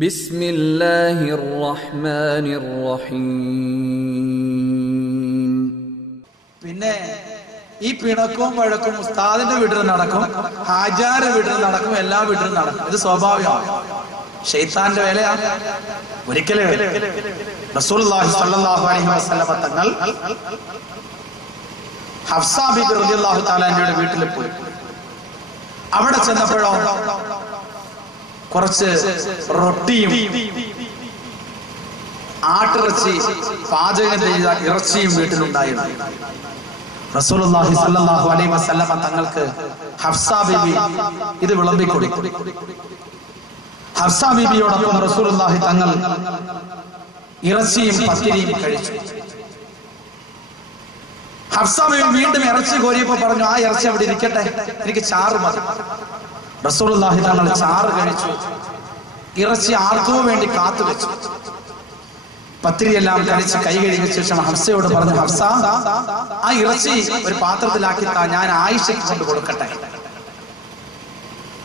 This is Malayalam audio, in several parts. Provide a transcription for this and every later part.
ബിസ്മില്ലാഹിർ റഹ്മാനിർ റഹീം. പിന്നെ ഈ പിണക്കവും വഴക്കും ഉസ്താദിന്റെ വീട്ടിൽ നടക്കും, ഹാജാരുടെ വീട്ടിൽ നടക്കും, എല്ലാ വീട്ടിലും നടക്കും. ഇത് സ്വാഭാവികമാണ്, ശൈത്താന്റെ വേലയാണ്. ഒരിക്കലും റസൂലുള്ളാഹി സ്വല്ലല്ലാഹു അലൈഹി വസല്ലം തങ്ങൾ ഹഫ്സ ബിബി റളിയല്ലാഹു തആല അൻഹയുടെ വീട്ടിൽ പോയി. അവിടെ ചെന്നപ്പോഴോ കുറച്ച് റൊട്ടിയും ആട്ടിറച്ചി പാചകം ചെയ്ത ഇറച്ചിയും വീട്ടിലുണ്ടായിരുന്നു. റസൂലുള്ളാഹി സ്വല്ലല്ലാഹു അലൈഹി വസല്ലം തങ്ങൾക്ക് ഹഫ്സ ബിബി ഇത് വിളമ്പിക്കൊടുത്തു. ഹഫ്സ ബിബിയോടൊപ്പം റസൂലുള്ളാഹി തങ്ങൾ ഇറച്ചിയും പത്തിരിയും കഴിച്ചു. ഹഫ്സ ബിബി വീണ്ടും ഇറച്ചി കോരിയപ്പോ പറഞ്ഞു, ആ ഇറച്ചി അവിടെ ഇരിക്കട്ടെ, എനിക്ക് ചാറ് മതി. റസൂലുള്ളാഹി തങ്ങൾ ചാറ് കഴിച്ചു. ഇറച്ചി ആർക്കോ വേണ്ടി കാത്തു വെച്ചു. പത്തിരിയെല്ലാം കഴിച്ച് കൈ കഴുകിയ ശേഷം ഹഫ്സയോട് പറഞ്ഞു, ഹഫ്സ, ആ ഇറച്ചി ഒരു പാത്രത്തിലാക്കി താ, ഞാൻ ആയിഷയ്ക്ക് കൊണ്ട് കൊടുക്കട്ടെ.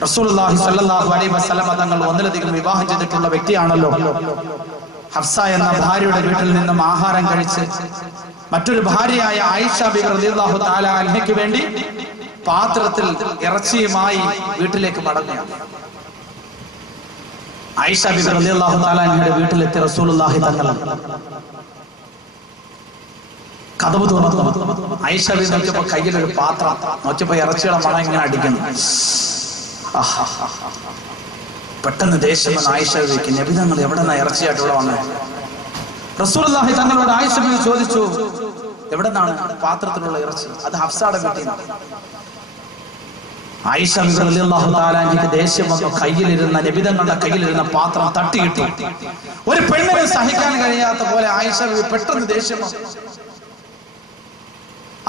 റസൂലുള്ളാഹി സ്വല്ലല്ലാഹു അലൈഹി വസല്ലം തങ്ങൾ ഒന്നിലധികം വിവാഹം ചെയ്തിട്ടുള്ള വ്യക്തിയാണല്ലോ. ഹഫ്സ എന്ന ഭാര്യയുടെ വീട്ടിൽ നിന്നും ആഹാരം കഴിച്ച് മറ്റൊരു ഭാര്യയായ ആയിഷ ബിബി റളിയല്ലാഹു തആല അൻഹയ്ക്ക് വേണ്ടി പാത്രത്തിൽ ഇറച്ചിയുമായി വീട്ടിലേക്ക് മടങ്ങുകയാണ്. ആയിഷ ബിബി റളിയല്ലാഹു തആല അൻഹയുടെ വീട്ടിലെത്തി റസൂലുള്ളാഹി തങ്ങൾ കതവ് തുറന്നു. ആയിഷ ബിബി നോക്കിയപ്പോ കയ്യിലൊരു പാത്രം, നോക്കിയപ്പോ ഇറച്ചിയുടെ മണം ഇങ്ങനെ അടിക്കുന്നു. പെട്ടെന്ന് ദേഷ്യം വന്ന ആയിഷ ബിബിക്ക്, നബി തങ്ങൾ എവിടെന്നാ ഇറച്ചിയായിട്ട് ഇവിടെ വന്നത്? റസൂലുള്ളാഹി തങ്ങളോട് ആയിഷ ബിബി ചോദിച്ചു, എവിടെന്നാണ് പാത്രത്തിലുള്ള ഇറച്ചി? അത് ഹഫ്സയുടെ വീട്ടിൽ നിന്നാണ്. ആയിഷ ബിബി റളിയല്ലാഹു തആല അൻഹയ്ക്ക് ദേഷ്യം വന്നു. കയ്യിലിരുന്ന നബി തങ്ങളുടെ കയ്യിലിരുന്ന പാത്രം തട്ടിയിട്ടു. ഒരു പെണ്ണിനെ സഹിക്കാൻ കഴിയാത്ത പോലെ ആയിഷ ബിബി പെട്ടെന്ന് ദേഷ്യം വന്നു.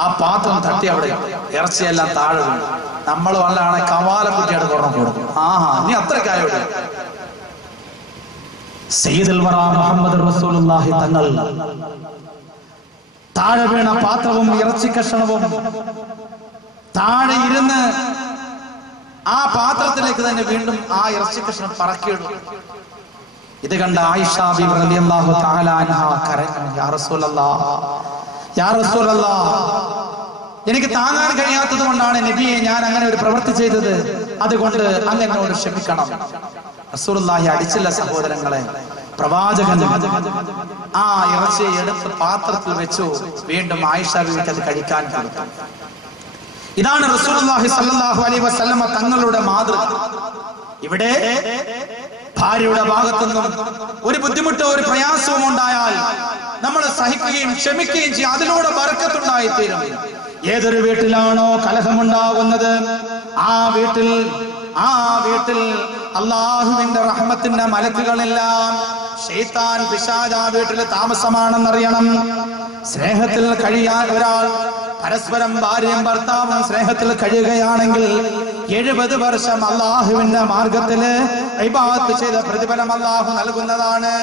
ആ പാത്രം തട്ടി അവിടെ ഇറച്ചിയെല്ലാം താഴെ വീണു. നമ്മൾ വല്ലാണ് കവാലക്കുറ്റിയാണ് തുറന്നു കൊടുക്കും. ആഹാ, നീ അത്രക്കായോ? സയ്യിദുൽ വറ മുഹമ്മദ് റസൂലുള്ളാഹി തങ്ങൾ താഴെ വീണ പാത്രവും ഇറച്ചി കഷണവും താഴെ ഇരുന്ന് ആ പാത്രത്തിലേക്ക് തന്നെ വീണ്ടും ആ ഇറച്ചി കഷ്ണം പറക്കിയിടും. ഇത് കണ്ട ആയിഷ ബിബി റളിയല്ലാഹു തആല അൻഹ കരഞ്ഞു, യാ റസൂലല്ലാഹ്, യാ റസൂലല്ലാഹ്, എനിക്ക് താങ്ങാൻ കഴിയാത്തത് കൊണ്ടാണ് നബിയെ ഞാൻ അങ്ങനെ ഒരു പ്രവൃത്തി ചെയ്തത്, അതുകൊണ്ട് അങ്ങ് എന്നോട് ക്ഷമിക്കണം. റസൂലുള്ളാഹി അടിച്ചില്ല സഹോദരങ്ങളെ. പ്രവാചകൻ ആ ഇറച്ചിയെ എടുത്ത് പാത്രത്തിൽ വെച്ചു. വീണ്ടും ആയിഷ ബിബിക്ക് അത് കഴിക്കാൻ കൊടുത്തു. ഇതാണ് റസൂലുള്ളാഹി സ്വല്ലല്ലാഹു അലൈഹി വസല്ലം തങ്ങളുടെ മാതൃക. ഇവിടെ ഭാര്യയുടെ ഭാഗത്തുനിന്നും ഒരു ബുദ്ധിമുട്ടോ ഒരു പ്രയാസവും ഉണ്ടായാൽ നമ്മൾ സഹിക്കുകയും ക്ഷമിക്കുകയും ചെയ്യും. അതിലൂടെ ബർക്കത്തുണ്ടായിത്തീരും. ഏതൊരു വീട്ടിലാണോ കലഹമുണ്ടാകുന്നത് ആ വീട്ടിൽ അള്ളാഹുവിന്റെ റഹ്മത്തിന്റെ മലക്കുകളെല്ലാം ശൈത്താൻ പിശാച് ആ വീട്ടിൽ താമസമാണെന്നറിയണം. സ്നേഹത്തിൽ കഴിയാൻ ഒരാൾ പരസ്പരം ഭാര്യയും ഭർത്താവും സ്നേഹത്തിൽ കഴിയുകയാണെങ്കിൽ 70 വർഷം അള്ളാഹുവിന്റെ മാർഗത്തില് ഇബാദത്ത് ചെയ്ത പ്രതിഫലം അള്ളാഹു നൽകുന്നതാണ്.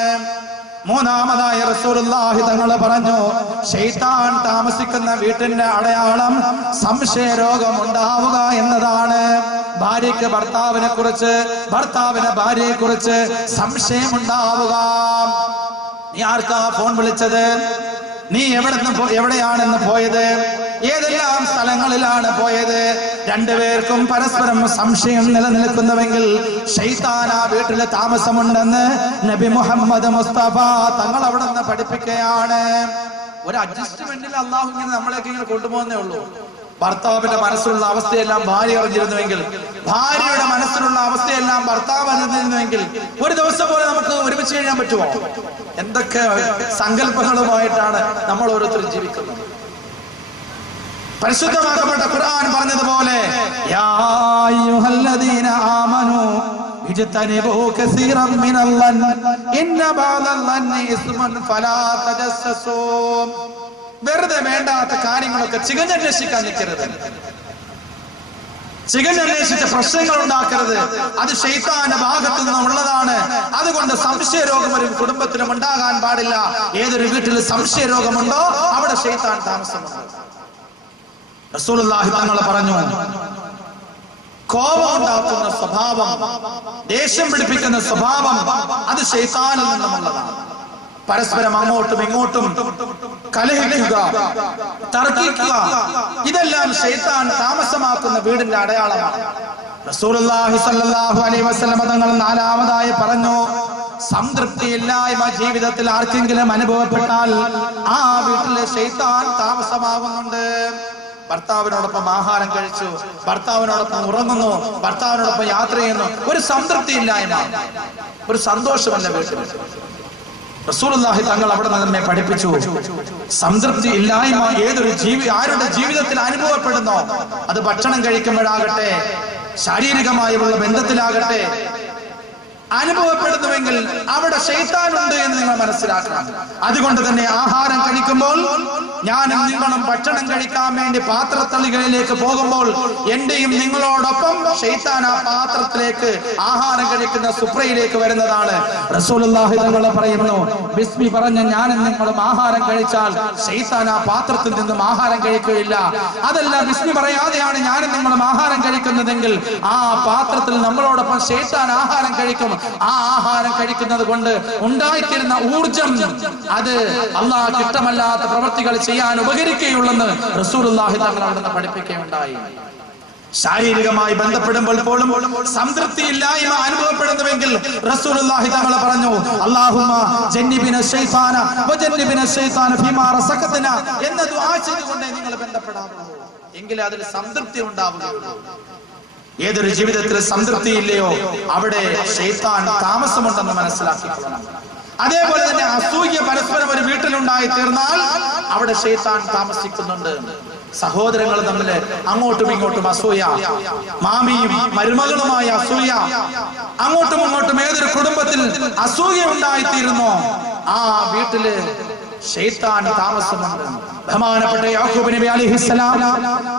മൂന്നാമതായി റസൂലുള്ളാഹി തങ്ങൾ പറഞ്ഞു, ശൈത്താൻ താമസിക്കുന്ന വീട്ടിന്റെ അടയാളം സംശയരോഗം ഉണ്ടാവുക എന്നതാണ്. ഭാര്യയ്ക്ക് ഭർത്താവിനെ കുറിച്ച്, ഭർത്താവിന് ഭാര്യയെ കുറിച്ച് സംശയമുണ്ടാവുക. നീ ആർക്കാ ഫോൺ വിളിച്ചത്? നീ എവിടെയാണെന്ന് പോയത്? ഏതെല്ലാം സ്ഥലങ്ങളിലാണ് പോയത്? രണ്ടുപേർക്കും പരസ്പരം സംശയം നിലനിൽക്കുന്നുവെങ്കിൽ ശൈത്താൻ ആ വീട്ടിൽ താമസമുണ്ടെന്ന് നബി മുഹമ്മദ് മുസ്തഫ തങ്ങൾ അവിടെ നിന്ന് പഠിപ്പിക്കുകയാണ്. ഒരു അഡ്ജസ്റ്റ്മെന്റിൽ അള്ളാഹു ഇങ്ങനെ നമ്മളെയൊക്കെ ഇങ്ങനെ കൊണ്ടുപോകുന്നേ ഉള്ളൂ. ഭർത്താവിന്റെ മനസ്സിലുള്ള അവസ്ഥയെല്ലാം ഭാര്യ അറിഞ്ഞിരുന്നുവെങ്കിൽ, ഭാര്യയുടെ മനസ്സിലുള്ള അവസ്ഥയെല്ലാം ഭർത്താവ് അറിഞ്ഞിരുന്നുവെങ്കിൽ ഒരു ദിവസം പോലെ നമുക്ക് ഒരുമിച്ച് കഴിയാൻ പറ്റുമോ? എന്തൊക്കെ സങ്കല്പങ്ങളുമായിട്ടാണ് നമ്മൾ ഓരോരുത്തരും ജീവിക്കുന്നത്. പരിശുദ്ധമാക്കപ്പെട്ട ഖുർആൻ പറഞ്ഞതുപോലെ, യാ അയ്യുഹല്ലദീന ആമനൂ ഇജ്തനിബൂ കസീറൻ മിനൽ-ളന്നി ഇന്ന ബഅദൽ-ളന്നി ഇസ്മുൻ ഫലാ തജസ്സസൂ. വെറുതെ വേണ്ടാത്ത കാര്യങ്ങളൊക്കെ ചികഞ്ഞന്വേഷിക്കാൻ നിൽക്കരുത്. ചികഞ്ഞന്വേഷിച്ച പ്രശ്നങ്ങൾ ഉണ്ടാക്കരുത്. അത് ശൈത്താന്റെ ഭാഗത്തു നിന്നുള്ളതാണ്. അതുകൊണ്ട് സംശയരോഗം ഒരു കുടുംബത്തിനും ഉണ്ടാകാൻ പാടില്ല. ഏതൊരു വീട്ടിൽ സംശയരോഗമുണ്ടോ അവിടെ ശൈത്താൻ താമസമുണ്ട്. റസൂലുള്ളാഹി തങ്ങൾ പറഞ്ഞു, കോപം ഉണ്ടാക്കുന്ന സ്വഭാവം, ദേഷ്യം പിടിപ്പിക്കുന്ന സ്വഭാവം അത് ശൈത്താനിൽ നിന്നുമുള്ളതാണ്. പരസ്പരം അങ്ങോട്ടും ഇങ്ങോട്ടും കലഹിക്കുക, തർക്കിക്കുക, ഇതെല്ലാം ശൈത്താൻ താമസമാക്കുന്ന വീടിന്റെ അടയാളമാണ്. റസൂലുള്ളാഹി സ്വല്ലല്ലാഹു അലൈഹി വസല്ലം തങ്ങൾ നാലാമതായി പറഞ്ഞു, സംതൃപ്തിയില്ലായ്മ ജീവിതത്തിൽ ആർക്കെങ്കിലും അനുഭവപ്പെട്ടാൽ ആ വീട്ടിലെ ശൈത്താൻ താമസമാകുന്നുണ്ട്. ഭർത്താവിനോടൊപ്പം ആഹാരം കഴിച്ചു, ഭർത്താവിനോടൊപ്പം ഉറങ്ങുന്നു, ഭർത്താവിനോടൊപ്പം യാത്ര ചെയ്യുന്നു, ഒരു സംതൃപ്തിയില്ലായ്മ, ഒരു സന്തോഷമല്ല വീട്ടിൽ. റസൂലുള്ളാഹി തങ്ങൾ അവിടെ നമ്മെ പഠിപ്പിച്ചു, സംതൃപ്തി ഇല്ലായ്മ ആരുടെ ജീവിതത്തിൽ അനുഭവപ്പെടുന്നോ, അത് ഭക്ഷണം കഴിക്കുമ്പോഴാകട്ടെ, ശാരീരികമായുള്ള ബന്ധത്തിലാകട്ടെ, അനുഭവപ്പെടുന്നുവെങ്കിൽ അവിടെ ശൈത്താനുണ്ട് എന്ന് നിങ്ങൾ മനസ്സിലാക്കണം. അതുകൊണ്ട് തന്നെ ആഹാരം കഴിക്കുമ്പോൾ ഞാനും നിങ്ങളും ഭക്ഷണം കഴിക്കാൻ വേണ്ടി പാത്രത്തളികളിലേക്ക് പോകുമ്പോൾ എന്റെയും നിങ്ങളോടൊപ്പം ശൈത്താൻ ആ പാത്രത്തിലേക്ക് ആഹാരം കഴിക്കുന്ന സുപ്രയിലേക്ക് വരുന്നതാണ്. റസൂലുള്ളാഹി തങ്ങൾ പറയുന്നു, ബിസ്മി പറഞ്ഞ ഞാനും നിങ്ങളും ആഹാരം കഴിച്ചാൽ ശൈത്താൻ ആ പാത്രത്തിൽ നിന്നും ആഹാരം കഴിക്കുകയില്ല. അതല്ല, ബിസ്മി പറയാതെയാണ് ഞാനും നിങ്ങളും ആഹാരം കഴിക്കുന്നതെങ്കിൽ ആ പാത്രത്തിൽ നമ്മളോടൊപ്പം ശൈത്താൻ ആഹാരം കഴിക്കും. ആ ആഹാരം കഴിക്കുന്നത് കൊണ്ട് ഉണ്ടായിത്തീരുന്ന ഊർജം അത് അല്ലാഹുവിന് ഇഷ്ടമല്ലാത്ത പ്രവൃത്തികൾ ചെയ്യാൻ ഉപകരിക്കുകയുള്ളെന്ന് റസൂലുള്ളാഹി തങ്ങൾ അവിടുന്ന് പഠിപ്പിക്കുകയുണ്ടായി. ശാരീരികമായി ബന്ധപ്പെടുമ്പോൾ പോലും സംതൃപ്തിയില്ലായ്മ അനുഭവപ്പെടുന്നുവെങ്കിൽ റസൂലുള്ളാഹി തങ്ങൾ പറഞ്ഞു, അല്ലാഹുമ്മ ജന്നിബിന ശൈത്താന വജന്നിബിന ശൈത്താന ഫീമാ റസഖതന എന്ന ദുആ ചെയ്തുകൊണ്ട് നിങ്ങൾ ബന്ധപ്പെടാവുള്ളൂ. എങ്കിലേ അതിൽ സംതൃപ്തി ഉണ്ടാവുകയുള്ളൂ. ഏതൊരു ജീവിതത്തിൽ സംതൃപ്തി ഇല്ലയോ അവിടെ ശൈത്താൻ താമസമുണ്ടെന്ന് മനസ്സിലാക്കിക്കൊള്ളണം. അതേപോലെ തന്നെ അസൂയ പരസ്പരം ഒരു വീട്ടിലുണ്ടായി തീർന്നാൽ അവിടെ ശൈത്താൻ താമസിക്കുന്നുണ്ട്. സഹോദരങ്ങൾ തമ്മിൽ അങ്ങോട്ടും ഇങ്ങോട്ടും അസൂയ, മാമിയും മരുമകളുമായ അസൂയ, അങ്ങോട്ടും ഇങ്ങോട്ടും ഏതൊരു കുടുംബത്തിൽ അസൂയ ഉണ്ടായിത്തീരുന്നോ ആ വീട്ടില് ശൈത്താൻ താമസമുണ്ട്. ബഹുമാനപ്പെട്ട യാക്കൂബ് നബി അലൈഹിസ്സലാം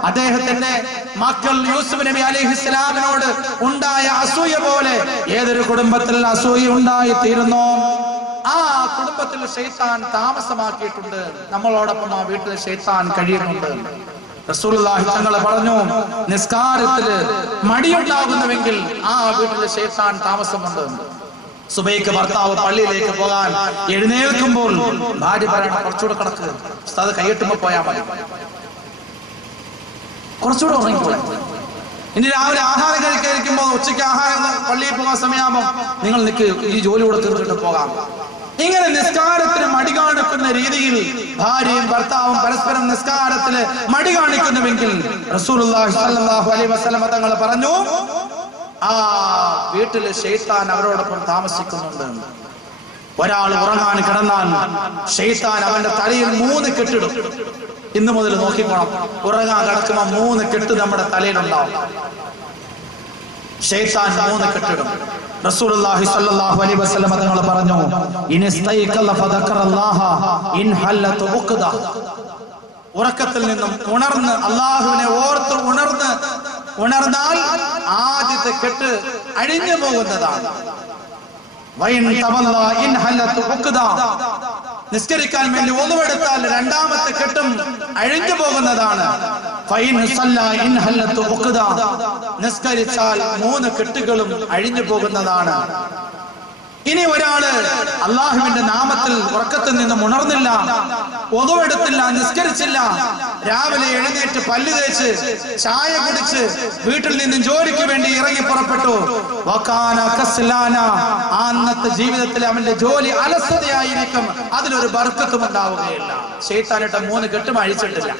അദ്ദേഹത്തിന്റെ മക്കൾ യൂസുഫ് നബി അലൈഹിസ്സലാമിനോട് ഉണ്ടായ അസൂയ പോലെ ഏതൊരു കുടുംബത്തിൽ അസൂയ ഉണ്ടായിത്തീരുന്നോ ആ കുടുംബത്തിൽ ശൈത്താൻ താമസമാക്കിയിട്ടുണ്ട്. നമ്മളോടൊപ്പം ആ വീട്ടിൽ ശൈത്താൻ കഴിയുന്നുണ്ട്. റസൂലുള്ളാഹി തങ്ങൾ പറഞ്ഞു, നിസ്കാരത്തില് മടിയുണ്ടാകുന്നുവെങ്കിൽ ആ വീട്ടിൽ ശൈത്താൻ താമസമുണ്ട്. സുബൈക്ക് ഭർത്താവ് പള്ളിയിലേക്ക് പോകാൻ എഴുന്നേൽക്കുമ്പോൾ ഭാര്യ പറയണം, കുറച്ചുകൂടെ കിടക്ക്, അത് കൈയിട്ടുമ്പോ പോയാൽ മതി, കുറച്ചുകൂടെ ഉറങ്ങിക്കോളെ. ഇനി രാവിലെ ആഹാരം കഴിക്കാതിരിക്കുമ്പോൾ ഉച്ചയ്ക്ക് ആഹാരം പള്ളിയിൽ പോകാൻ സമയമാകുമ്പോൾ നിങ്ങൾ നിൽക്ക്, ഈ ജോലി കൂടെ തീർത്തിട്ട് പോകാം. ഇങ്ങനെ നിസ്കാരത്തിന് മടി കാണിക്കുന്ന രീതിയിൽ ഭാര്യയും ഭർത്താവും പരസ്പരം നിസ്കാരത്തിന് മടി കാണിക്കുന്നുവെങ്കിൽ റസൂലുള്ളാഹി സ്വല്ലല്ലാഹു അലൈഹി വസല്ലം തങ്ങൾ പറഞ്ഞു, ആ വീട്ടില് ശൈത്താൻ അവരോടൊപ്പം താമസിക്കുന്നുണ്ട്. ഒരാൾ ഉറങ്ങാൻ കിടന്നാൽ ശൈത്താൻ അവന്റെ തലയിൽ 3 കെട്ടിടും. ഇന്ന് മുതൽ നോക്കിക്കോണം, ഉറങ്ങാൻ കിടക്കുമ്പോൾ 3 കെട്ട് നമ്മുടെ തലയിലുണ്ടാവും. ശൈത്താൻ 3 കെട്ടിടും. റസൂലുള്ളാഹി സ്വല്ലല്ലാഹു അലൈഹി വസല്ലം തങ്ങൾ പറഞ്ഞു, ഇൻസ്തൈഖല ഫദക്കറല്ലാഹ ഇൻ ഹല്ലത ഉഖദ. ഉറക്കത്തിൽ നിന്നും ഉണർന്ന് അല്ലാഹുവിനെ ഓർത്ത് ഉണർന്നാൽ ആദ്യത്തെ കെട്ട് അഴിഞ്ഞു പോകുന്നതാണ്. നിസ്കരിക്കാൻ വേണ്ടി ഒന്നുവെടുത്താൽ രണ്ടാമത്തെ കെട്ടും അഴിഞ്ഞു പോകുന്നതാണ്. നിസ്കരിച്ചാൽ 3 കെട്ടുകളും അഴിഞ്ഞു പോകുന്നതാണ്. ഇനി ഒരാള് അള്ളാഹുവിന്റെ നാമത്തിൽ ഉറക്കത്തിൽ നിന്നും ഉണർന്നില്ല, ഒതുവെടുത്തില്ല, നിസ്കരിച്ചില്ല, രാവിലെ എഴുന്നേറ്റ് പല്ല് തേച്ച് ചായ കുടിച്ച് വീട്ടിൽ നിന്നും ജോലിക്ക് വേണ്ടി ഇറങ്ങി പുറപ്പെട്ടു. അന്നത്തെ ജീവിതത്തിൽ അവന്റെ ജോലി അലസതയായിരിക്കും, അതിലൊരു ബർക്കത്തും ഉണ്ടാവുകയില്ല. ശൈത്താനിട്ട 3 കെട്ടും അഴിച്ചിട്ടില്ല.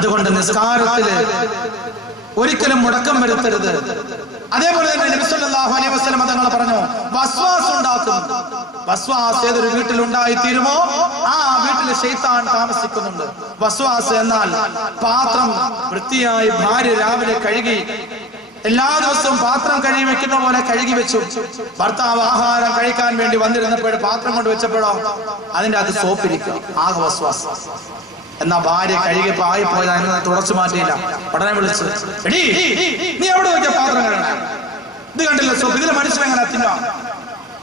അതുകൊണ്ട് നിസ്കാരത്തില് ഒരിക്കലും മുടക്കം വരുത്തരുത്. അതേപോലെ തന്നെ നബി സല്ലല്ലാഹു അലൈഹി വസല്ലം തങ്ങൾ പറഞ്ഞു, വസ്വാസ് ഉണ്ടാക്കുന്നു. വസ്വാസ് ഏതൊരു വീട്ടിൽ ഉണ്ടായിത്തീരുമോ ആ വീട്ടിൽ ശൈത്താൻ താമസിക്കുന്നുണ്ട്. വസ്വാസ് എന്നാൽ പാത്രം വൃത്തിയായി ഭാര്യ രാവിലെ കഴുകി എല്ലാ ദിവസവും പാത്രം കഴുകി വെക്കുന്ന പോലെ കഴുകി വെച്ചു. ഭർത്താവ് ആഹാരം കഴിക്കാൻ വേണ്ടി വന്നിരുന്നപ്പോൾ പാത്രം കൊണ്ട് വെച്ചപ്പോഴോ അതിന്റെ അത് സോപ്പിരിക്കും, ആകെ വസ്വാസ്. എന്നാ ഭാര്യ കഴുകിയപ്പോ ആയിപ്പോയത് അതിനെ തുടച്ചു മാറ്റിയില്ല. ഉടനെ വിളിച്ചു, എടീ നീ എവിടെ നോക്കിയ പാത്രം കഴുകണ, ഇത് കണ്ടില്ല സോപ്പ്, ഇതിലെ മനുഷ്യൻ എങ്ങനെ തിന്നാം?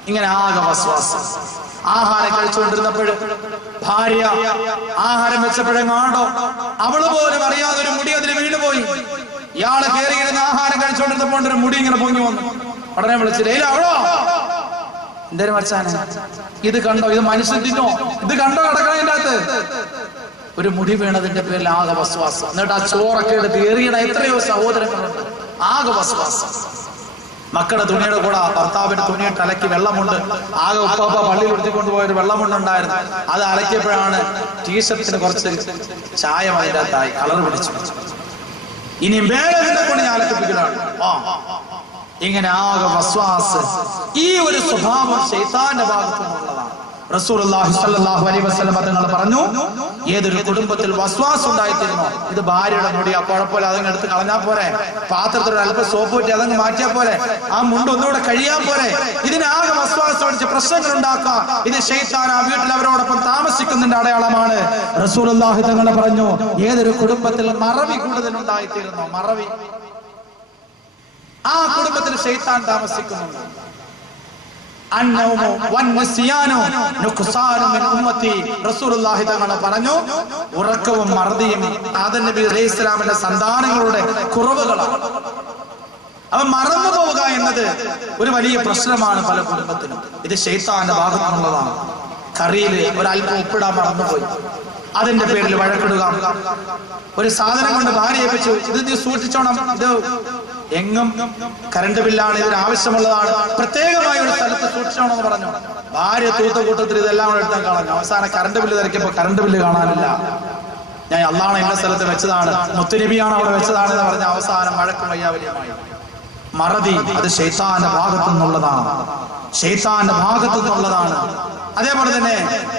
ഇങ്ങനെ ആകെ വസ്വാസം. ആഹാരം കഴിച്ചുകൊണ്ടിരുന്നപ്പോൾ ഭാര്യ ആഹാരം വെച്ചപ്പോഴെങ്ങാണ്ടോ അവള് പോലും അറിയാതെ ഒരു മുടി അതിന് വീണുപോയി. ഇയാള് കയറിയിരുന്ന ആഹാരം കഴിച്ചോണ്ടിരുന്നപ്പോ ഒരു മുടി ഇങ്ങനെ പൊങ്ങി വന്നു. ഉടനെ വിളിച്ചില്ല, ഇല്ല അവളോ എന്തേലും വച്ചാനെ, ഇത് കണ്ടോ, ഇത് മനുഷ്യൻ തിന്നോ, ഇത് കണ്ടോ കിടക്കണതിന്റെ അകത്ത് ഒരു മുടി വീണതിന്റെ പേരിൽ ആകെ വസ്വാസം. എന്നിട്ട് ആ ചോറൊക്കെ എടുത്ത് എറിയണ എത്രയോ സഹോദരങ്ങളുണ്ട്. ആകെ വസ്വാസം. മക്കളുടെ തുണിയുടെ കൂടെ ഭർത്താവിന്റെ തുണിയിട്ട് അലക്കി വെള്ളമുണ്ട്, ആകെ ഉപ്പാപ്പ പള്ളിയിൽ എടുത്തിക്കൊണ്ടുപോയൊരു വെള്ളമുണ്ടുണ്ടായിരുന്നു. അത് അലക്കിയപ്പോഴാണ് ടീഷർട്ടിന് കുറച്ച് ചായം അതിൻ്റെ അകത്തായി കളർ പിടിച്ചു. ഇനിയും വേറെ ഇതിനെ കൊണ്ട് ഞാൻ അലക്കിപ്പിക്കലാണ്. ഇങ്ങനെ ആകെ വസ്വാസ്. ഈ ഒരു സ്വഭാവം ശൈത്താന്റെ ഭാഗത്തു നിന്നുള്ളതാണ്. റസൂലുള്ളാഹി സ്വല്ലല്ലാഹു അലൈഹി വസല്ലം തങ്ങൾ പറഞ്ഞു, ഏതൊരു കുടുംബത്തിൽ വസ്വാസ് ഉണ്ടായിത്തീരുന്നോ, ഇത് ഭാര്യയുടെ മുടി, കുഴപ്പമില്ല, അതങ്ങ് എടുത്ത് കളഞ്ഞാൽ പോരെ, പാത്രത്തിൽ അല്പം സോപ്പ് പറ്റി അതങ്ങ് മാറ്റിയാൽ പോരെ, ആ മുണ്ട് ഒന്നുകൂടെ കഴിയാൻ പോരെ, ഇതിനാകെ വസ്വാസ് അടിച്ച് പ്രശ്നങ്ങൾ ഉണ്ടാക്കാം, ഇത് ശൈത്താൻ ആ വീട്ടിൽ അവരോടൊപ്പം താമസിക്കുന്നതിന്റെ അടയാളമാണ്. റസൂലുള്ളാഹി തങ്ങൾ പറഞ്ഞു, ഏതൊരു കുടുംബത്തിൽ മറവി കൂടുതൽ ഉണ്ടായിത്തീരുന്നോ, മറവി, ആ കുടുംബത്തിൽ ശൈത്താൻ താമസിക്കുന്നുണ്ട്. റസൂലുള്ളാഹി തങ്ങൾ പറഞ്ഞു, ഉറക്കവും മറതിയും ആദം നബി അലൈഹിസ്സലാമിന്റെ സന്താനങ്ങളുടെ കുറവുകളാണ്. അവൻ മറന്നു പോവുക എന്നത് ഒരു വലിയ പ്രശ്നമാണ് പല കുടുംബത്തിനും. ഇത് ശൈത്താന്റെ ഭാഗത്തു നിന്നുള്ളതാണ്. കറിയിൽ ഒരല്പം ഉപ്പിടാൻ മറന്നുപോയി, അതിന്റെ പേരിൽ വഴക്കിടുക. ഒരു സാധനം കൊണ്ട് ഭാര്യ ഏൽപ്പിച്ചു, ഇത് നീ സൂക്ഷിച്ചോണം, ഇത് എങ്ങും കറണ്ട് ബില്ലാണ്, ഇതിന് ആവശ്യമുള്ളതാണ്, പ്രത്യേകമായ ഒരു സ്ഥലത്ത് സൂക്ഷിച്ചോണമെന്ന് പറഞ്ഞു. ഭാര്യ തൂത്ത കൂട്ടത്തിൽ ഇതെല്ലാം കൂടെ എടുത്താൽ കളഞ്ഞു. അവസാനം കറണ്ട് ബില്ല് തിരക്കിയപ്പോ കറണ്ട് ബില്ല് കാണാനില്ല. ഞാൻ അള്ളാഹ് എന്ന സ്ഥലത്ത് വെച്ചതാണ്, മുത്തുനബിയാണ് അവിടെ വെച്ചതാണെന്ന് പറഞ്ഞ അവസാനം വഴക്കും വയ്യാവലിയുമായി. മറതി അത് ശൈത്താന്റെ ഭാഗത്തു നിന്നുള്ളതാണ്, ശൈത്താന്റെ ഭാഗത്തു നിന്നുള്ളതാണ്. അതേപോലെ തന്നെ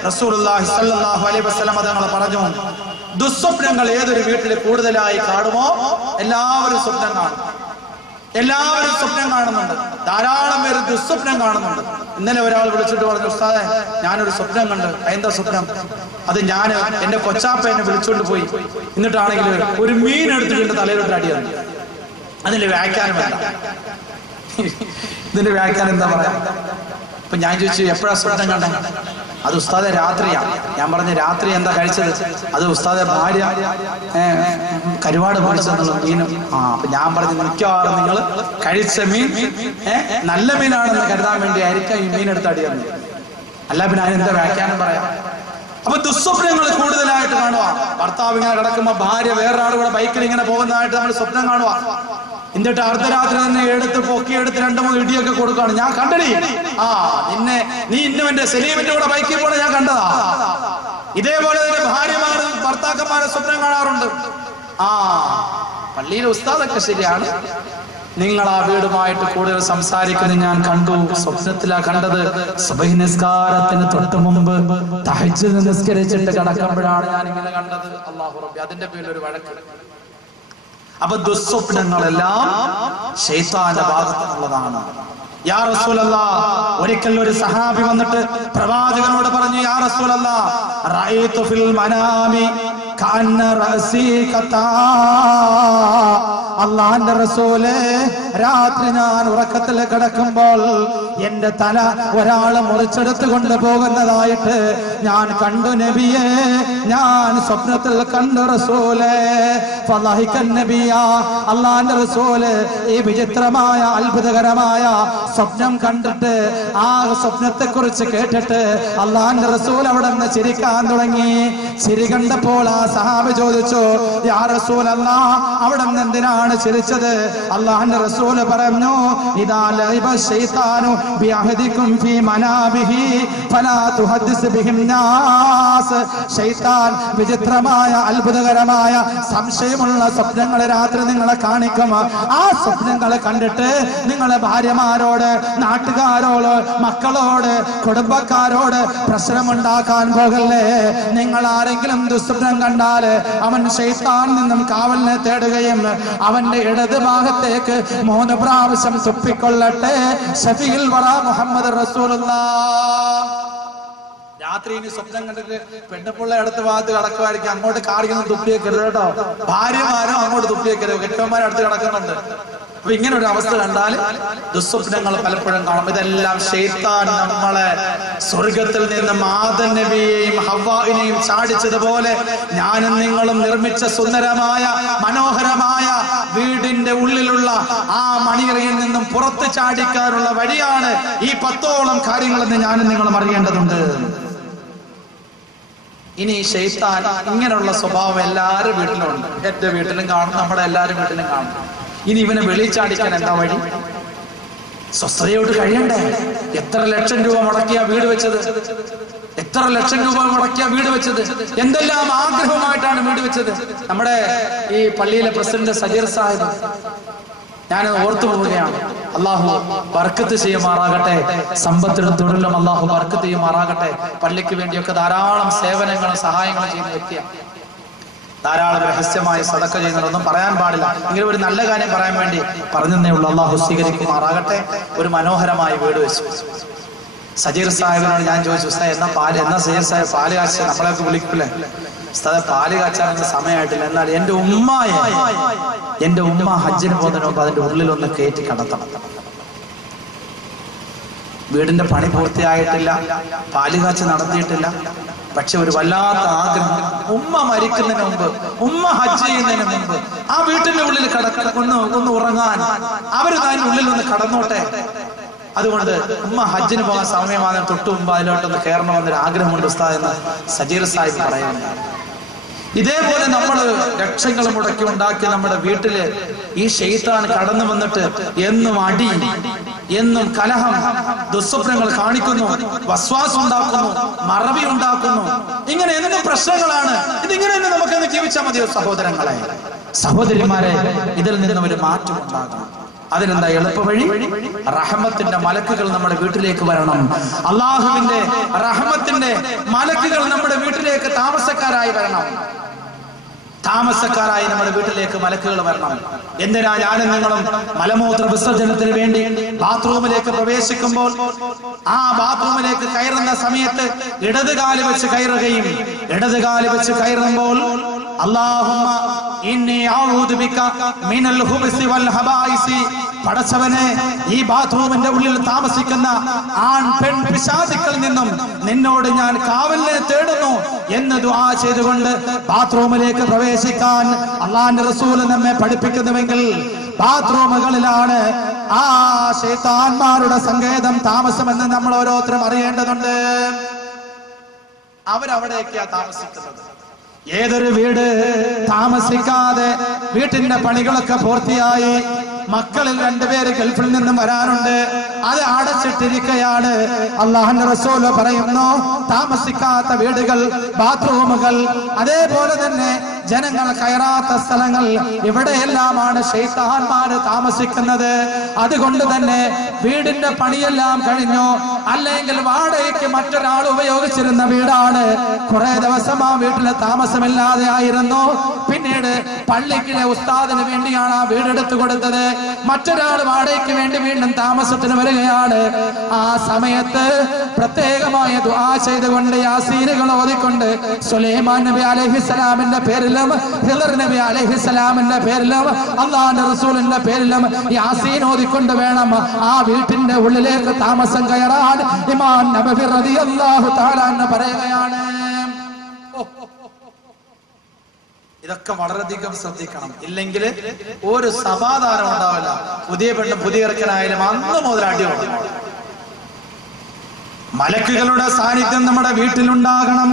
റസൂലുള്ളാഹി സ്വല്ലല്ലാഹു അലൈഹി വസല്ലം തങ്ങൾ പറഞ്ഞു, ദുസ്വപ്നങ്ങൾ ഏതൊരു വീട്ടിൽ കൂടുതലായി കാണുമോ എല്ലാവരും സ്വപ്നം കാണും, എല്ലാവരും സ്വപ്നം കാണുന്നുണ്ട്. ധാരാളം പേര് ദുസ്വപ്നം കാണുന്നുണ്ട്. ഇന്നലെ ഒരാൾ വിളിച്ചിട്ട് പറഞ്ഞു, ഉസ്താദേ ഞാനൊരു സ്വപ്നം കണ്ട്. എന്താ സ്വപ്നം? അത് ഞാൻ എന്റെ കൊച്ചാപ്പ എന്നെ വിളിച്ചോണ്ട് പോയി, എന്നിട്ടാണെങ്കിൽ ഒരു മീൻ എടുത്തിട്ട് തലയിലോട്ട് അടിയാണ്. അതിന്റെ വ്യാഖ്യാനം വേണ്ട, ഇതിന്റെ വ്യാഖ്യാനം എന്താ പറയാ? അപ്പൊ ഞാൻ ചോദിച്ചു, എപ്പോഴാ സ്വപ്നം കണ്ടേ? അത് ഉസ്താദെ രാത്രിയാണ്. ഞാൻ പറഞ്ഞു, രാത്രി എന്താ കഴിച്ചത്? അത് ഉസ്താദെ ഭാര്യ കരുവാട് മേടിച്ചെന്നുള്ള മീനും. അപ്പൊ ഞാൻ പറഞ്ഞു, മിക്കവാറും നിങ്ങൾ കഴിച്ച മീൻ നല്ല മീനാണെന്ന് കരുതാൻ വേണ്ടി ആയിരിക്കാം ഈ മീൻ എടുത്ത് അടിയെന്ന്. അല്ല പിന്നെ അതിനെന്താ വ്യാഖ്യാനം പറയാം? അപ്പൊ ദുസ്വപ്നങ്ങൾ കൂടുതലായിട്ട് കാണുക. ഭർത്താവ് ഇങ്ങനെ കിടക്കുമ്പോ ഭാര്യ വേറൊരാൾ കൂടെ ബൈക്കിൽ ഇങ്ങനെ പോകുന്നതായിട്ട് നമ്മൾ സ്വപ്നം കാണുക. എന്നിട്ട് അർദ്ധരാത്രി തന്നെ എടുത്ത് പൊക്കിയെടുത്ത് 2-3 ഇടിയൊക്കെ കൊടുക്കുകയാണ്. ഞാൻ കണ്ടടി, നീ ഇന്നവന്റെ സലീമിന്റെ കൂടെ ബൈക്കിൽ പോണെ ഞാൻ കണ്ടതാ. ഇതേപോലെ തന്നെ ഭാര്യമാരും ഭർത്താക്കന്മാരെ സ്വപ്നം കാണാറുണ്ട്. പള്ളിയിലെ ഉസ്താദൊക്കെ ശരിയാണ്, നിങ്ങൾ ആ വീടുമായിട്ട് കൂടുതൽ സംസാരിക്കുന്നത് ഞാൻ കണ്ടു. സ്വപ്നത്തിലാ കണ്ടത്. സുബഹി നിസ്കാരത്തിന് തൊട്ട് മുമ്പ് തഹജ്ജുദ് നിസ്കരിച്ചിട്ട് കിടക്കുമ്പോഴാണ് ഞാൻ ഇങ്ങനെ കണ്ടത്. അല്ലാഹു റബ്ബി, അതിന്റെ പേരിൽ ഒരു വഴക്ക്. അപ്പൊ ദുസ്വപ്നങ്ങളെല്ലാം ശൈത്താന്റെ ഭാഗത്തു നിന്നുള്ളതാണ്. യാ റസൂലല്ലാഹ്, ഒരിക്കൽ ഒരു സഹാബി വന്നിട്ട് പ്രവാചകനോട് പറഞ്ഞു, യാ റസൂലല്ലാഹ്, റഅയ്തു ഫിൽ മനാമി കഅന്ന റഅസി ഖതാ. അല്ലാഹുവിന്റെ റസൂലേ, രാത്രി ഞാൻ ഉറക്കത്തിൽ കിടക്കുമ്പോൾ എന്റെ തല ഒരാൾ മുറിച്ചെടുത്ത് കൊണ്ടുപോകുന്നതായിട്ട് ഞാൻ കണ്ടു നബിയേ, ഞാൻ സ്വപ്നത്തിൽ കണ്ടു റസൂലേ. ഫളഹിക്കൻ നബിയ, അല്ലാഹുവിന്റെ റസൂല് ഈ വിചിത്രമായ അത്ഭുതകരമായ സ്വപ്നം കണ്ടിട്ട്, ആ സ്വപ്നത്തെ കുറിച്ച് കേട്ടിട്ട് അല്ലാഹുവിന്റെ റസൂൽ അവിടെ നിന്ന് ചിരിക്കാൻ തുടങ്ങി. ചിരി കണ്ടപ്പോൾ ആ സഹാബി ചോദിച്ചു, യാ റസൂലല്ലാഹ്, അവിടെ നിന്ന് എന്തിനാണ് ചിരിച്ചത്? അല്ലാഹുവിന്റെ റസൂല് പറഞ്ഞു, ഇദാ ലഇബ ശൈത്താനു ബിഅഹദികും ഫീ മനാബിഹി ഫലാ തുഹദ്ദിസ് ബിഹിൻ നാസ്. ശൈത്താൻ വിചിത്രമായ അത്ഭുതകരമായ സംശയമുള്ള സ്വപ്നങ്ങൾ രാത്രി നിങ്ങളെ കാണിക്കും. ആ സ്വപ്നങ്ങൾ കണ്ടിട്ട് നിങ്ങളെ ഭാര്യമാരോട്, നാട്ടുകാരോട്, മക്കളോട്, കുടുംബക്കാരോട് പ്രശ്നമുണ്ടാക്കാൻ പോകല്ലേ. നിങ്ങൾ ആരെങ്കിലും ദുസ്വപ്നം കണ്ടാൽ അവൻ ശൈത്താനിൽ നിന്നും കാവലിനെ തേടുകയും അവന്റെ ഇടത് ഭാഗത്തേക്ക് 3 പ്രാവശ്യം തുപ്പിക്കൊള്ളട്ടെ. ഷഫീഉൽ വറാ മുഹമ്മദ് റസൂലുള്ളാഹ്. രാത്രി ഇനി സ്വപ്നം കണ്ടിട്ട് പെണ്ണുപിള്ള അടുത്ത ഭാഗത്ത് കിടക്കുമായിരിക്കും, അങ്ങോട്ട് കാണിക്കുന്ന തുപ്പിയേക്കരുത് കേട്ടോ. ഭാര്യമാരും അങ്ങോട്ട് തുപ്പിയേക്കരുത്. കെട്ടന്മാരും അടുത്ത് കിടക്കുന്നുണ്ട്. അപ്പൊ ഇങ്ങനെ ഒരു അവസ്ഥ കണ്ടാൽ ദുസ്വപ്നങ്ങൾ പലപ്പോഴും കാണും. ഇതെല്ലാം ശൈത്താൻ നമ്മളെ സ്വർഗത്തിൽ നിന്ന് ആദം നബിയെയും ഹവ്വായിനെയും ചാടിച്ചതുപോലെ ഞാനും നിങ്ങളും നിർമ്മിച്ച സുന്ദരമായ മനോഹരമായ വീടിന്റെ ഉള്ളിലുള്ള ആ മണിയറയിൽ നിന്നും പുറത്ത് ചാടിക്കാനുള്ള വഴിയാണ് ഈ 10ഓളം കാര്യങ്ങളെന്ന് ഞാനും നിങ്ങളും അറിയേണ്ടതുണ്ട്. ഇനി ശൈത്താൻ ഇങ്ങനെയുള്ള സ്വഭാവം എല്ലാവരും വീട്ടിലും ഉണ്ട്. എന്റെ വീട്ടിലും കാണും, നമ്മുടെ എല്ലാവരും വീട്ടിലും കാണും. ഇനി ഇവനെ വെളിച്ചാടിക്കാൻ എന്താ വഴി? സ്വസ്ഥതയോട് കഴിയണ്ടേ? എത്ര ലക്ഷം രൂപ മുടക്കിയ വീട് വെച്ചത്, എത്ര ലക്ഷം രൂപ മുടക്കിയ വീട് വെച്ചത്, എന്തെല്ലാം ആഗ്രഹമായിട്ടാണ് വീട് വെച്ചത്. നമ്മുടെ ഈ പള്ളിയിലെ പ്രസിഡന്റ് സജീർ സാഹിബ്, ഞാൻ ഓർത്തു പോവുകയാണ്. അള്ളാഹു ബർക്കത്ത് ചെയ്യുമാറാകട്ടെ, സമ്പത്തിലും തൊഴിലും അള്ളാഹു ബർക്കത്ത് ചെയ്യുമാറാകട്ടെ. പള്ളിക്ക് വേണ്ടിയൊക്കെ ധാരാളം സേവനങ്ങളും സഹായങ്ങളും ചെയ്യുന്ന വ്യക്തിയാണ്. ധാരാളം രഹസ്യമായ സദഖ ചെയ്യുന്നതൊന്നും പറയാൻ പാടില്ല. ഇങ്ങനെ ഒരു നല്ല കാര്യം പറയാൻ വേണ്ടി പറഞ്ഞതേ ഉള്ളൂ. അള്ളാഹു സ്വീകരിക്കുമാറാകട്ടെ. ഒരു മനോഹരമായ വീട് വെച്ചു. സജീർ സാഹിബിനോട് ഞാൻ ചോദിച്ചു, എന്നാ സജീർ സാഹിബ് പാല് കാച്ചാൻ നമ്മളെയൊക്കെ വിളിക്കില്ലേ? പാല് കാച്ചാനൊന്നും സമയമായിട്ടില്ല. എന്നാൽ എന്റെ ഉമ്മ ഹജ്ജിന് പോകുന്നതിന് മുമ്പ് അതിന്റെ ഉള്ളിലൊന്ന് കയറ്റി കടത്തണം. വീടിന്റെ പണി പൂർത്തിയായിട്ടില്ല, പാല് കാച്ച് നടത്തിയിട്ടില്ല. പക്ഷെ ഒരു വല്ലാത്ത ആഗ്രഹം, ഉമ്മ മരിക്കുന്നതിന് മുമ്പ്, ഉമ്മ ഹജ്ജ് ചെയ്യുന്നതിന് മുമ്പ് ആ വീട്ടിന്റെ ഉള്ളിൽ ഒന്ന് ഉറങ്ങാൻ, അവര് അതിന്റെ ഉള്ളിൽ ഒന്ന് കടന്നോട്ടെ. അതുകൊണ്ട് ഉമ്മ ഹജ്ജിന് പോകാൻ സമയമാണ്, തൊട്ട് മുമ്പ് അതിലോട്ടൊന്ന് കയറണമെന്നൊരു ആഗ്രഹമുണ്ട് ഉസ്താദ് എന്ന് സജീർ സാഹിബ് പറയുന്നു. ഇതേപോലെ നമ്മൾ ലക്ഷങ്ങൾ മുടക്കി ഉണ്ടാക്കി നമ്മുടെ വീട്ടില് ഈ ശൈത്താൻ കടന്നു വന്നിട്ട് എന്നും അടി, എന്നും കലഹം, ദുസ്വപ്നങ്ങൾ കാണിക്കുന്നു, വസ്വാസം ഉണ്ടാക്കുന്നു, മറവി ഉണ്ടാക്കുന്നു. ഇങ്ങനെ എന്ത് പ്രശ്നങ്ങളാണ്. ഇതിങ്ങനെ നമുക്കൊന്ന് ജീവിച്ചാൽ മതിയോ സഹോദരങ്ങളെ, സഹോദരിമാരെ? ഇതിൽ നിന്നും ഒരു മാറ്റം ഉണ്ടാകണം. അതിനെന്താ എളുപ്പ വഴി? റഹ്മത്തിന്റെ മലക്കുകൾ നമ്മുടെ വീട്ടിലേക്ക് വരണം. അള്ളാഹുവിന്റെ റഹ്മത്തിന്റെ മലക്കുകൾ നമ്മുടെ വീട്ടിലേക്ക് താമസക്കാരായി വരണം. താമസക്കാരായി നമ്മുടെ വീട്ടിലേക്ക് മലക്കുകൾ വരണം. എന്തിനാ ഞാനും നിങ്ങളും മലമൂത്ര വിസർജനത്തിന് വേണ്ടി ബാത്റൂമിലേക്ക് പ്രവേശിക്കുമ്പോൾ ആ ബാത്റൂമിലേക്ക് കയറുന്ന സമയത്ത് ഇടതുകാല് വെച്ച് കയറുകയും ഇടതുകാല് വെച്ച് കയറുമ്പോൾ അല്ലാഹുമ്മ ഇന്നി അഊദു ബിക മിനൽ ഖുബ്സി വൽ ഹബായിസി, പടച്ചവനെ ഈ ബാത്റൂമിന്റെ ഉള്ളിൽ താമസിക്കുന്ന ആൺ പെൺ പിശാചുക്കളിൽ നിന്നും നിന്നോട് ഞാൻ കാവലിനെ തേടുന്നു എന്ന് ദുആ ചെയ്തുകൊണ്ട് ബാത്റൂമിലേക്ക് പ്രവേശിക്കാൻ അല്ലാഹുവിന്റെ റസൂൽ നമ്മെ പഠിപ്പിക്കുന്നുവെങ്കിൽ ബാത്റൂമുകളിലാണ് ആ ശൈത്താന്മാരുടെ സങ്കേതം, താമസമെന്ന് നമ്മൾ ഓരോരുത്തരും അറിയേണ്ടതുണ്ട്. അവരവിടേക്കാ താമസിക്കുന്നത്. ഏതൊരു വീട് താമസിക്കാതെ വീട്ടിന്റെ പണികളൊക്കെ പൂർത്തിയായി മക്കളിൽ 2 പേര് ഗൾഫിൽ നിന്നും വരാനുണ്ട്, അത് അടച്ചിട്ടിരിക്കുകയാണ്. അല്ലാഹുവിന്റെ റസൂൽ പറയുന്നു, താമസിക്കാത്ത വീടുകൾ, ബാത്റൂമുകൾ, അതേപോലെ തന്നെ ജനങ്ങൾ കയറാത്ത സ്ഥലങ്ങൾ, ഇവിടെയെല്ലാമാണ് ശൈത്താന്മാര് താമസിക്കുന്നത്. അതുകൊണ്ട് തന്നെ വീടിന്റെ പണിയെല്ലാം കഴിഞ്ഞു, അല്ലെങ്കിൽ വാടകയ്ക്ക് മറ്റൊരാൾ ഉപയോഗിച്ചിരുന്ന വീടാണ്. കുറെ ദിവസം ആ വീട്ടിലെ താമസമില്ലാതെ ആയിരുന്നു. പിന്നീട് പള്ളിക്കിലെ ഉസ്താദിന് വേണ്ടിയാണ് ആ വീടെടുത്തു കൊടുത്തത്. മറ്റൊരാൾ വാടകയ്ക്ക് വേണ്ടി വീണ്ടും താമസത്തിന് വരികയാണ്. ആ സമയത്ത് പ്രത്യേകമായ ദുആ ചെയ്തുകൊണ്ട് യാസീനുകൾ ഓതിക്കൊണ്ട് സുലൈമാൻ നബി അലൈഹിസ്സലാമിന്റെ പേരിലും ഹിളർ നബി അലൈഹിസ്സലാമിന്റെ പേരിലും അല്ലാഹുവിന്റെ റസൂലിന്റെ പേരിലും യാസീൻ ഓതിക്കൊണ്ട് വേണം ആ വീട്ടിന്റെ ഉള്ളിലേക്ക് താമസം കയറാൻ. ഇമാം നബവി റളിയല്ലാഹു തആല എന്ന് പറയുകയാണ്. ഇതൊക്കെ വളരെയധികം ശ്രദ്ധിക്കണം. ഇല്ലെങ്കിൽ ഒരു സമാധാനം ഉണ്ടാവില്ല. പുതിയ പെണ്ണ് പുതിയ ഇറക്കനായാലും അന്ന് മുതൽ അടിയുണ്ട്. മലക്കുകളുടെ സാന്നിധ്യം നമ്മുടെ വീട്ടിലുണ്ടാകണം.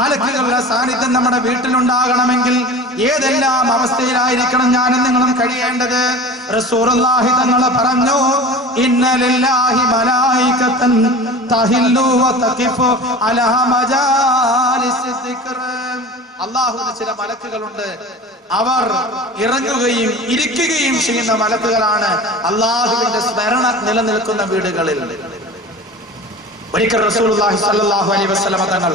മലക്കുകളുടെ സാന്നിധ്യം നമ്മുടെ വീട്ടിലുണ്ടാകണമെങ്കിൽ ഏതെല്ലാം അവസ്ഥയിലായിരിക്കണം ഞാനും നിങ്ങളും കഴിയേണ്ടത്? റസൂലുള്ളാഹി തങ്ങൾ പറഞ്ഞു, ഇന്ന ലില്ലാഹി മലായികതൻ തഹില്ലു വ തഖിഫു അലാ മജാലിസ് ദിക്ർ. അല്ലാഹുവിന് ചില മലക്കുകളുണ്ട്, അവർ ഇറങ്ങുകയും ഇരിക്കുകയും ചെയ്യുന്ന മലക്കുകളാണ് അല്ലാഹുവിന്റെ സ്മരണ നിലനിൽക്കുന്ന വീടുകളിൽ. ഒരിക്കൽ റസൂലുള്ളാഹി സ്വല്ലല്ലാഹു അലൈഹി വസല്ലം തങ്ങൾ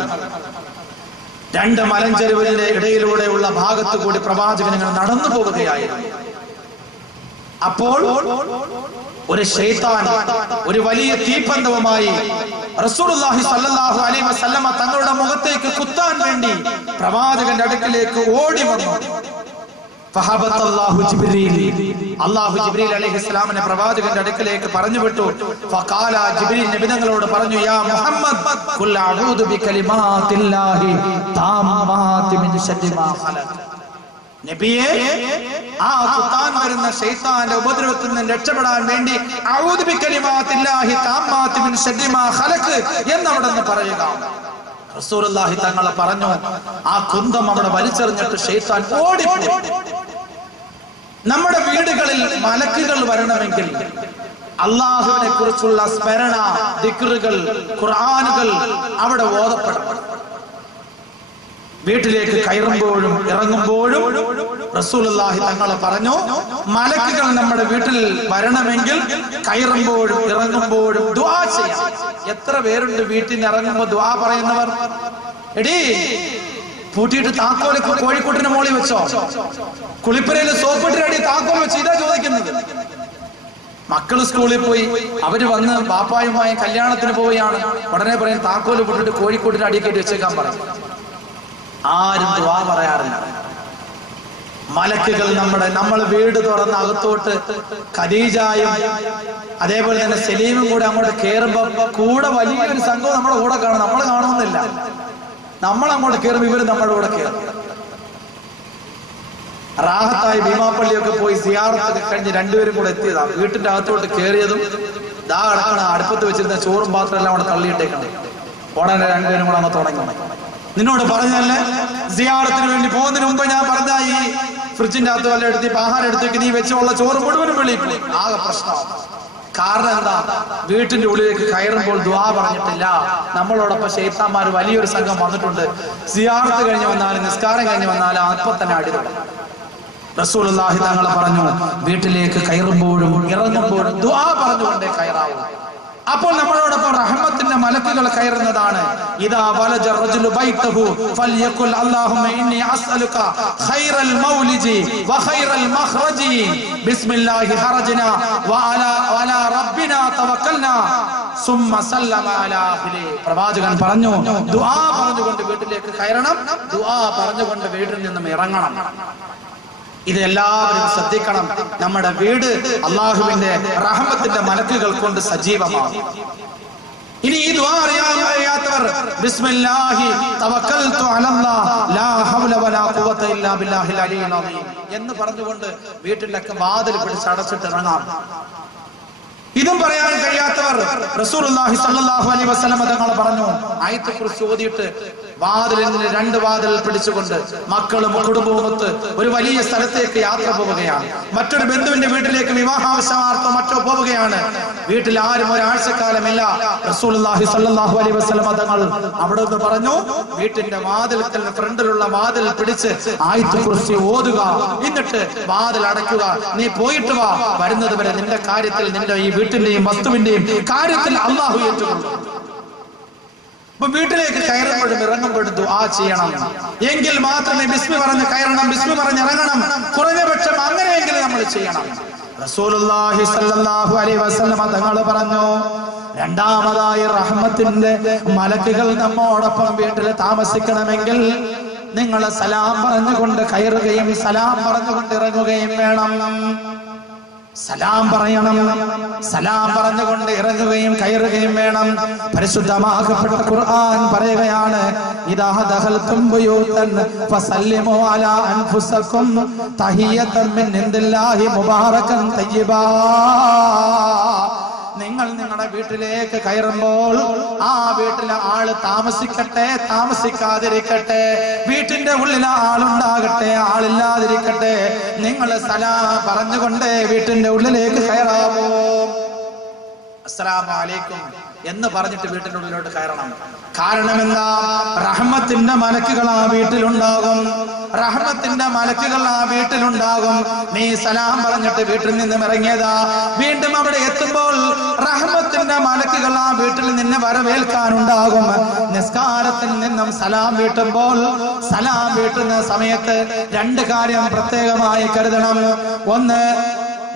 2 മലഞ്ചെരുവിന്റെ ഇടയിലൂടെയുള്ള ഭാഗത്തു കൂടി പ്രവാചകൻ നടന്നു പോവുകയായിരുന്നു. അപ്പോൾ ഒരു ശൈത്താൻ ഒരു വലിയ തീപ്പന്തവുമായി റസൂലുള്ളാഹി സ്വല്ലല്ലാഹു അലൈഹി വസല്ലം തങ്ങളുടെ മുഖത്തേക്ക് കുത്താൻ വേണ്ടി പ്രവാചകന്റെ അടുക്കിലേക്ക് ഓടി വന്നു. ഫഹബത്തല്ലാഹു ജിബ്രീൽ, അല്ലാഹു ജിബ്രീൽ അലൈഹിസ്സലാമിനെ പ്രവാചകന്റെ അടുക്കലേക്ക് പറഞ്ഞു വിട്ടു. ഫഖാല, ജിബ്രീൽ നബി തങ്ങളോട് പറഞ്ഞു, യാ മുഹമ്മദ് ഖുൽ അഊദു ബികലിമാത്തില്ലാഹി താമ്മാതി മിൻ ശർരി മാ ഖലഖ. നബിയെ, ആ സുൽത്താൻ വരുന്ന ശൈത്താന്റെ ഉപദ്രവത്തിൽ നിന്ന് രക്ഷപ്പെടാൻ വേണ്ടി അഊദു ബികലിമാത്തില്ലാഹി താമ്മാതി മിൻ ശർരി മാ ഖലഖ എന്നവിടുന്ന് പറയുക. റസൂലുള്ളാഹി തങ്ങളെ പറഞ്ഞു. ആ കുന്തം അവിടെ വലിച്ചെറിഞ്ഞിട്ട് ശൈത്താൻ ഓടിപ്പോയി. നമ്മുടെ വീടുകളിൽ മലക്കുകൾ വരണമെങ്കിൽ അള്ളാഹുവിനെ കുറിച്ചുള്ള സ്മരണ, ദിക്റുകൾ, ഖുർആനുകൾ അവിടെ ഓതപ്പെടണം. വീട്ടിലേക്ക് കയറുമ്പോഴും ഇറങ്ങുമ്പോഴും റസൂലുള്ളാഹി തങ്ങൾ പറഞ്ഞു, മലക്കുകൾ നമ്മുടെ വീട്ടിൽ വരണമെങ്കിൽ കയറുമ്പോഴും ഇറങ്ങുമ്പോഴും ദുആ ചെയ്യാം. എത്ര പേരുണ്ട് വീട്ടിൽ നിന്ന് ഇറങ്ങുമ്പോ ദുആ പറയുന്നവർ? എടീ, പൂട്ടിയിട്ട് താക്കോല് കോഴിക്കോട്ടിന് മോളി വെച്ചോ, കുളിപ്പുരയില് സോപ്പിട്ടിരടി താക്കോൽ വെച്ച്, ഇതാ ചോദിക്കുന്നത്. മക്കള് സ്കൂളിൽ പോയി, അവര് വന്ന് പാപ്പായുമായി കല്യാണത്തിന് പോവുകയാണ്. ഉടനെ പറയും താക്കോല് പൊട്ടിട്ട് കോഴിക്കോട്ടിന് അടിക്കേറ്റി വെച്ചേക്കാൻ പറയും. ആരും ദുആ പറയാറില്ല. മലക്കുകൾ നമ്മൾ വീട് തുറന്ന് അകത്തോട്ട് ഖദീജയും അതേപോലെ തന്നെ സലീമും കൂടെ അങ്ങോട്ട് കയറുമ്പോ കൂടെ വലിയൊരു സംഘം നമ്മുടെ കൂടെ കാണും. നമ്മൾ കാണുന്നില്ല. നമ്മൾ അങ്ങോട്ട് കയറുമ്പോ ഇവര് നമ്മുടെ കൂടെ കയറും. റാഹത്തായി ഭീമാപ്പള്ളിയൊക്കെ പോയി സിയാറത്തൊക്കെ കഴിഞ്ഞ് രണ്ടുപേരും കൂടെ എത്തിയതാ. വീട്ടിന്റെ അകത്തോട്ട് കയറിയതും ദാ അടക്കണം, അടുപ്പത്ത് വെച്ചിരുന്ന ചോറും പാത്രം എല്ലാം അവിടെ തള്ളിയിട്ടേക്കണം. ഉടനെ രണ്ടുപേരും കൂടെ അങ്ങ് തുടങ്ങി. നിന്നോട് പറഞ്ഞല്ലേ, സിയാറത്തിന് വേണ്ടി പോകുന്നതിന് മുമ്പ് ഞാൻ പറഞ്ഞ ഈ ഫ്രിഡ്ജിന്റെ അകത്ത് വല്ല എടുത്ത് ആഹാരം എടുത്തേക്ക് നീ വെച്ചുള്ള ചോറ് മുഴുവനും വെളിയിപ്പോയി. ആകെ പ്രശ്നമാണ്. കാരണം എന്താ? വീട്ടിന്റെ ഉള്ളിലേക്ക് കയറുമ്പോൾ ദുആ പറഞ്ഞിട്ടില്ല. നമ്മളോടൊപ്പം ശൈത്താന്മാർ വലിയൊരു സംഘം വന്നിട്ടുണ്ട്. സിയാറത്ത് കഴിഞ്ഞ് വന്നാലും നിസ്കാരം കഴിഞ്ഞ് വന്നാലും അപ്പൊ തന്നെ അടി തുടങ്ങും. റസൂലുള്ളാഹി തങ്ങൾ പറഞ്ഞു, വീട്ടിലേക്ക് കയറുമ്പോഴും ഇറങ്ങുമ്പോഴും ദുആ പറഞ്ഞുകൊണ്ടേ കയറാവൂ. അപ്പോൾ നമ്മളോടൊപ്പം റഹ്മത്തിന്റെ മലക്കുകൾ കയറുന്നതാണ്. ഇദാ വലജ റജുലു ബൈതഹു ഫൽയഖുൽ അല്ലാഹുമ്മ ഇന്നി അസ്അലുക ഖൈറൽ മൗലിജി വ ഖൈറൽ മഖ്റജി ബിസ്മില്ലാഹി ഹറജ്നാ വഅലാ റബ്ബിനാ തവക്കൽനാ സുമ്മ സല്ലമ അലാ അഹ്ലി. പ്രവാചകൻ പറഞ്ഞു, ദുആ പറഞ്ഞുകൊണ്ട് വീട്ടിലേക്ക് കയറണം, ദുആ പറഞ്ഞുകൊണ്ട് വീട്ടിൽ നിന്നും ഇറങ്ങണം. ഇതെല്ലാവരും ശ്രദ്ധിക്കണം. നമ്മുടെ വീട് അള്ളാഹുവിന്റെ റഹ്മത്തിന്റെ മലക്കുകൾ കൊണ്ട് സജീവമാണ്. ഇനി ഈ ദുആ അറിയാത്തവർ ബിസ്മില്ലാഹി തവക്കൽതു അലല്ലാഹ് ലാ ഹൗല വലാ ഖുവത ഇല്ലാ ബില്ലാഹിൽ അലിയിൽ അദീം എന്ന് പറഞ്ഞുകൊണ്ട് വീട്ടിലൊക്കെ വാതിൽ പിടിച്ച് അടച്ചിട്ട് ഇറങ്ങാം. ഇതും പറയാൻ കഴിയാത്തവർ റസൂലുള്ളാഹി സ്വല്ലല്ലാഹു അലൈഹി വസല്ലം തങ്ങൾ പറഞ്ഞു, ആയത്തുൽ കുർസി ഓതിയിട്ട് വാതിലിന് രണ്ട് വാതിൽ പിടിച്ചുകൊണ്ട് മക്കളും കുടുംബവുമൊത്ത് ഒരു വലിയ സ്ഥലത്തേക്ക് യാത്ര പോവുകയാണ്. മറ്റൊരു ബന്ധുവിന്റെ വീട്ടിലേക്ക് വിവാഹാവശ്യമാർത്തോ മറ്റോ പോവുകയാണ്. വീട്ടിൽ ആരും ഒരാഴ്ചക്കാലമില്ല. റസൂലുള്ളാഹി സ്വല്ലല്ലാഹു അലൈഹി വസല്ലം തങ്ങൾ അവിടെ നിന്ന് പറഞ്ഞു, വീട്ടിന്റെ വാതിൽക്കൽ ഫ്രണ്ടിലുള്ള വാതിൽ പിടിച്ച് ആയത്തുൽ കുർസി ഓതുക, എന്നിട്ട് വാതിൽ അടയ്ക്കുക. നീ പോയിട്ട് വാ, വരുന്നത് വരെ നിന്റെ കാര്യത്തിൽ, നിന്റെ ഈ വീട്ടിന്റെയും വസ്തുവിന്റെയും കാര്യത്തിൽ അള്ളാഹു ഏറ്റുകൊള്ളും. അപ്പൊ വീട്ടിലേക്ക് കയറുമ്പോഴും ഇറങ്ങുമ്പോഴും ദുആ ചെയ്യണം. എങ്കിൽ മാത്രമേ ബിസ്മി പറഞ്ഞ് കയറണം, ബിസ്മി പറഞ്ഞ് ഇറങ്ങണം. കുറഞ്ഞപക്ഷം അങ്ങനെയെങ്കിലും നമ്മൾ ചെയ്യണം. റസൂലുള്ളാഹി സ്വല്ലല്ലാഹു അലൈഹി വസല്ലം തങ്ങൾ പറഞ്ഞു, രണ്ടാമതായി റഹ്മത്തിന്റെ മലക്കുകൾ നമ്മോടൊപ്പം വീട്ടിൽ താമസിക്കണമെങ്കിൽ നിങ്ങൾ സലാം പറഞ്ഞുകൊണ്ട് കയറുകയും സലാം പറഞ്ഞുകൊണ്ട് ഇറങ്ങുകയും വേണം. സലാം പറയണം, സലാം പറഞ്ഞുകൊണ്ട് ഇറങ്ങുകയും കയറുകയും വേണം. പരിശുദ്ധമാക്കപ്പെട്ട ഖുർആൻ പറയുകയാണ്, ഇദാ ദഖൽതും ബുയൂതൻ ഫസല്ലിമു അലാ അൻഫുസകും തഹിയ്യതൻ മിൻ ഇൻദില്ലാഹി മുബാറകൻ തയ്യിബാ. നിങ്ങൾ നിങ്ങളുടെ വീട്ടിലേക്ക് കയറുമ്പോൾ ആ വീട്ടിലെ ആള് താമസിക്കട്ടെ താമസിക്കാതിരിക്കട്ടെ, വീട്ടിന്റെ ഉള്ളിൽ ആളുണ്ടാകട്ടെ ആളില്ലാതിരിക്കട്ടെ, നിങ്ങൾ സലാം പറഞ്ഞുകൊണ്ട് വീട്ടിന്റെ ഉള്ളിലേക്ക് കയറാവോ. അസ്സലാമു അലൈക്കും എന്ന് പറഞ്ഞിട്ട് വീട്ടിന്റെ ഉള്ളിലോട്ട് കയറണം. കാരണം എന്താ? റഹ്മത്തിന്റെ മലക്കുകൾ ആ വീട്ടിലുണ്ടാകും. റഹ്മത്തിന്റെ മലക്കുകൾ ആ വീട്ടിലുണ്ടാകും. നീ സലാം പറഞ്ഞിട്ട് വീട്ടിൽ നിന്നും ഇറങ്ങിയതാ, വീണ്ടും അവിടെ എത്തുമ്പോൾ റഹ്മത്തിന്റെ മലക്കുകൾ ആ വീട്ടിൽ നിന്നെ വരവേൽക്കാനുണ്ടാകും. നിസ്കാരത്തിൽ നിന്നും സലാം വീട്ടുമ്പോൾ, സലാം വീട്ടുന്ന സമയത്ത് രണ്ട് കാര്യം പ്രത്യേകമായി കരുതണം. ഒന്ന്,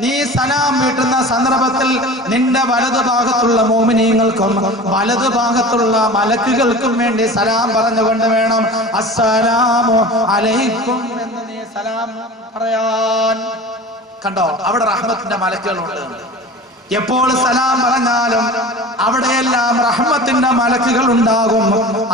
നീ സലാം വീട്ടുന്ന സന്ദർഭത്തിൽ നിന്റെ വലതുഭാഗത്തുള്ള മോമിനീങ്ങൾക്കും വലതുഭാഗത്തുള്ള മലക്കുകൾക്കും വേണ്ടി സലാം പറഞ്ഞുകൊണ്ട് വേണം അസ്സലാമു അലൈക്കും എന്ന് നീ സലാം പറയാൻ. കണ്ടോ, അവിടെ റഹ്മത്തിന്റെ മലക്കുകളുണ്ട്. എപ്പോൾ സലാം പറഞ്ഞാലും അവിടെയെല്ലാം റഹ്മത്തിന്റെ മലക്കുകൾ ഉണ്ടാകും.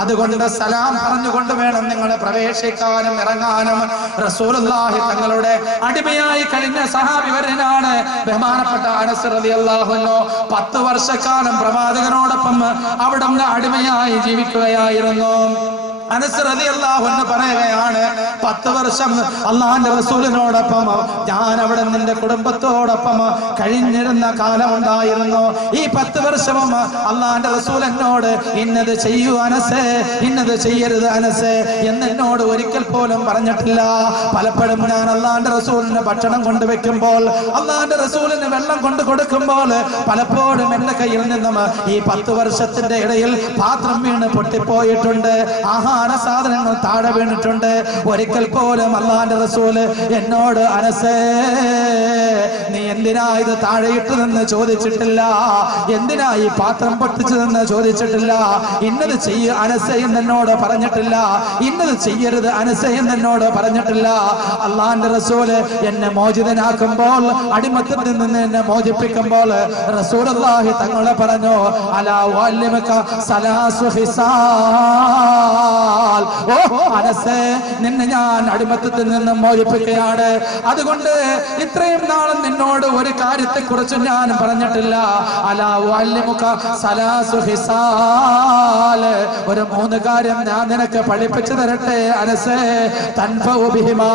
അതുകൊണ്ട് സലാം പറഞ്ഞുകൊണ്ട് വേണം നിങ്ങൾ പ്രവേശിക്കാനും ഇറങ്ങാനും. റസൂലുള്ളാഹി തങ്ങളുടെ അടിമയായി കഴിഞ്ഞ സഹാബി വരനാണ് ബഹുമാനപ്പെട്ട അനസ് റളിയല്ലാഹു അൻഹു. 10 വർഷക്കാലം പ്രവാചകനോടൊപ്പം അവിടുന്ന് അടിമയായി ജീവിക്കുകയായിരുന്നു. അനസ് റളിയല്ലാഹു അൻഹു പറയുകയാണ്, 10 വർഷം അല്ലാഹുവിന്റെ റസൂലിനോടൊപ്പം ഞാൻ അവിടെ നിന്റെ കുടുംബത്തോടൊപ്പം കഴിഞ്ഞിരുന്ന കാലം ഉണ്ടായിരുന്നു. ഈ 10 വർഷവും അല്ലാഹുവിന്റെ റസൂൽ എന്നോട് ഇന്നത് ചെയ്യൂ അനസേ, ഇന്നത് ചെയ്യരുത് അനസേ എന്നോട് ഒരിക്കൽ പോലും പറഞ്ഞിട്ടില്ല. പലപ്പോഴും ഞാൻ അല്ലാഹുവിന്റെ റസൂലിന് ഭക്ഷണം കൊണ്ടുവെക്കുമ്പോൾ, അല്ലാഹുവിന്റെ റസൂലിന് വെള്ളം കൊണ്ടു കൊടുക്കുമ്പോൾ പലപ്പോഴും എന്റെ കയ്യിൽ നിന്നും ഈ 10 വർഷത്തിന്റെ ഇടയിൽ പാത്രം വീണ് പൊട്ടിപ്പോയിട്ടുണ്ട്. സാധനങ്ങൾ താഴെ വീണിട്ടുണ്ട്. ഒരിക്കൽ പോലും അല്ലാഹുവിന്റെ റസൂല് എന്നോട് അനസേ നീ എന്തിനാ ഇത് താഴെ ഇട്ടതെന്ന് ചോദിച്ചിട്ടില്ല, എന്തിനാ ഈ പാത്രം പൊട്ടിച്ചതെന്ന് ചോദിച്ചിട്ടില്ല. ഇന്നത് ചെയ്യ അനസേ എന്നോട് പറഞ്ഞിട്ടില്ല, ഇന്നത് ചെയ്യരുത് അനസേ എന്നോട് പറഞ്ഞിട്ടില്ല. അല്ലാഹുവിന്റെ റസൂല് എന്നെ മോചിതനാക്കുമ്പോൾ, അടിമത്തിൽ നിന്ന് എന്നെ മോചിപ്പിക്കുമ്പോൾ റസൂലുള്ളാഹി തങ്ങളെ പറഞ്ഞു, അലാ വഅല്ലിമുക സലാസു ഹിസാൽ, ഓ അനസേ നിന്നെ ഞാൻ അടിമത്തത്തിൽ നിന്ന് മോചിപ്പിക്കുകയാണ്. അതുകൊണ്ട് ഇത്രയും നാളും നിന്നോട് ഒരു കാര്യത്തെ കുറിച്ച് ഞാൻ പറഞ്ഞിട്ടില്ല. അലാ വഅല്ലിമുക സലാസു ഹിസാൽ, ഒരു 3 കാര്യം ഞാൻ നിനക്ക് പഠിപ്പിച്ചു തരട്ടെ അനസേ, തൻഫഉ ബിഹിമാ.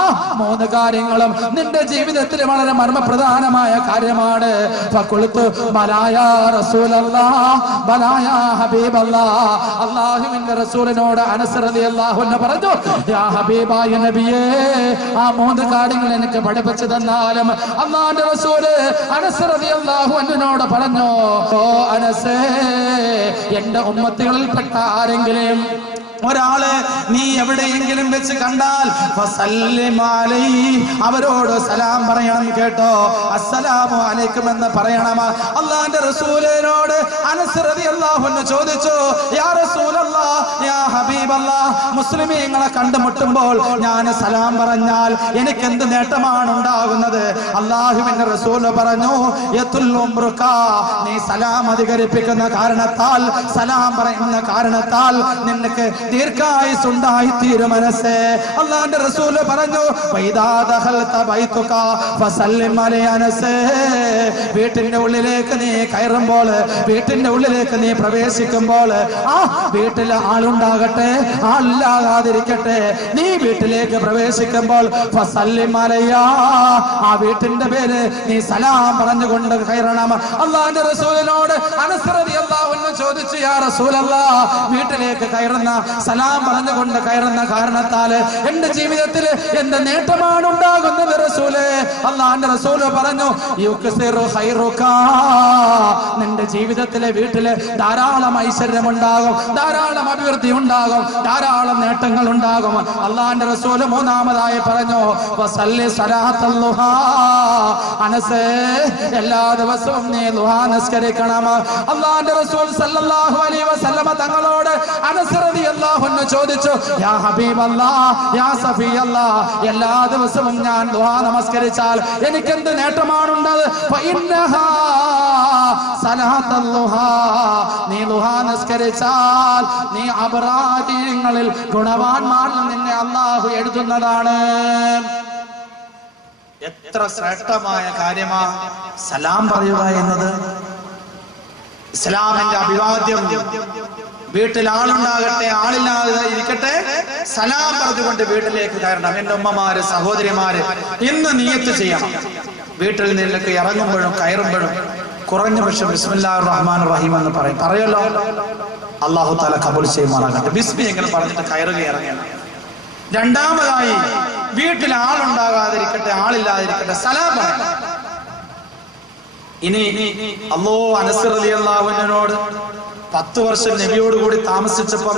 ആ 3 കാര്യങ്ങളും നിന്റെ ജീവിതത്തിൽ വളരെ മർമ്മപ്രധാനമായ കാര്യമാണ്. ഫഖുൽതു ബലാ യാ റസൂലല്ലാഹ്, ബലാ യാ ഹബീബല്ലാഹ്. അല്ലാഹുവിന്റെ റസൂലിനോട് അനസ് റളിയല്ലാഹു അൻഹു പറഞ്ഞു, യാ ഹബീബായ നബിയേ, ആ 3 കാര്യങ്ങൾ എനിക്ക് പഠിപ്പിച്ചു തന്നാലും. അല്ലാഹുവിന്റെ റസൂല് അനസ് റളിയല്ലാഹു അൻഹുവിനോട് പറഞ്ഞു, ഓ അനസേ, എന്റെ ഉമ്മത്തികളിൽപ്പെട്ട ആരെങ്കിലും ഒരാള് നീ എവിടെയെങ്കിലും വെച്ച് കണ്ടാൽ അവരോട് സലാം പറയണം കേട്ടോ. അസ്സലാമു അലൈക്കും എന്ന് പറയണം. അല്ലാഹുവിന്റെ റസൂലിനോട് അനസ് റളിയല്ലാഹു അൻഹു ചോദിച്ചു, യാ റസൂലല്ലാഹ്, യാ ഹബീബല്ലാഹ്, മുസ്ലിമീങ്ങളെ കണ്ടുമുട്ടുമ്പോൾ ഞാൻ സലാം പറഞ്ഞാൽ എനിക്ക് എന്ത് നേട്ടമാണ് ഉണ്ടാകുന്നത്? അല്ലാഹുവിന്റെ റസൂൽ പറഞ്ഞു, യതുല്ലുംറുക, നീ സലാം അധികരിപ്പിക്കുന്ന കാരണത്താൽ, സലാം പറയുന്ന കാരണത്താൽ നിനക്ക് ദീർഘായുസ്സുണ്ടായി തീരും മനസ്സേ. അല്ലാഹുവിന്റെ റസൂൽ പറഞ്ഞു, വൈദാ ദഖൽത ബൈതുക ഫസല്ലിം അലൈ അനസേ, വീട്ടിന്റെ ഉള്ളിലേക്ക് നീ കയറുമ്പോൾ, വീട്ടിന്റെ ഉള്ളിലേക്ക് നീ പ്രവേശിക്കുമ്പോൾ, ആ വീട്ടിൽ ആളുണ്ടാകട്ടെ ആളില്ലാതിരിക്കട്ടെ, നീ വീട്ടിലേക്ക് പ്രവേശിക്കുമ്പോൾ ഫസല്ലിം അലൈയാ, ആ വീട്ടിന്റെ പേര് നീ സലാം പറഞ്ഞുകൊണ്ട് കയറണം. അല്ലാഹുവിന്റെ റസൂലിനോട് അനസ് റളിയല്ലാഹു അൻഹു ചോദിച്ചു, യാ റസൂലല്ലാഹ്, വീട്ടിലേക്ക് കയറുന്ന സലാം പറഞ്ഞുകൊണ്ട് കയറുന്ന കാരണത്താൽ എന്റെ ജീവിതത്തിൽ എന്ത് നേട്ടമാണ് ഉണ്ടാകുന്നത് റസൂലേ? അല്ലാഹുവിന്റെ റസൂൽ പറഞ്ഞു, യുക്സിറു ഖൈറുക, നിന്റെ ജീവിതത്തിലെ വീട്ടില് ധാരാളം ഐശ്വര്യമുണ്ടാകും, ധാരാളം അഭിവൃദ്ധി ഉണ്ടാകും, ധാരാളം നേട്ടങ്ങൾ ഉണ്ടാകും. അല്ലാഹുവിന്റെ റസൂൽ 3-മതായി പറഞ്ഞു, വസല്ലി സ്വലാത്തൽ ളുഹാ, അനസേ എല്ലാ ദിവസവും നീ ളുഹാ നിസ്കരിക്കണം. അല്ലാഹുവിന്റെ റസൂൽ സല്ലല്ലാഹു അലൈഹി വസല്ലമ തങ്ങളോട് അനസ് റളിയല്ലാഹു അൻഹു ചോദിച്ചു, യാ ഹബീബല്ലാഹ്, യാ സഫിയല്ലാഹ്, എല്ലാ ദിവസവും ഞാൻ ദുആ നമസ്കരിച്ചാൽ എനിക്ക് എന്ത് നേട്ടമാണുള്ളത്? ഫഇന്നഹാ സലാത്തുൽ ളുഹാ, നീ ദുആ നമസ്കരിച്ചാൽ നീ അബ്റാദിങ്ങളിൽ ഗുണവാന്മാരിൽ നിന്നെ അല്ലാഹു എഴുതുന്നതാണ്. എത്ര ശ്രേഷ്ഠമായ കാര്യമാ സലാം പറയുക എന്നത്. ഇസ്ലാമിന്റെ അഭിവാദ്യം, വീട്ടിൽ ആളുണ്ടാകട്ടെ ആളില്ലാതെ ഇരിക്കട്ടെ, സലാം പറഞ്ഞുകൊണ്ട് വീട്ടിലേക്ക് കയറണം. എന്റെ ഉമ്മമാര്, സഹോദരിമാര്, ഇന്ന് നിയ്യത്ത് ചെയ്യണം. വീട്ടിൽ നിന്നൊക്കെ ഇറങ്ങുമ്പോഴും കയറുമ്പോഴും കുറഞ്ഞ പക്ഷം ബിസ്മില്ലാഹിർ റഹ്മാനിർ റഹീം എന്ന് പറയല്ലോ. അല്ലാഹു തആല കബൂൽ ചെയ്യുമാറാകട്ടെ. ബിസ്മി എങ്ങനെ പറഞ്ഞിട്ട് കയറുക ഇറങ്ങണം. 2-മതായി വീട്ടിൽ ആളുണ്ടാകാതിരിക്കട്ടെ ആളില്ലാതിരിക്കട്ടെ സലാം പറയണം. ഇനി അനസ് റളിയല്ലാഹു അൻഹുവിനോട് 10 വർഷം നബിയോടുകൂടി താമസിച്ചപ്പോൾ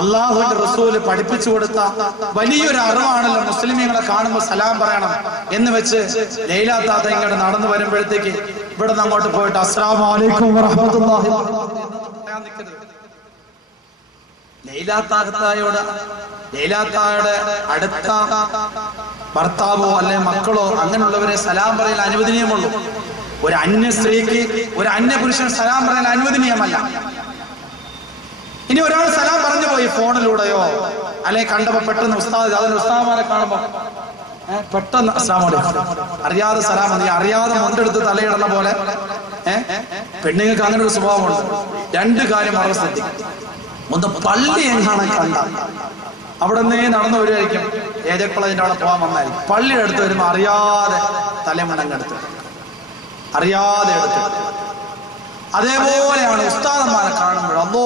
അല്ലാഹുവിന്റെ റസൂല് പഠിപ്പിച്ചു കൊടുത്ത വലിയൊരു അറിവാണല്ലോ മുസ്ലിമീങ്ങളെ കാണുമ്പോൾ സലാം പറയണം എന്ന് വെച്ച് ലൈലാ താത്ത ഇങ്ങോട്ട് നടന്നു വരുമ്പോഴത്തേക്ക് ഇവിടെ നിന്ന് അങ്ങോട്ട് പോയിട്ട് അസ്സലാമു അലൈക്കും വറഹ്മത്തുള്ളാഹി ലൈലാ താത്തയോട് ലൈലാത്തായുടെ അടുത്ത ഭർത്താവോ അല്ലെ മക്കളോ അങ്ങനെയുള്ളവരെ സലാം പറയൽ അനുവദനീയമുള്ളൂ. ഒരു അന്യ സ്ത്രീക്ക് ഒരു അന്യ പുരുഷൻ സലാം പറയാൻ അനുവദനീയമല്ല. ഇനി ഒരാൾ സലാം പറഞ്ഞു പോയി ഫോണിലൂടെയോ അല്ലെ കണ്ടപ്പോ പെട്ടെന്ന് അതിന് ഉസ്താദമാരെ കാണുമ്പോ പെട്ടെന്ന് അസ്സലാമു അലൈക്കും അറിയാതെ സലാം മതി, അറിയാതെ മുണ്ടെടുത്ത് തലയിടുന്ന പോലെ. പെണ്ണുങ്ങൾക്ക് അങ്ങനെ ഒരു സ്വഭാവമുണ്ട്. രണ്ട് കാര്യം വളരെ ശ്രദ്ധിക്കും. ഒന്ന്, പള്ളി എങ്ങാണ് കണ്ട അവിടെ നിന്നേ നടന്നു വരുമായിരിക്കും, ഏജക്കുളതിന്റെ അവിടെ പോകാൻ വന്നായിരിക്കും. പള്ളിയുടെ അടുത്ത് വരുമ്പോ അറിയാതെ തലമുണ്ടങ്ങെടുത്ത് അറിയാതെ എടുത്ത്. അതേപോലെയാണ് ഉസ്താദന്മാരെ കാണുമ്പോൾ അല്ലോ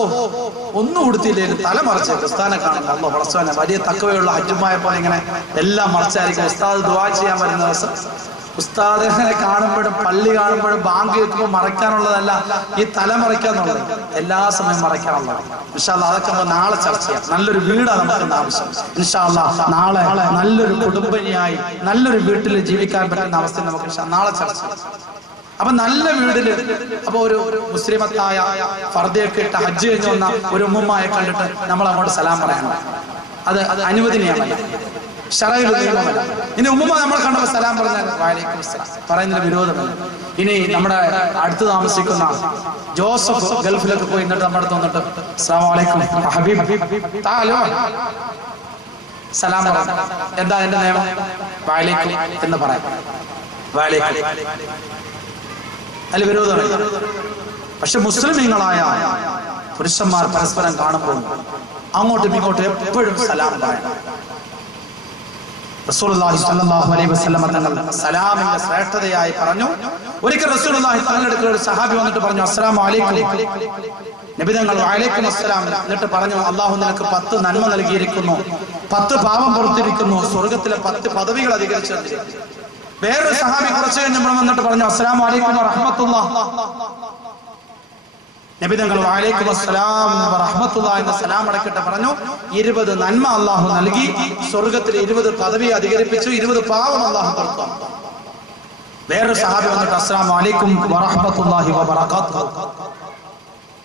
ഒന്നും കൊടുത്തില്ലെങ്കിൽ തല മറച്ച് ഉസ്താദിനെ കാണുമ്പോൾ അല്ലോ പടച്ചവനെ വലിയ തക്കവയുള്ള ഹജ്ജുമായ പോലെ ഇങ്ങനെ എല്ലാം മറച്ചായിരിക്കും. ഉസ്താദ് ദുആ ചെയ്യാൻ വരുന്ന ദിവസം ഉസ്താദിനെ കാണുമ്പോഴും പള്ളി കാണുമ്പോഴും ബാങ്ക് കേൾക്കുമ്പോൾ മറയ്ക്കാനുള്ളതല്ല, ഈ തല മറയ്ക്കാന്നുള്ളത് എല്ലാ സമയം മറയ്ക്കാനുള്ളത്. ഇൻഷാ അല്ലാഹ് അതൊക്കെ നമുക്ക് നാളെ ചർച്ച ചെയ്യാം. നല്ലൊരു വീടാണ് നമുക്ക് ആവശ്യം. ഇൻഷാ അല്ലാഹ് നാളെ നല്ലൊരു കുടുംബിനിയായി നല്ലൊരു വീട്ടിൽ ജീവിക്കാൻ പറ്റുന്ന അവസ്ഥ നമുക്ക് നാളെ ചർച്ച ചെയ്യാം. അപ്പൊ നല്ല വീടില് അപ്പൊ ഒരു മുസ്ലിമത്തായ ഫർദയൊക്കെ ഇട്ട് ഹജ്ജ് കഴിഞ്ഞ് വന്ന ഒരു ഉമ്മുമ്മയെ കണ്ടിട്ട് നമ്മൾ അങ്ങോട്ട് സലാം പറയണം. അത് അനുവദനീയമല്ല, ശറഈൽ നിയമമല്ല. ഇനി ഉമ്മുമ്മ നമ്മളെ കണ്ടപ്പോൾ സലാം പറഞ്ഞാൽ വഅലൈക്കും അസ്സലാം പറയുന്നതിന് വിരോധമല്ല. ഇനി നമ്മുടെ അടുത്ത് താമസിക്കുന്ന ജോസഫ് ഗൾഫിലൊക്കെ പോയി എന്നിട്ട് നമ്മുടെ അടുത്ത് വന്നിട്ട് അസ്സലാമു അലൈക്കും ഹബീബ് താലോ സലാം പറഞ്ഞു. എന്താ എന്റെ നിയമം? വഅലൈക്കും എന്ന് പറയാം. വഅലൈക്കും അതിൽ വിരോധമില്ല. പക്ഷെ മുസ്ലിമീങ്ങളായ പുരുഷന്മാർ പരസ്പരം കാണുമ്പോൾ അങ്ങോട്ടും ഇങ്ങോട്ടും എപ്പോഴും സലാം പറയണം. റസൂലുള്ളാഹി സ്വല്ലല്ലാഹു അലൈഹി വസല്ലം തങ്ങൾ സലാമിന്റെ ശ്രേഷ്ഠതയായി പറഞ്ഞു. ഒരിക്കൽ റസൂലുള്ളാഹി തങ്ങളുടെ അടുക്കൽ ഒരു സഹാബി വന്നിട്ട് പറഞ്ഞു അസ്സലാമു അലൈക്കും. നബി തങ്ങൾ വഅലൈക്കും അസ്സലാം എന്നിട്ട് പറഞ്ഞു അല്ലാഹു നിനക്ക് 10 നന്മ നൽകിയിരിക്കുന്നു, 10 പാപം പുറത്തിരിക്കുന്നു, സ്വർഗ്ഗത്തിലെ 10 പദവികൾ അധികരിച്ചു തന്നിരിക്കുന്നു. വേറൊരു സഹാബി കുറച്ചു കഴിഞ്ഞപ്പോൾ വന്നിട്ട് പറഞ്ഞു അസ്സലാമു അലൈക്കും വറഹ്മത്തുള്ളാഹ്. നബി തങ്ങൾ വഅലൈക്കും അസ്സലാം വറഹ്മത്തുള്ളാഹി എന്ന സലാം അടക്കട്ടെ പറഞ്ഞു. 20 നന്മ അല്ലാഹു നൽകി, സ്വർഗ്ഗത്തിൽ 20 പദവി അധികരിപ്പിച്ചു, 20 പാവം അല്ലാഹു പുറത്തു. വേറൊരു സഹാബി വന്നിട്ട് അസ്സലാമു അലൈക്കും വറഹ്മത്തുള്ളാഹി വബറകാതുഹു.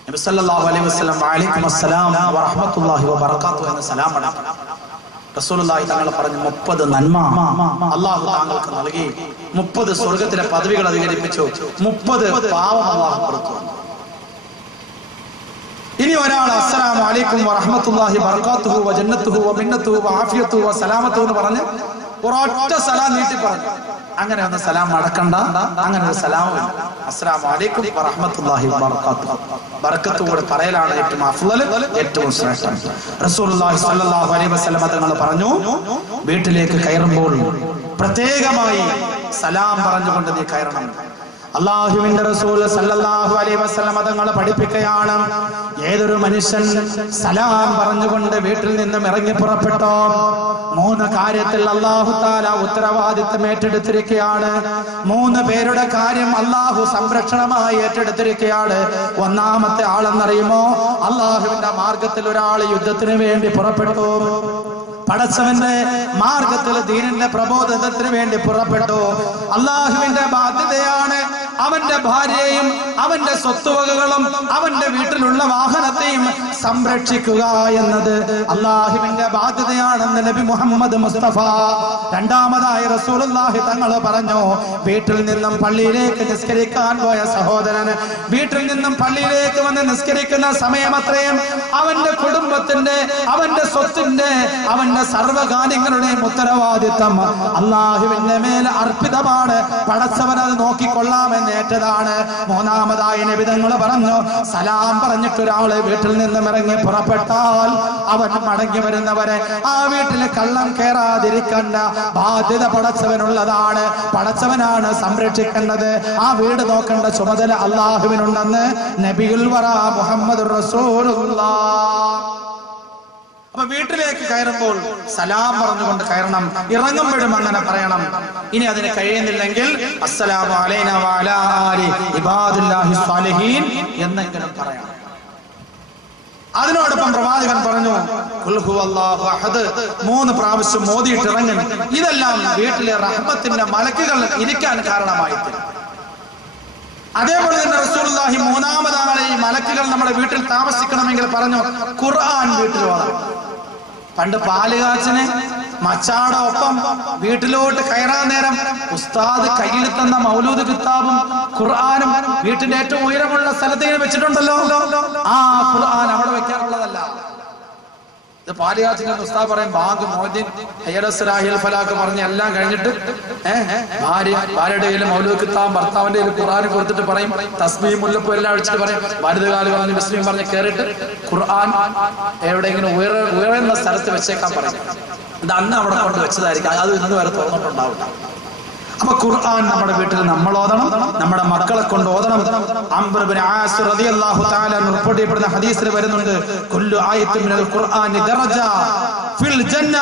നബി സല്ലല്ലാഹു അലൈഹി വസല്ലം വഅലൈക്കും അസ്സലാം വറഹ്മത്തുള്ളാഹി വബറകാതുഹു എന്ന സലാം അടക്കട്ടെ. റസൂലുള്ളാഹി തങ്ങൾ പറഞ്ഞു 30 നന്മ അല്ലാഹു താങ്കൾക്ക് നൽകി, 30 സ്വർഗ്ഗത്തിലെ പദവികൾ അധികരിപ്പിച്ചു, 30 പാവം അല്ലാഹു പുറത്തു. ഇനി ഒരാൾ അസ്സലാമു അലൈക്കും വറഹ്മത്തുള്ളാഹി വബറകാതുഹു വജന്നത്തുഹു വമിന്നത്തുഹു വആഫിയത്തുഹു വസലാമത്തുഹു എന്ന് പറഞ്ഞ് ഒരൊറ്റ സലാം നീട്ടി പറഞ്ഞു. അങ്ങനെ ഒന്ന് സലാം അടക്കണ്ട, അങ്ങനെ ഒരു സലാമില്ല. അസ്സലാമു അലൈക്കും വറഹ്മത്തുള്ളാഹി വബറകാതുഹു ബറക്കത്തോടെ പറയലാണ് ഏറ്റവും അഫ്ളൽ, ഏറ്റവും ശ്രേഷ്ഠം. റസൂലുള്ളാഹി സ്വല്ലല്ലാഹു അലൈഹി വസല്ലം തങ്ങൾ പറഞ്ഞു വീട്ടിലേക്ക് കയറുമ്പോൾ പ്രത്യേകമായി സലാം പറഞ്ഞുകൊണ്ട് നീ കയറണം. അല്ലാഹുവിന്റെ റസൂൽ സല്ലല്ലാഹു അലൈഹി വസല്ലം തങ്ങൾ പഠിപ്പിക്കുകയാണ് ഏതൊരു മനുഷ്യൻ സലാം പറഞ്ഞുകൊണ്ട് വീട്ടിൽ നിന്നും ഇറങ്ങി പുറപ്പെട്ടോ 3 കാര്യത്തിൽ അല്ലാഹു തആല ഉത്തരവാദിത്തം ഏറ്റെടുത്തിരിക്കുകയാണ്. 3 പേരുടെ കാര്യം അല്ലാഹു സംരക്ഷണമായി ഏറ്റെടുത്തിരിക്കുകയാണ്. ഒന്നാമത്തെ ആളെന്നറിയുമോ? അല്ലാഹുവിന്റെ മാർഗത്തിൽ ഒരാൾ യുദ്ധത്തിന് വേണ്ടി പുറപ്പെട്ടു, പടച്ചവന്റെ മാർഗത്തിൽ ദീനിന്റെ പ്രബോധനത്തിന് വേണ്ടി പുറപ്പെട്ടു. അല്ലാഹുവിന്റെ ബാധ്യതയാണ് അവന്റെ ഭാര്യയെയും അവന്റെ സ്വത്തുവകകളും അവന്റെ വീട്ടിലുള്ള വാഹനത്തെയും സംരക്ഷിക്കുക എന്നത് അല്ലാഹുവിന്റെ ബാധ്യതയാണെന്ന് നബി മുഹമ്മദ് മുസ്തഫ. രണ്ടാമതായി റസൂലുള്ളാഹി തങ്ങൾ പറഞ്ഞു വീട്ടിൽ നിന്നും പള്ളിയിലേക്ക് നിസ്കരിക്കാൻ പോയ സഹോദരന് വീട്ടിൽ നിന്നും പള്ളിയിലേക്ക് വന്ന് നിസ്കരിക്കുന്ന സമയം അത്രയും അവന്റെ കുടുംബത്തിന്റെ, അവന്റെ സ്വത്തിന്റെ, അവന്റെ സർവകാര്യങ്ങളുടെയും ഉത്തരവാദിത്തം അല്ലാഹുവിന്റെ മേൽ അർപ്പിതമാണ്. പടച്ചവൻ അത് നോക്കിക്കൊള്ളാമെന്ന് ഏറ്റതാണ്. മൂന്നാമതായി നബി തങ്ങൾ പറഞ്ഞു സലാം പറഞ്ഞിട്ട് ഒരാള് വീട്ടിൽ നിന്നും ഇറങ്ങി പുറപ്പെട്ടാൽ അവൻ മടങ്ങി വരുന്നവരെ ആ വീട്ടിൽ കള്ളം കയറാതിരിക്കേണ്ട ബാധ്യത പടച്ചവനുള്ളതാണ്. പടച്ചവനാണ് സംരക്ഷിക്കേണ്ടത്. ആ വീട് നോക്കേണ്ട ചുമതല അല്ലാഹുവിനുണ്ടെന്ന് നബിയുൽ വറ മുഹമ്മദുർ റസൂലുള്ളാഹ്. അപ്പൊ വീട്ടിലേക്ക് കയറുമ്പോൾ സലാം പറഞ്ഞുകൊണ്ട് കയറണം, ഇറങ്ങുമ്പോഴും അങ്ങനെ പറയണം. ഇനി അതിന് കഴിയുന്നില്ലെങ്കിൽ അസ്സലാമു അലൈനാ വഅലാ ആലി ഇബാദില്ലാഹി സ്വാലിഹീൻ എന്നെങ്കിലും പറയണം. അതിനോടൊപ്പം പ്രവാചകൻ പറഞ്ഞു ഖുൽ ഹുവല്ലാഹു അഹദ് 3 പ്രാവശ്യം മോദിയിട്ട് ഇറങ്ങണം. ഇതെല്ലാം വീട്ടിലെ റഹ്മത്തിന്റെ മലക്കുകൾ ഇരിക്കാൻ കാരണമായിത്തീരും. അതേപോലെ തന്നെ റസൂലുള്ളാഹി മൂന്നാമതാണ് ഈ മലക്കുകൾ നമ്മുടെ വീട്ടിൽ താമസിക്കണമെങ്കിൽ പറഞ്ഞു ഖുർആൻ വീട്ടിൽ ഓതണം. പണ്ട് പാലുകാച്ചന് മച്ചാടെ ഒപ്പം വീട്ടിലോട്ട് കയറാൻ നേരം ഉസ്താദ് കയ്യിൽ തന്ന മൗലൂദ് കിതാബും ഖുർആനും വീട്ടിന്റെ ഏറ്റവും ഉയരമുള്ള സ്ഥലത്തേക്ക് വെച്ചിട്ടുണ്ടല്ലോ. ആ ഖുർആൻ അവിടെ വെക്കാനുള്ളതല്ല. ഇത് പാലുകാച്ചിന്റെ ഉസ്താദ് പറയും ബാങ്ക് മോദിൻ ഹയ്യറസ്റാഹിൽ ഫലാഖ് പറഞ്ഞ് എല്ലാം കഴിഞ്ഞിട്ട് ഭാര്യയുടെ കയ്യിൽ മൗലൂദ് കിതാബും ഭർത്താവിന്റെ കയ്യിൽ ഖുർആൻ കൊടുത്തിട്ട് പറയും തസ്ബീഹ് മുല്ലപ്പൂ എല്ലാം അടിച്ചിട്ട് പറയും വലുതുകാല് പറഞ്ഞ് മുസ്ലിം പറഞ്ഞ് കയറിയിട്ട് ഖുർആൻ എവിടെയെങ്കിലും ഉയർന്ന സ്ഥലത്ത് വെച്ചേക്കാൻ പറയും. ഇത് അന്ന് അവിടെ കൊണ്ട് വെച്ചതായിരിക്കും. അത് ഇന്ന് വരെ തുറന്നിട്ടുണ്ടാവില്ല. അപ്പൊ ഖുർആൻ നമ്മുടെ വീട്ടിൽ നമ്മൾ ഓതണം, നമ്മുടെ മക്കളെ കൊണ്ട് ഓതണം. അംർ ഇബ്നു ആസ് റളിയല്ലാഹു തആല റിപ്പോർട്ട് ചെയ്യപ്പെടുന്ന ഹദീസിൽ വരുന്നുണ്ട്, കുല്ലു ആയത്തിൻ മിനൽ ഖുർആനി ദറജ ഫിൽ ജന്ന.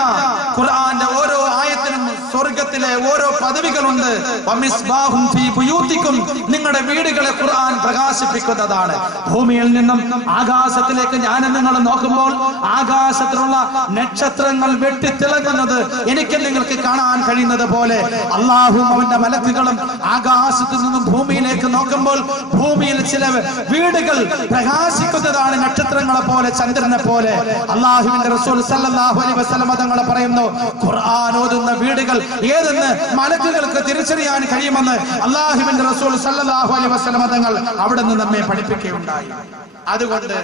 ഖുർആന്റെ ഓരോ ആയത്തിനും സ്വർഗ്ഗത്തിലെ ഓരോ പദവികളുണ്ട്. വമിസ്ബാഹും ഫീ ബുയൂതികും, നിങ്ങളുടെ വീടുകളെ ഖുർആൻ പ്രകാശിപ്പിക്കുന്നതാണ്. ഭൂമിയിൽ നിന്നും ആകാശത്തിലേക്ക് ഞാൻ നിങ്ങൾ നോക്കുമ്പോൾ ആകാശത്തിലുള്ള നക്ഷത്രങ്ങൾ വെട്ടിത്തിളങ്ങുന്നത് എനിക്ക് നിങ്ങൾക്ക് കാണാൻ കഴിയുന്നത് പോലെ അല്ലാഹു അവന്റെ മലക്കുകളും ആകാശത്തിൽ നിന്നും ഭൂമിയിലേക്ക് നോക്കുമ്പോൾ ഭൂമിയിൽ ചില വീടുകൾ പ്രകാശിക്കുന്നതാണ്, നക്ഷത്രങ്ങളെ പോലെ, ചന്ദ്രനെ പോലെ. അല്ലാഹുവിന്റെ റസൂൽ സല്ലല്ലാഹു അലൈഹി വസല്ലം തങ്ങൾ പറയുന്നു, ഖുർആൻ ഓതുന്ന വീടുകൾ ഏതെന്ന് മലക്കുകൾക്ക് തിരിച്ചറിയാൻ കഴിയുമെന്ന് അല്ലാഹുവിന്റെ റസൂൽ സല്ലല്ലാഹു അലൈഹി വസല്ലം തങ്ങൾ അവിടെ നിന്ന് നമ്മെ പഠിപ്പിക്കുകയുണ്ടായി. അതുകൊണ്ട്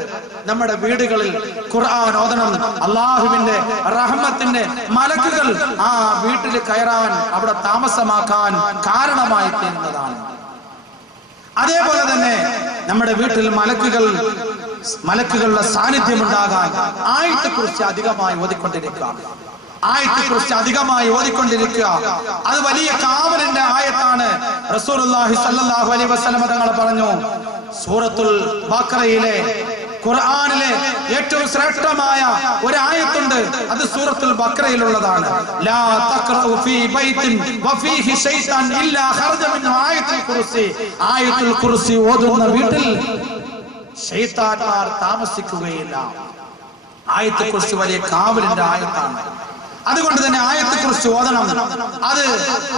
നമ്മുടെ വീടുകളിൽ ഖുർആൻ ഓതണം. അല്ലാഹുവിന്റെ റഹ്മത്തിന്റെ മലക്കുകൾ ആ വീട്ടിൽ കയറാൻ, അവിടെ താമസമാക്കാൻ കാരണമായി തീരുന്നതാണ്. അതേപോലെ തന്നെ നമ്മുടെ വീട്ടിൽ മലക്കുകളുടെ സാന്നിധ്യം ഉണ്ടാകാൻ ആയത്തെക്കുറിച്ച് അധികമായി ഓതിക്കൊണ്ടിരിക്കുക. അത് വലിയ കാവലിന്റെ ആയത്താണ്. റസൂലുള്ളാഹി സ്വല്ലല്ലാഹു അലൈഹി വസല്ലം തങ്ങൾ പറഞ്ഞു, സൂറത്തുൽ ബഖറയിലെ ഖുർആനിലെ ഏറ്റവും ശ്രേഷ്ഠമായ ഒരു ആയത്തുണ്ട്, അത് സൂറത്തുൽ ബഖറയിലുള്ളതാണ്. ലാ തഖറഉ ഫീ ബൈത്തിൻ വഫീഹി ശൈത്താൻ ഇല്ലാ ഖറജ മിൻഹു ആയത്തുൽ കുർസി. ആയത്തുൽ കുർസി ഓതുന്ന വീട്ടിൽ ശൈത്താൻമാർ താമസിക്കുകയില്ല. ആയത്തുൽ കുർസി വലിയ കാവലിന്റെ ആയത്താണ്. അതുകൊണ്ട് തന്നെ ആയത്തെക്കുറിച്ച് ഓതണം. അത്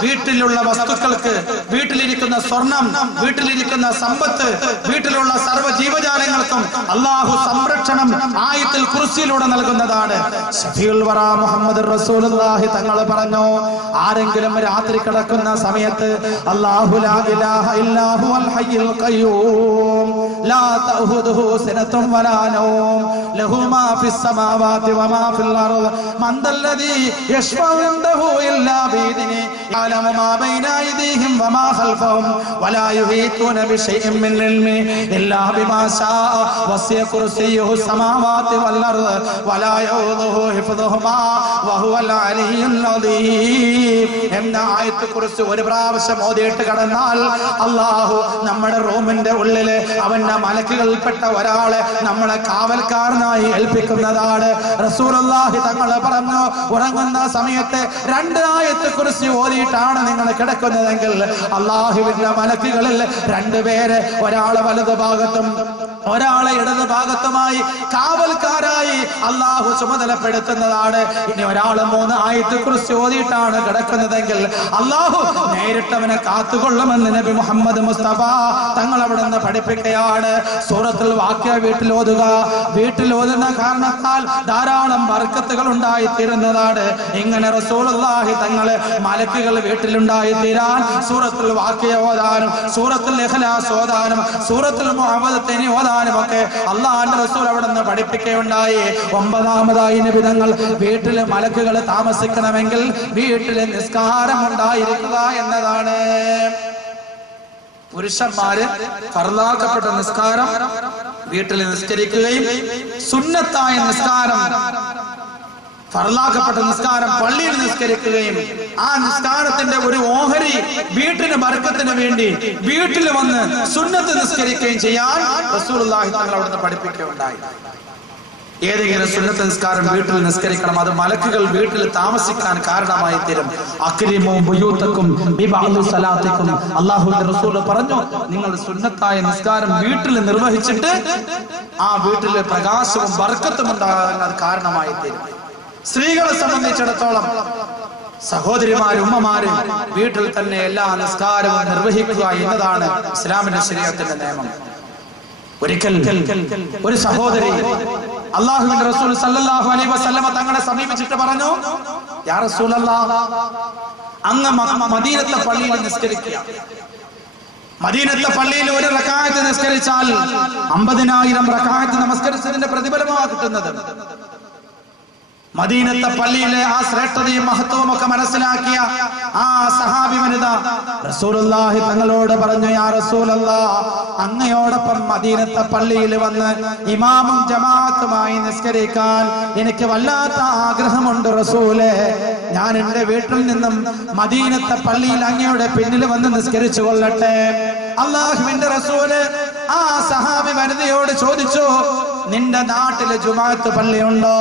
വീട്ടിലുള്ള വസ്തുക്കൾക്ക്, വീട്ടിലിരിക്കുന്ന സ്വർണം, വീട്ടിലിരിക്കുന്ന സമ്പത്ത്, വീട്ടിലുള്ള സർവ്വ ജീവജാലങ്ങൾക്കും അല്ലാഹു സംരക്ഷണം ആയത്തുൽ കുർസിയിലൂടെ നൽകുന്നതാണ്. ശഫീഉൽ വറ മുഹമ്മദ് റസൂലുള്ളാഹി തങ്ങൾ പറഞ്ഞു, ആരെങ്കിലും രാത്രി കിടക്കുന്ന സമയത്ത് അല്ലാഹു ലാ ഇലാഹ ഇല്ലാ ഹുവൽ ഹയ്യുൽ ഖയ്യൂം ലാ തഅഖുദുഹു സിനത്തും വലാ നൗം ലഹു മാ ഫിസ് സമാവാതി വമാ ഫിൽ അർദ് മൻ ദല്ലദീ يشفع عنده إلا بإذنه يعلم ما بين أيديهم وما خلفهم ولا يحيطون بشيء من علمه إلا بما شاء وسع كرسيه السماوات والأرض ولا يؤوده حفظهما وهو العلي العظيم. എന്ന ആയത്തെക്കുറിച്ച് ഒരു പ്രാവശ്യം ഓതിയിട്ട് കടന്നാൽ അല്ലാഹു നമ്മുടെ റൂമിന്റെ ഉള്ളില് അവന്റെ മലക്കുകളിൽപ്പെട്ട ഒരാളെ നമ്മളെ കാവൽക്കാരനായി ഏൽപ്പിക്കുന്നതാണ്. റസൂലുള്ളാഹി തങ്ങൾ പറഞ്ഞു, ഉറങ്ങുന്ന സമയത്ത് 2 ആയത്തെക്കുറിച്ച് ഓതിയിട്ടാണ് നിങ്ങൾ കിടക്കുന്നതെങ്കിൽ അല്ലാഹുവിന്റെ മലക്കുകളിൽ 2 പേരെ, ഒരാളെ വലതു ഭാഗത്തും ഒരാളെ ഇടതു ഭാഗത്തുമായി കാവൽക്കാരായി അല്ലാഹു ചുമതലപ്പെടുത്തുന്നതാണ്. ഇനി ഒരാൾ 3 ആയത്തെക്കുറിച്ച് ഓതിയിട്ടാണ് കിടക്കുന്നതെങ്കിൽ അല്ലാഹു നേരിട്ടവനെ കാത്തുകൊള്ളുമെന്ന് നബി മുഹമ്മദ് മുസ്തഫ തങ്ങൾ അവിടെ നിന്ന് പഠിപ്പിക്കുകയാണ്. സൂറത്തുൽ വാഖിഅ വീട്ടിൽ ഓതുക. വീട്ടിൽ ഓതുന്ന കാരണത്താൽ ധാരാളം ബർക്കത്തുകൾ ഉണ്ടായിത്തീരുന്നതാണ്. ഇങ്ങനെ റസൂലുള്ളാഹി തങ്ങളെ മലക്കുകൾ വീട്ടിലുണ്ടായി തീരാൻ സൂറത്തുൽ വാഖിഅ ഓതാനും സൂറത്തുൽ ഇഖ്ലാസ് ഓതാനും സൂറത്തുൽ മുഅവ്വദത്തൈനി ഓതാനും ഒക്കെ അല്ലാഹുവിന്റെ റസൂൽ അവിടെ നിന്ന് പഠിപ്പിക്കുകയുണ്ടായി. 9ാമതായി നബി തങ്ങൾ വീട്ടിൽ മലക്കുകൾ താമസിക്കണമെങ്കിൽ വീട്ടിൽ നിസ്കാരം ഉണ്ടായിരിക്കുക എന്നതാണ്. പുരുഷന്മാര് ഫർളാക്കപ്പെട്ട നിസ്കാരം വീട്ടിൽ നിസ്കരിക്കുകയും സുന്നത്തായ നിസ്കാരം, ഫർളാക്കപ്പെട്ട നിസ്കാരം പള്ളിയിൽ നിസ്കരിക്കുകയും ആ നിസ്കാരത്തിന്റെ ഒരു ഓഹരി വീട്ടിന് ബർക്കത്തിന് വേണ്ടി വീട്ടിൽ വന്ന് സുന്നത്ത് നിസ്കരിക്കുകയും ചെയ്യാൻ റസൂലുള്ളാഹി തങ്ങൾ അവിടുന്ന് പഠിപ്പിക്കുകയുണ്ടായി. ഏതെങ്കിലും സുന്നത്ത് നിസ്കാരം വീട്ടിൽ നിസ്കരിക്കണം. അത് മലക്കുകൾ വീട്ടിൽ താമസിക്കാൻ കാരണമായി തീരും. അക്രിമു ബുയൂതക്കും ബിബഅദി സലാത്തിക്കും. അല്ലാഹുവിന്റെ റസൂൽ പറഞ്ഞു, നിങ്ങൾ സുന്നത്തായ നിസ്കാരം വീട്ടിൽ നിർവഹിച്ചിട്ട് ആ വീട്ടിലെ പ്രകാശവും ബർക്കത്തും ഉണ്ടാകാൻ അത് കാരണമായി തീരും. സ്ത്രീകളെ സംബന്ധിച്ചിടത്തോളം സഹോദരിമാരും ഉമ്മമാരും വീട്ടിൽ തന്നെ എല്ലാ നിസ്കാരവും നിർവഹിക്കുക എന്നതാണ് ഇസ്ലാമിന്റെ ശരീഅത്തിന്റെ നിയമം. ഒരിക്കൽ ഒരു സഹോദരി അല്ലാഹുവിന്റെ റസൂൽ സല്ലല്ലാഹു അലൈഹി വസല്ലമ തങ്ങളെ സമീപിച്ചിട്ട് പറഞ്ഞു, യാ റസൂലല്ലാഹ്, അങ്ങ് മദീനത്തെ പള്ളിയിൽ നിസ്കരിക്കുക. മദീനത്തെ പള്ളിയിൽ ഒരു റക്അത്ത് നിസ്കരിച്ചാൽ 50,000 റക്അത്ത് നമസ്കരിച്ചതിന്റെ പ്രതിഫലമാണ് കിട്ടുന്നത്. മദീനത്തെ പള്ളിയിലെ ആ ശ്രേഷ്ഠതയും മഹത്വവും ഒക്കെ മനസ്സിലാക്കിയ ആ സഹാബി വനിത റസൂലുള്ളാഹി തങ്ങളോട് പറഞ്ഞു, യാ റസൂലല്ലാഹ്, അങ്ങയോടൊപ്പം മദീനത്തെ പള്ളിയിൽ വന്ന് ഇമാമും ജമാഅത്തുമായി നിസ്കരിക്കാൻ എനിക്ക് വല്ലാത്ത ആഗ്രഹമുണ്ട് റസൂലേ. ഞാൻ എന്റെ വീട്ടിൽ നിന്നും മദീനത്തെ പള്ളിയിൽ അങ്ങയുടെ പിന്നിൽ വന്ന് നിസ്കരിച്ചു കൊള്ളട്ടെ. അല്ലാഹുവിന്റെ റസൂല് ആ സഹാബി വനിതയോട് ചോദിച്ചു, നിന്റെ നാട്ടില് ജുമാഅത്ത് പള്ളിയുണ്ടോ?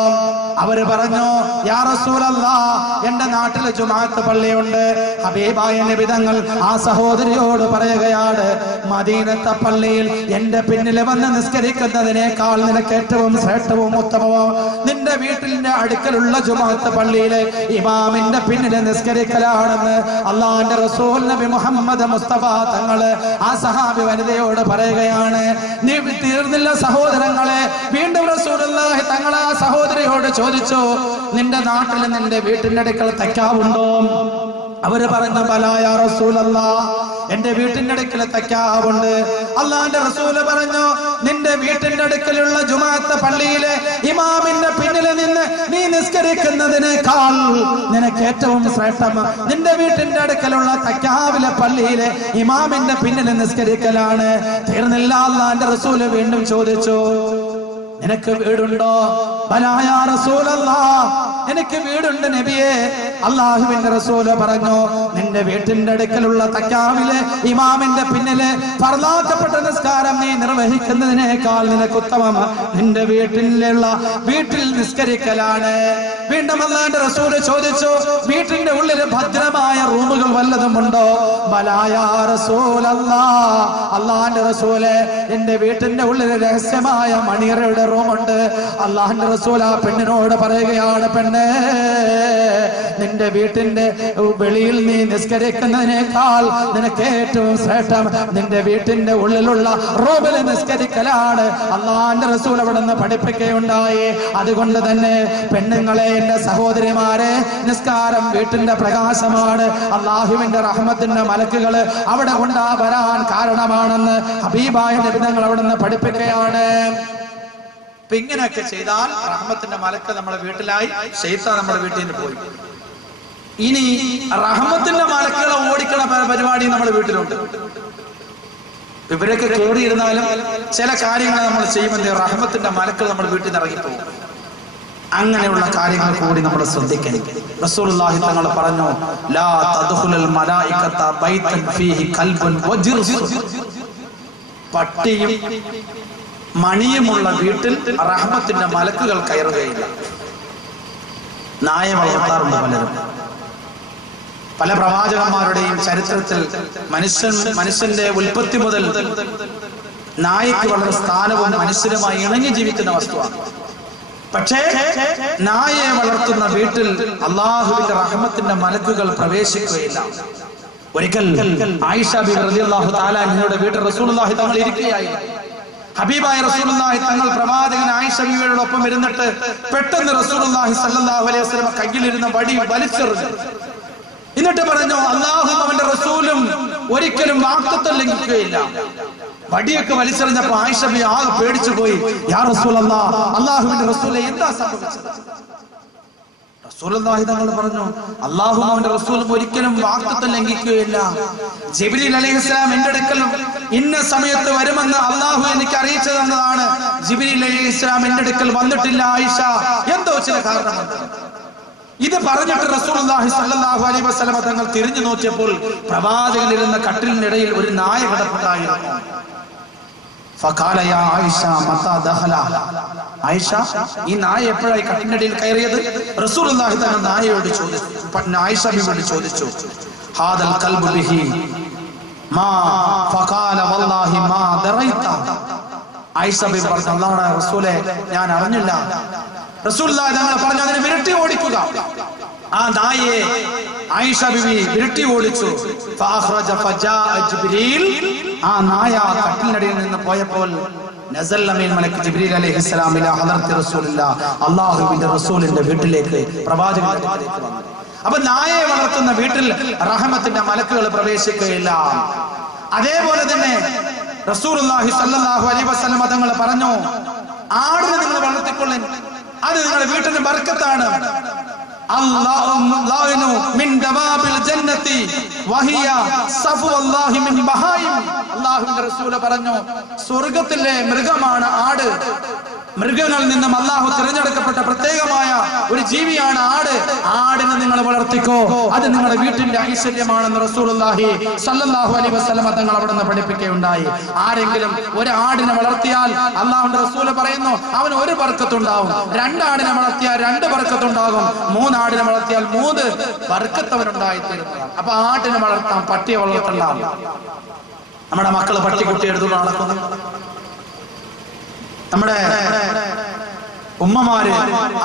അവര് പറഞ്ഞു, യാ റസൂലല്ലാഹ്, എന്റെ നാട്ടില് ജുമാഅത്ത് പള്ളിയുണ്ട്. ഹബീബായ നബി തങ്ങൾ ആ സഹോദരിയോട് പറയുകയാണ്, മദീനത്തെ പള്ളിയിൽ എന്റെ പിന്നിൽ വന്ന് നിസ്കരിക്കുന്നതിനേക്കാൾ നിനക്ക് ഏറ്റവും ശ്രേഷ്ഠവും ഉത്തമവും നിന്റെ വീട്ടിന്റെ അടുക്കലുള്ള ജുമാഅത്ത് പള്ളിയിലെ ഇമാമിന്റെ പിന്നിൽ നിസ്കരിക്കലാണെന്ന് അള്ളാഹുവിന്റെ റസൂൽ നബി മുഹമ്മദ് മുസ്തഫ തങ്ങള് ആ സഹാബി വനിതയോട് പറയുകയാണ്. നീ തീർന്നില്ല സഹോദരങ്ങളെ. വീണ്ടും റസൂലുള്ളാഹി തങ്ങൾ ആ സഹോദരിയോട് ചോദിച്ചു, നിന്റെ നാട്ടിൽ നിന്റെ വീട്ടിന്റെ അടുക്കൽ തക്കാവുണ്ടോ? അവര് പറഞ്ഞു, ബലാ യാ റസൂലല്ലാഹ്, എന്റെ വീട്ടിന്റെ അടുക്കൽ തക്കാവുണ്ട്. അള്ളാഹുവിന്റെ റസൂല് പറഞ്ഞു, നിന്റെ വീട്ടിന്റെ അടുക്കലുള്ള ജുമാഅത്ത് പള്ളിയിലെ ഇമാമിന്റെ പിന്നിൽ നിന്ന് നീ നിസ്കരിക്കുന്നതിനേക്കാൾ നിനക്ക് ഏറ്റവും ശ്രേഷ്ഠം നിന്റെ വീട്ടിന്റെ അടുക്കലുള്ള തക്കാവിലെ പള്ളിയിലെ ഇമാമിന്റെ പിന്നിൽ നിസ്കരിക്കലാണ്. തീർന്നില്ല, അള്ളാഹുവിന്റെ റസൂല് വീണ്ടും ചോദിച്ചു, നിനക്ക് വീടുണ്ടോ? ബലാ യാ റസൂലല്ലാഹ്, എനിക്ക് വീടുണ്ട് നബിയെ. അല്ലാഹുവിന്റെ റസൂല് പറഞ്ഞു, നിന്റെ വീട്ടിന്റെ അടുക്കലുള്ള തക്കാവിലെ ഇമാമിന്റെ പിന്നിലെ ഫർളാക്കപ്പെട്ട നിസ്കാരം നീ നിർവഹിക്കുന്നതിനേക്കാൾ നിനക്ക് ഉത്തമം നിന്റെ വീട്ടിൽ നിസ്കരിക്കലാണ്. വീണ്ടും അല്ലാഹുവിന്റെ റസൂല് ചോദിച്ചു, വീട്ടിന്റെ ഉള്ളിൽ ഭദ്രമായ റൂമുകൾ വല്ലതും ഉണ്ടോ? ബലാ യാ റസൂലല്ലാഹ്, അല്ലാഹുവിന്റെ റസൂല്, എന്റെ വീട്ടിന്റെ ഉള്ളിൽ രഹസ്യമായ മണിയറയുടെ റൂമുണ്ട്. അല്ലാഹുവിന്റെ റസൂൽ ആ പെണ്ണിനോട് പറയുകയാണ്, പെണ്ണേ, നിന്റെ വീട്ടിന്റെ വെളിയിൽ നീ നിസ്കരിക്കുന്നതിനേക്കാൾ നിനക്ക് ഏറ്റവും ശ്രേഷ്ഠം നിന്റെ വീട്ടിന്റെ ഉള്ളിലുള്ള റൂമിൽ നിസ്കരിക്കലാണ്. അല്ലാഹുവിന്റെ റസൂൽ അവിടെ നിന്ന് പഠിപ്പിക്കുകയുണ്ടായി. അതുകൊണ്ട് തന്നെ പെണ്ണുങ്ങളെ, എന്റെ സഹോദരിമാരെ, നിസ്കാരം വീട്ടിന്റെ പ്രകാശമാണ്. അല്ലാഹുവിന്റെ റഹ്മത്തിന്റെ മലക്കുകൾ അവിടെ വരാൻ കാരണമാണെന്ന് ഹബീബായ നബി തങ്ങൾ അവിടെ നിന്ന് പഠിപ്പിക്കുകയാണ്. അപ്പൊ ഇങ്ങനെയൊക്കെ ചെയ്താൽ റഹ്മത്തിന്റെ മലക്ക് നമ്മുടെ വീട്ടിലായി, ശൈത്താൻ നമ്മുടെ വീട്ടിൽ നിന്ന് പോയി. ഇനി റഹ്മത്തിന്റെ മലക്കുകളെ ഓടിക്കണ പരിപാടി നമ്മുടെ വീട്ടിലുണ്ട്. ഇവരൊക്കെ കയറിയിരുന്നാലും ചില കാര്യങ്ങൾ നമ്മൾ ചെയ്യുമ്പോൾ റഹ്മത്തിന്റെ മലക്കുകൾ നമ്മുടെ വീട്ടിൽ നിന്ന് ഇറങ്ങിപ്പോകും. അങ്ങനെയുള്ള കാര്യങ്ങൾ കൂടി നമ്മൾ ശ്രദ്ധിക്കണം. റസൂലുള്ളാഹി തങ്ങൾ പറഞ്ഞു, ലാ തദ്ഖുലുൽ മലായികത ബൈതൻ ഫീഹി കൽബുൻ വജിർസ്, പട്ടിയും മണിയുമുള്ള വീട്ടിൽ റഹ്മത്തിന്റെ മലക്കുകൾ കയറുകയില്ല. നായ വളർത്താറുണ്ട് പലരും. പല പ്രവാചകന്മാരുടെയും ചരിത്രത്തിൽ മനുഷ്യന്റെ ഉൽപ്പത്തി മുതൽ നായയ്ക്ക് വളരെ സ്ഥാനവും മനുഷ്യരുമായി ഇണങ്ങി ജീവിക്കുന്ന വസ്തുവാണ്. പക്ഷേ നായയെ വളർത്തുന്ന വീട്ടിൽ അള്ളാഹുവിന്റെ റഹ്മത്തിന്റെ മലക്കുകൾ പ്രവേശിക്കുകയില്ല. ഒരിക്കൽ ആയിഷ ബിബി റളിയല്ലാഹു തആല അൻഹയുടെ വീട്ടിൽ റസൂലുള്ളാഹി തങ്ങൾ ഇരിക്കുകയായിരുന്നു. ഹബീബായ റസൂലുള്ളാഹി തങ്ങൾ പ്രവാചകൻ ആയിഷ ബിബിയോടൊപ്പം ഇരുന്നിട്ട് പെട്ടെന്ന് റസൂലുള്ളാഹി സ്വല്ലല്ലാഹു അലൈഹി വസല്ലം കയ്യിലിരുന്ന വടി വലിച്ചെറിഞ്ഞു. എന്നിട്ട് പറഞ്ഞു, അല്ലാഹും അവന്റെ റസൂലും ഒരിക്കലും വാഗ്ദത്തം ലംഘിക്കുകയില്ല. വടിയൊക്കെ വലിച്ചെറിഞ്ഞപ്പോ ആയിഷ ബിബി ആകെ പേടിച്ചു പോയി. യാ റസൂലല്ലാഹ്, അല്ലാഹുവിന്റെ റസൂലേ, എന്താ സംഭവിച്ചത്? റസൂലുള്ളാഹി തങ്ങൾ പറഞ്ഞു, അല്ലാഹും അവന്റെ റസൂലും ഒരിക്കലും വാഗ്ദത്തം ലംഘിക്കുകയില്ല. ജിബ്രീൽ അലൈഹിസ്സലാം എന്റെ അടുക്കൽ ഇന്ന സമയത്ത് വരുമെന്ന് അല്ലാഹു എനിക്ക് അറിയിച്ചു തന്നതാണ്. ജിബ്രീൽ അലൈഹിസ്സലാം എന്റെ അടുക്കൽ വന്നിട്ടില്ല ആയിഷ, എന്തോ ചില കാരണമുണ്ട്. ഇത് പറഞ്ഞിട്ട് റസൂലുള്ളാഹി സ്വല്ലല്ലാഹു അലൈഹി വസല്ലം തങ്ങൾ തിരിഞ്ഞു നോക്കിയപ്പോൾ പ്രവാചകനിരുന്ന കട്ടിലിനിടയിൽ ഒരു നായ കിടപ്പുണ്ടായിരുന്നു. ഫഖാല യാ ആയിഷ മതാ ദഖല, ആയിഷ, ഈ നായ എപ്പോഴായി കട്ടിലിനിടയിൽ കയറിയത്? റസൂലുള്ളാഹി തങ്ങൾ നായയോട് ചോദിച്ചു. ആയിഷ ബിബിയോട് ചോദിച്ചു, ഹാദൽ ഖൽബു ബിഹി മാ ഫഖാല വല്ലാഹി മാ ദറൈത. ആയിഷ ബിബി പറഞ്ഞു, അല്ലാഹുവിന്റെ റസൂലേ, ഞാൻ അറിഞ്ഞില്ല. റസൂലുള്ളാഹി തങ്ങൾ പറഞ്ഞു, അതിനെ വിരട്ടി ഓടിക്കുക. ആ നായയെ ആയിഷ ബിബി വിരട്ടി ഓടിച്ചു. ഫഅഖ്റജ ഫജാഅ ജിബ്രീൽ. ആ നായ കട്ടിലിനടിയിൽ നിന്ന് പോയപ്പോൾ നസൽ അമീൻ മലക്ക് ജിബ്രീൽ അലൈഹിസ്സലാം ഇലാ ഹദറത്തി റസൂലില്ലാ, അല്ലാഹുവിന്റെ റസൂലിന്റെ വീട്ടിലേക്ക്, പ്രവാചകന്റെ വീട്ടിലേക്ക് വന്നു. അപ്പൊ നായയെ വളർത്തുന്ന വീട്ടിൽ റഹ്മത്തിന്റെ മലക്കുകൾ പ്രവേശിക്കുകയില്ല. അതേപോലെ തന്നെ റസൂലുള്ളാഹി സ്വല്ലല്ലാഹു അലൈഹി വസല്ലം തങ്ങൾ പറഞ്ഞു, ആടിനെ നിങ്ങൾ വളർത്തിക്കൊള്ളൻ, അത് നിങ്ങളുടെ വീട്ടിന് ബർക്കത്താണ്. അല്ലാഹു മിൻ ദവാബിൽ ജന്നതി വഹിയ സഫ്വല്ലാഹി മിൻ ബഹായിം. അല്ലാഹുവിന്റെ റസൂൽ പറഞ്ഞു, സ്വർഗ്ഗത്തിലെ മൃഗമാണ് ആട്. മൃഗങ്ങളിൽ നിന്നും അല്ലാഹു തിരഞ്ഞെടുക്കപ്പെട്ട പ്രത്യേകമായ ഒരു ജീവിയാണ് ആട്. ആടിനെ നിങ്ങൾ വളർത്തിക്കോ, അത് നിങ്ങളുടെ വീട്ടിന്റെ ഐശ്വര്യമാണെന്ന് റസൂലുള്ളാഹി സ്വല്ലല്ലാഹു അലൈഹി വസല്ലം തങ്ങൾ അവിടുന്ന് പഠിപ്പിക്കുകയുണ്ടായി. ആരെങ്കിലും ഒരു ആടിനെ വളർത്തിയാൽ അല്ലാഹുവിന്റെ റസൂൽ പറയുന്നു, അവന് ഒരു ബർക്കത്തുണ്ടാവും. 2 ആടിനെ വളർത്തിയാൽ 2 ബർക്കത്തുണ്ടാകും. 3 ആടിനെ വളർത്തിയാൽ 3 ബർക്കത്ത് അവനുണ്ടായിത്തീരുന്നതാണ്. അപ്പൊ ആടിനെ വളർത്താം, പട്ടിയെ വളർത്തണ്ട. നമ്മുടെ മക്കള് പട്ടിക്കുട്ടി എടുത്തുകൊണ്ട് നടക്കുന്നു. നമ്മുടെ ഉമ്മമാര്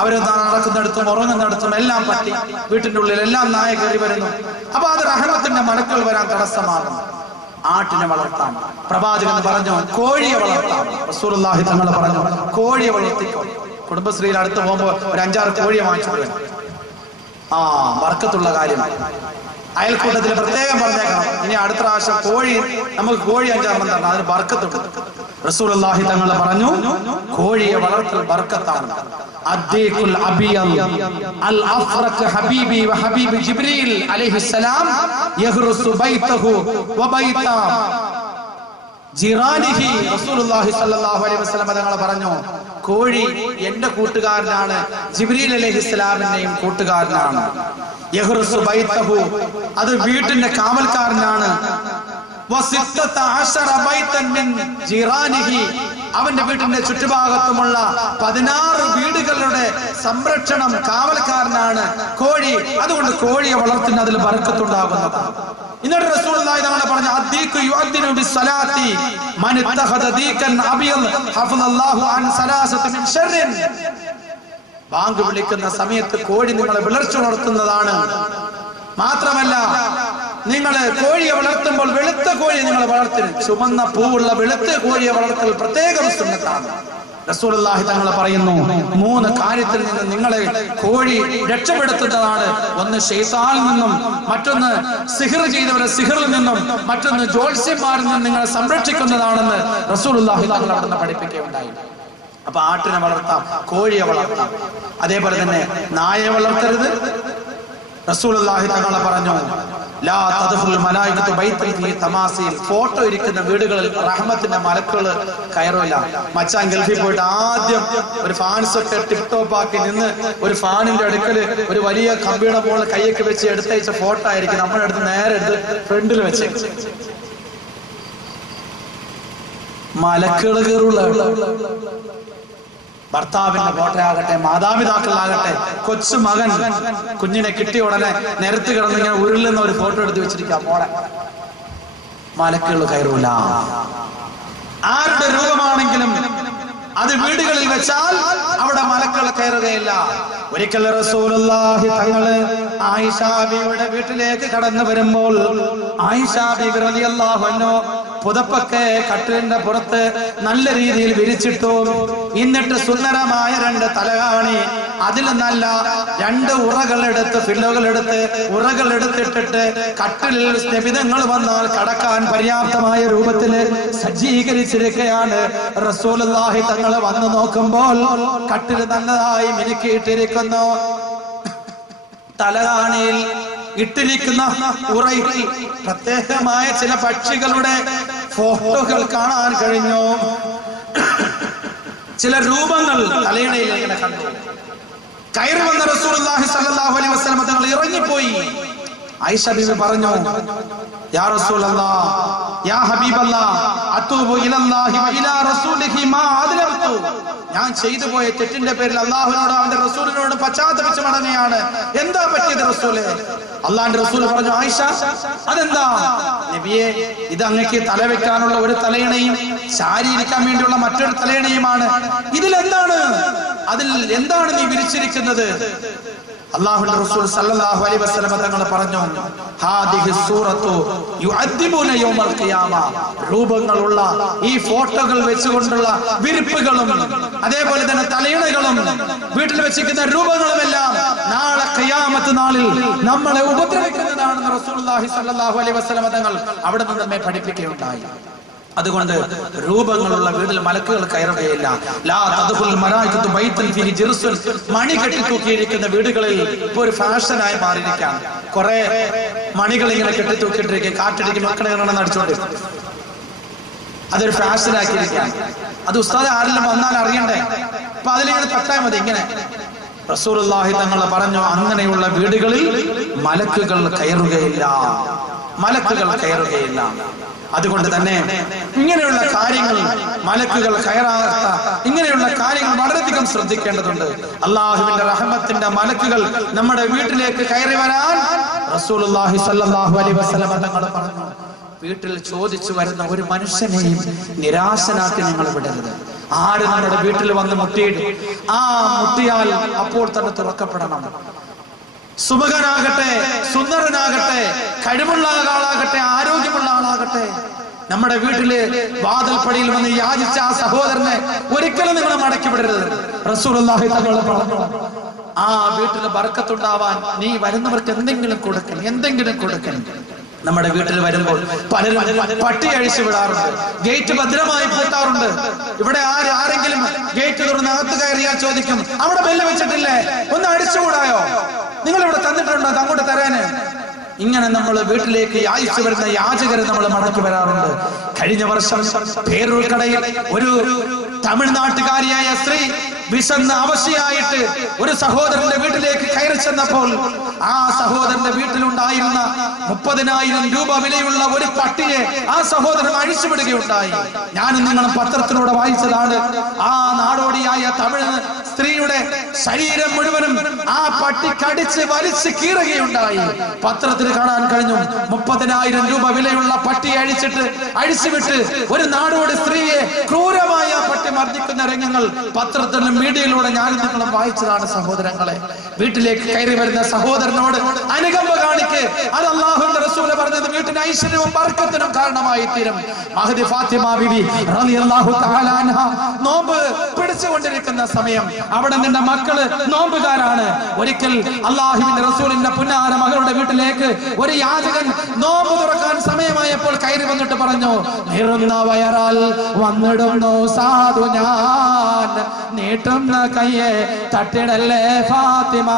അവര് നടക്കുന്നിടത്തും ഉറങ്ങുന്നിടത്തും എല്ലാം പട്ടി, വീട്ടിന്റെ ഉള്ളിൽ എല്ലാം നായ കയറി വരുന്നു. അപ്പൊ അത് റഹ്മത്തിന്റെ മലക്കുകൾ വരാൻ തടസ്സമാകും. ആട്ടിനെ വളർത്താം. പ്രവാചകൻ പറഞ്ഞു, കോഴിയെ വളർത്താം. റസൂലുള്ളാഹി തങ്ങൾ പറഞ്ഞു, കോഴിയെ വളർത്തിക്കോ. കുടുംബശ്രീയിൽ അടുത്ത് പോകുമ്പോ ഒരു 5-6 കോഴിയെ വാങ്ങിച്ചു. ബർക്കത്തുള്ള കാര്യം. അയൽക്കൂട്ടത്തിൽ പ്രത്യേകം പറഞ്ഞേക്കണം, ഇനി അടുത്ത പ്രാവശ്യം കോഴി, നമുക്ക് കോഴി 5-6 തരണം, അതിന് ബർക്കത്തുണ്ട്. റസൂലുള്ളാഹി തങ്ങൾ പറഞ്ഞു, കോഴിയെ വളർത്തൽ ബർക്കത്താണ്. അദ്ദീഖുൽ അബിയൽ അൽ അഫ്റഖ് ഹബീബി വ ഹബീബ് ജിബ്രീൽ അലൈഹിസ്സലാം യഹ്റുസു ബൈതഹു വ ബൈത ജിറാനിഹി. റസൂലുള്ളാഹി സ്വല്ലല്ലാഹു അലൈഹി വസല്ലം തങ്ങൾ പറഞ്ഞു, കോഴി എന്റെ കൂട്ടുകാരനാണ്, ജിബ്രീൽ അലൈഹിസ്സലാമിന്റെയും കൂട്ടുകാരനാണ്. യഹ്റുസു ബൈതഹു, അത് വീട്ടിന്റെ കാവൽക്കാരനാണ്. അവന്റെ വീട്ടിന്റെ ചുറ്റുഭാഗത്തുമുള്ള 16 വീടുകളുടെ സംരക്ഷണം, കാവൽക്കാരനാണ് കോഴി. അതുകൊണ്ട് കോഴിയെ വളർത്തുന്ന അതിൽ ബർക്കത്തുണ്ടാകുന്നതാണ്. എന്നിട്ട് റസൂലുള്ളാഹി തങ്ങൾ പറഞ്ഞു, അദ്ദീഖു യുഅദ്ദിനു ബിസ്സലാത്തി മൻ ഇത്തഖദ ദീകൻ അബിയൽ ഹഫളല്ലാഹു അൻ സലാസത മിൻ ശർറിൻ. ബാങ്ക് വിളിക്കുന്ന സമയത്ത് കോഴി നിങ്ങളെ വിളർച്ചുണർത്തുന്നതാണ്. മാത്രമല്ല, നിങ്ങൾ കോഴിയെ വളർത്തുമ്പോൾ വെളുത്ത കോഴിയെ നിങ്ങൾ വളർത്തരുത്. ചുമന്ന പൂവുള്ള വെളുത്ത കോഴിയെ വളർത്തൽ പ്രത്യേകം സുന്നത്താണ്. റസൂലുള്ളാഹി തങ്ങൾ പറയുന്നു, 3 കാര്യത്തിൽ നിന്ന് നിങ്ങളെ കോഴി രക്ഷപ്പെടുത്തുന്നതാണ്. ഒന്ന് ശൈത്താനിൽ നിന്നും, മറ്റൊന്ന് സിഹ്ർ ചെയ്തവരെ സിഹ്റിൽ നിന്നും, മറ്റൊന്ന് ജ്യോത്സ്യന്മാരിൽ നിന്നും നിങ്ങളെ സംരക്ഷിക്കുന്നതാണെന്ന് റസൂലുള്ളാഹി തങ്ങൾ അവിടുന്ന് പഠിപ്പിക്കുകയുണ്ടായി. അപ്പൊ ആട്ടിനെ വളർത്താം, കോഴിയെ വളർത്താം. അതേപോലെ തന്നെ നായയെ വളർത്തരുത്. റസൂലുള്ളാഹി തങ്ങൾ പറഞ്ഞു, ലാ തദ്ഖുൽ മലായികത്തു ബൈതൻ ഫീ തമാസീൽ. ഫോട്ടോ ഇരിക്കുന്ന വീടുകളിൽ റഹ്മത്തിന്റെ മലക്കുകൾ കയറില്ല. മച്ചാൻ ഗൾഫിൽ പോയിട്ട് ആദ്യം ഒരു ഫാൻസ് ഒക്കെ ടിപ് ടോപ്പ് ആക്കി നിന്ന് ഒരു ഫാനിന്റെ അടുക്കല് ഒരു വലിയ കമ്പിയുടെ മുകളിൽ കൈയൊക്കെ വെച്ച് എടുത്തയച്ച ഫോട്ടോ ആയിരിക്കും നമ്മുടെ അടുത്ത് നേരെ എടുത്ത് ഫ്രണ്ടിൽ വെച്ച്. മലക്കുകൾ കയറുള്ള ഭർത്താവിന്റെ ഫോട്ടോ ആകട്ടെ, മാതാപിതാക്കളാകട്ടെ, കൊച്ചു മകൻ കുഞ്ഞിനെ കിട്ടിയ ഉടനെ നിരത്ത് കിടന്ന് ഇങ്ങനെ ഉരുളുന്ന ഒരു ഫോട്ടോ എടുത്ത് വെച്ചിരിക്കാം മോളെ. മലക്കുകൾ കയറൂല. ആരുടെ രൂപമാണെങ്കിലും അത് വീടുകളിൽ വെച്ചാൽ അവിടെ മലക്കുകൾ കയറുകയില്ല. ഒരിക്കൽ റസൂലുള്ളാഹി തങ്ങള് ആയിഷ ബീവിയുടെ വീട്ടിലേക്ക് കടന്നു വരുമ്പോൾ ആയിഷ ബീവി റളിയല്ലാഹു അൻഹ പുതപ്പൊക്കെ കട്ടിലിന്റെ പുറത്ത് നല്ല രീതിയിൽ വിരിച്ചിട്ടു. എന്നിട്ട് സുന്ദരമായ 2 തലകാണി, അതിൽ നല്ല 2 ഉറകളെടുത്ത്, പില്ലോകളെടുത്ത്, ഉറകളെടുത്തിട്ടിട്ട് കട്ടിലിൽ സ്നേഹിതങ്ങൾ വന്നാൽ കടക്കാൻ പര്യാപ്തമായ രൂപത്തിൽ സജ്ജീകരിച്ചിരിക്കുകയാണ്. റസൂലുള്ളാഹി തങ്ങൾ വന്നു നോക്കുമ്പോൾ കട്ടിൽ നല്ലതായി മിനുക്കിയിട്ടിരിക്കുന്നു. തലകാണിയിൽ ഇട്ടിരിക്കുന്ന ഉറയിൽ പ്രത്യേകമായ ചില പക്ഷികളുടെ ഫോട്ടോകൾ കാണാൻ കഴിഞ്ഞു. ചില രൂപങ്ങൾ തലയിണയിൽ ഇങ്ങനെ കണ്ടു. കയറി വന്ന റസൂലുള്ളാഹി സ്വല്ലല്ലാഹു അലൈഹി വസല്ലം തങ്ങൾ ഇറങ്ങിപ്പോയി. ആയിഷ ബീവി പറഞ്ഞു, യാ റസൂലല്ലാഹ്, യാ ഹബീബല്ലാഹ്, അതൂബു ഇലല്ലാഹി വ ഇലാ റസൂലിഹി മാ അദ്ലംതു. ഞാൻ ചെയ്തു പോയ തെറ്റിന്റെ പേരിൽ അല്ലാഹുവിനോടും അവന്റെ റസൂലിനോടും പശ്ചാത്തപിച്ച് മടങ്ങുകയാണ്. എന്താ പറ്റിയത് റസൂലേ? അള്ളാന്റെ റസൂൽ പറഞ്ഞു, ആയിഷ അതെന്താ നബിയെ, ഇത് അങ്ങക്ക് തലവെക്കാനുള്ള ഒരു തലയിണയും ശാരീരിക്കാൻ വേണ്ടിയുള്ള മറ്റൊരു തലയിണയുമാണ്. ഇതിലെന്താണ്, അതിൽ എന്താണ് നീ വിരിച്ചിരിക്കുന്നത്? അല്ലാഹുവിന്റെ റസൂൽ സല്ലല്ലാഹു അലൈഹി വസല്ലം തങ്ങൾ പറഞ്ഞു, ഹാദിഹി സൂറത്തു യുഅദ്ദിബൂന യൗമൽ ഖിയാമ. രൂപങ്ങളുള്ള ഈ ഫോട്ടോകൾ വെച്ചുകൊണ്ടുള്ള വിരിപ്പുകളും അതേപോലെ തന്നെ തലയിണകളും വീട്ടിൽ വെച്ചിരിക്കുന്ന രൂപങ്ങളുമെല്ലാം നാളെ ഖിയാമത്ത് നാളിൽ നമ്മളെ ഉപദ്രവിക്കുന്നതാണെന്ന് റസൂലുള്ളാഹി സ്വല്ലല്ലാഹു അലൈഹി വസല്ലം തങ്ങൾ അവിടെ നിന്ന് നമ്മെ പഠിപ്പിക്കുകയുണ്ടായി. അതുകൊണ്ട് രൂപങ്ങളുള്ള വീട്ടിൽ മലക്കുകൾ കയറുകയില്ല. ലാ തദ്ഖുൽ മലായികത്തു ബൈതൻ ഫീഹി ജിർസുൻ. മണി കെട്ടി തൂക്കിയിരിക്കുന്ന വീടുകളിൽ ഇപ്പൊ ഒരു ഫാഷനായി മാറിയിരിക്കുകയാണ്. കുറെ മണികൾ ഇങ്ങനെ കെട്ടി തൂക്കിയിട്ടിരിക്കുക, കാറ്റടിക്ക് മക്കളെ നടിച്ചോണ്ട് അതൊരു ഫാഷനാക്കിയിരിക്കുകയാണ്. അത് ഉസ്താദ് ആരെങ്കിലും വന്നാൽ അറിയണ്ടേ? അപ്പൊ അതിലിങ്ങനെ തട്ടാൽ മതി. ഇങ്ങനെ റസൂലുള്ളാഹി തങ്ങൾ പറഞ്ഞു, അങ്ങനെയുള്ള വീടുകളിൽ മലക്കുകൾ കയറുകയില്ല, മലക്കുകൾ കയറുകയില്ല. അതുകൊണ്ട് തന്നെ ഇങ്ങനെയുള്ള കാര്യങ്ങൾ മലക്കുകൾ കയറാത്ത ഇങ്ങനെയുള്ള കാര്യങ്ങൾ വളരെയധികം ശ്രദ്ധിക്കേണ്ടതുണ്ട്. അള്ളാഹുവിന്റെ റഹ്മത്തിന്റെ മലക്കുകൾ നമ്മുടെ വീട്ടിലേക്ക് കയറി വരാൻ റസൂലുള്ളാഹി സ്വല്ലല്ലാഹു അലൈഹി വസല്ലം തങ്ങൾ പറഞ്ഞു, വീട്ടിൽ ചോദിച്ചു വരുന്ന ഒരു മനുഷ്യനെയും നിരാശനാക്കി നിങ്ങൾ വിടരുത്. ആര് നമ്മുടെ വീട്ടിൽ വന്ന് മുട്ടിയിട്ട് മുട്ടിയാൽ അപ്പോൾ തന്നെ തുറക്കപ്പെടണം. സുമുഖനാകട്ടെ, സുന്ദരനാകട്ടെ, കഴിവുള്ള ആളാകട്ടെ, ആരോഗ്യമുള്ള ആളാകട്ടെ, നമ്മുടെ വീട്ടില് വാതിൽപ്പടിയിൽ വന്ന് യാചിച്ച ആ സഹോദരനെ ഒരിക്കലും നിങ്ങൾ മടക്കി വിടരുത്. റസൂലുള്ളാഹി തങ്ങൾ പറഞ്ഞു, ആ വീട്ടിൽ ബർക്കത്തുണ്ടാവാൻ നീ വരുന്നവർക്ക് എന്തെങ്കിലും കൊടുക്കൽ, എന്തെങ്കിലും കൊടുക്കൽ. നമ്മുടെ വീട്ടിൽ വരുമ്പോൾ പലരും പട്ടി അഴിച്ചു വിടാറുണ്ട്, ഗേറ്റ് ഭദ്രമായി പൂട്ടാറുണ്ട്. ഇവിടെ ആരെങ്കിലും ഗേറ്റ് തുറന്ന് അകത്ത് കയറിയാൽ ചോദിക്കും, അവിടെ ബെല്ല് വെച്ചിട്ടില്ലേ, ഒന്ന് അടിച്ചുകൂടായോ, നിങ്ങൾ ഇവിടെ തന്നിട്ടുണ്ടോ അങ്ങോട്ട് തരാന്? ഇങ്ങനെ നമ്മൾ വീട്ടിലേക്ക് യാചിച്ചു വരുന്ന യാചകരെ നമ്മൾ മടക്കി വരാറുണ്ട്. കഴിഞ്ഞ വർഷം പേരൂർക്കടയിൽ ഒരു തമിഴ്നാട്ടുകാരിയായ സ്ത്രീ വിശന്ന അവശയായിട്ട് ഒരു സഹോദരന്റെ വീട്ടിലേക്ക് കയറി ചെന്നപ്പോൾ ആ സഹോദരന്റെ വീട്ടിലുണ്ടായിരുന്ന 30,000 രൂപ വിലയുള്ള ഒരു പട്ടിയെ ആ സഹോദരൻ അഴിച്ചുവിടുകയുണ്ടായി. ഞാനും നിങ്ങളും പത്രത്തിലൂടെ വായിച്ചതാണ്. ആ നാടോടിയായ തമിഴ് സ്ത്രീയുടെ ശരീരം മുഴുവനും ആ പട്ടി കടിച്ച് വലിച്ച് കീറുകയുണ്ടായി. പത്രത്തിൽ കാണാൻ കഴിഞ്ഞു. 30,000 രൂപ വിലയുള്ള പട്ടിയെ അഴിച്ചുവിട്ട് ഒരു നാടോടി സ്ത്രീയെ ക്രൂരമായ പട്ടി മർദ്ദിക്കുന്ന രംഗങ്ങൾ പത്രത്തിലും മീഡിയയിലൂടെ ഞാനും നിങ്ങളും വായിച്ചതാണ്. സഹോദരങ്ങളെ, വീട്ടിലേക്ക് കയറി വരുന്ന സഹോദരനോട് അനുകമ്പ കാണിക്ക്. അത് അല്ലാഹുവിന്റെ റസൂൽ പറഞ്ഞത് വീട്ടിന് ഐശ്വര്യവും ബർക്കത്തിനും കാരണമായി തീരും. മഹദി ഫാത്തിമ ബിബി റളിയല്ലാഹു തആല അൻഹ നോമ്പ് പിടിച്ചുകൊണ്ടിരിക്കുന്ന സമയം അവിടെ നിന്റെ മക്കള് നോമ്പുകാരാണ്. ഒരിക്കൽ അല്ലാഹുവിന്റെ റസൂലിന്റെ പുന്നാര മകളുടെ വീട്ടിലേക്ക് ഒരു യാചകൻ നോമ്പ് തുറക്കാൻ സമയമായപ്പോൾ കയറി വന്നിട്ട് പറഞ്ഞു, നിറന്ന വയറാൽ വന്നിടുന്നു സാധു ഞാൻ, നീട്ടുന്ന കയ്യെ തട്ടിടല്ലേ ഫാത്തിമ.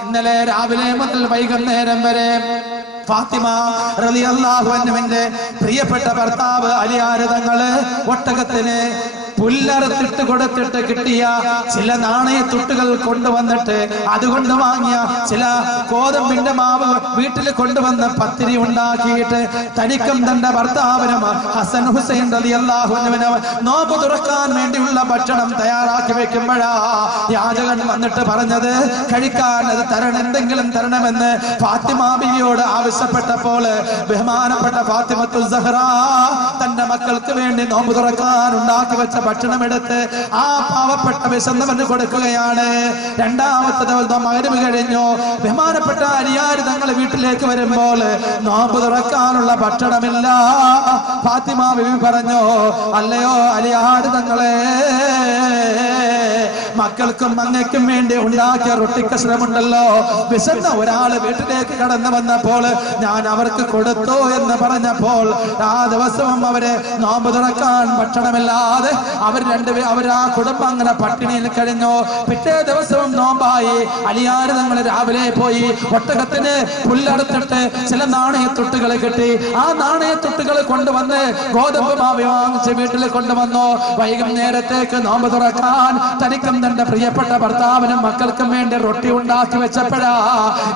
ഇന്നലെ രാവിലെ മുതൽ വൈകുന്നേരം വരെ ഫാത്തിമ റളിയല്ലാഹു അൻഹുവിന്റെ പ്രിയപ്പെട്ട ഭർത്താവ് അലിയാർ തങ്ങള് ഒട്ടകത്തിന് പുല്ലറുത്തിട്ട് കൊടുത്തിട്ട് കിട്ടിയ ചില നാണയത്തുട്ടുകൾ കൊണ്ടുവന്നിട്ട് അതുകൊണ്ട് വാങ്ങിയ ചില ഗോതമ്പിന്റെ മാവ് വീട്ടിൽ കൊണ്ടുവന്ന് പത്തിരി ഉണ്ടാക്കിയിട്ട് തനിക്കും തന്റെ ഭർത്താവിനും ഹസൻ ഹുസൈൻ റളിയല്ലാഹു അൻഹുവിനും നോമ്പ് തുറക്കാൻ വേണ്ടിയുള്ള ഭക്ഷണം തയ്യാറാക്കി വെക്കുമ്പോഴാ യാചകൻ വന്നിട്ട് പറഞ്ഞത്, കഴിക്കാൻ അത് തരണം, എന്തെങ്കിലും തരണമെന്ന് ഫാത്തിമ ബിവിയോട് ആവശ്യപ്പെട്ടപ്പോൾ ബഹുമാനപ്പെട്ട ഫാത്തിമത്തുൽ സഹ്റ തന്റെ മക്കൾക്ക് വേണ്ടി നോമ്പ് തുറക്കാൻ ഉണ്ടാക്കി വെച്ച ഭക്ഷണം എടുത്ത് ആ പാവപ്പെട്ട വിശന്നവന് കൊടുക്കുകയാണ്. രണ്ടാമത്തെ ദിവസം മഗ്‌രിബ് കഴിഞ്ഞു. ബഹുമാനപ്പെട്ട അലിയാർ തങ്ങൾ വീട്ടിലേക്ക് വരുമ്പോൾ നോമ്പ് തുറക്കാനുള്ള ഭക്ഷണമില്ല. ഫാത്തിമ ബിബി പറഞ്ഞു, അല്ലയോ അലിയാർ തങ്ങളെ, മക്കൾക്കും അങ്ങയ്ക്കും വേണ്ടി ഉണ്ടാക്കിയ റൊട്ടിക്കഷ്ണമുണ്ടല്ലോ, വിശന്ന ഒരാള് വീട്ടിലേക്ക് കടന്നു വന്നപ്പോൾ ഞാൻ അവർക്ക് കൊടുത്തു എന്ന് പറഞ്ഞപ്പോൾ ആ ദിവസവും അവര് നോമ്പ് തുറക്കാൻ ഭക്ഷണമില്ലാതെ അവർ ആ കുടുംബം അങ്ങനെ പട്ടിണിയിൽ കഴിഞ്ഞു. പിറ്റേ ദിവസവും നോമ്പായി. അലിയാർ തങ്ങൾ രാവിലെ പോയി ഒട്ടകത്തിന് പുല്ലറുത്തിട്ട് ചില നാണയത്തുട്ടുകൾ കിട്ടി. ആ നാണയത്തുട്ടുകൾ കൊണ്ടുവന്ന് ഗോതമ്പ് മാവ് വാങ്ങിച്ച് വീട്ടിൽ കൊണ്ടുവന്നു. വൈകുന്നേരത്തേക്ക് നോമ്പ് തുറക്കാൻ തനിക്കും തന്റെ പ്രിയപ്പെട്ട ഭർത്താവിനും മക്കൾക്കും വേണ്ടി റൊട്ടി ഉണ്ടാക്കി വെച്ചപ്പോഴാ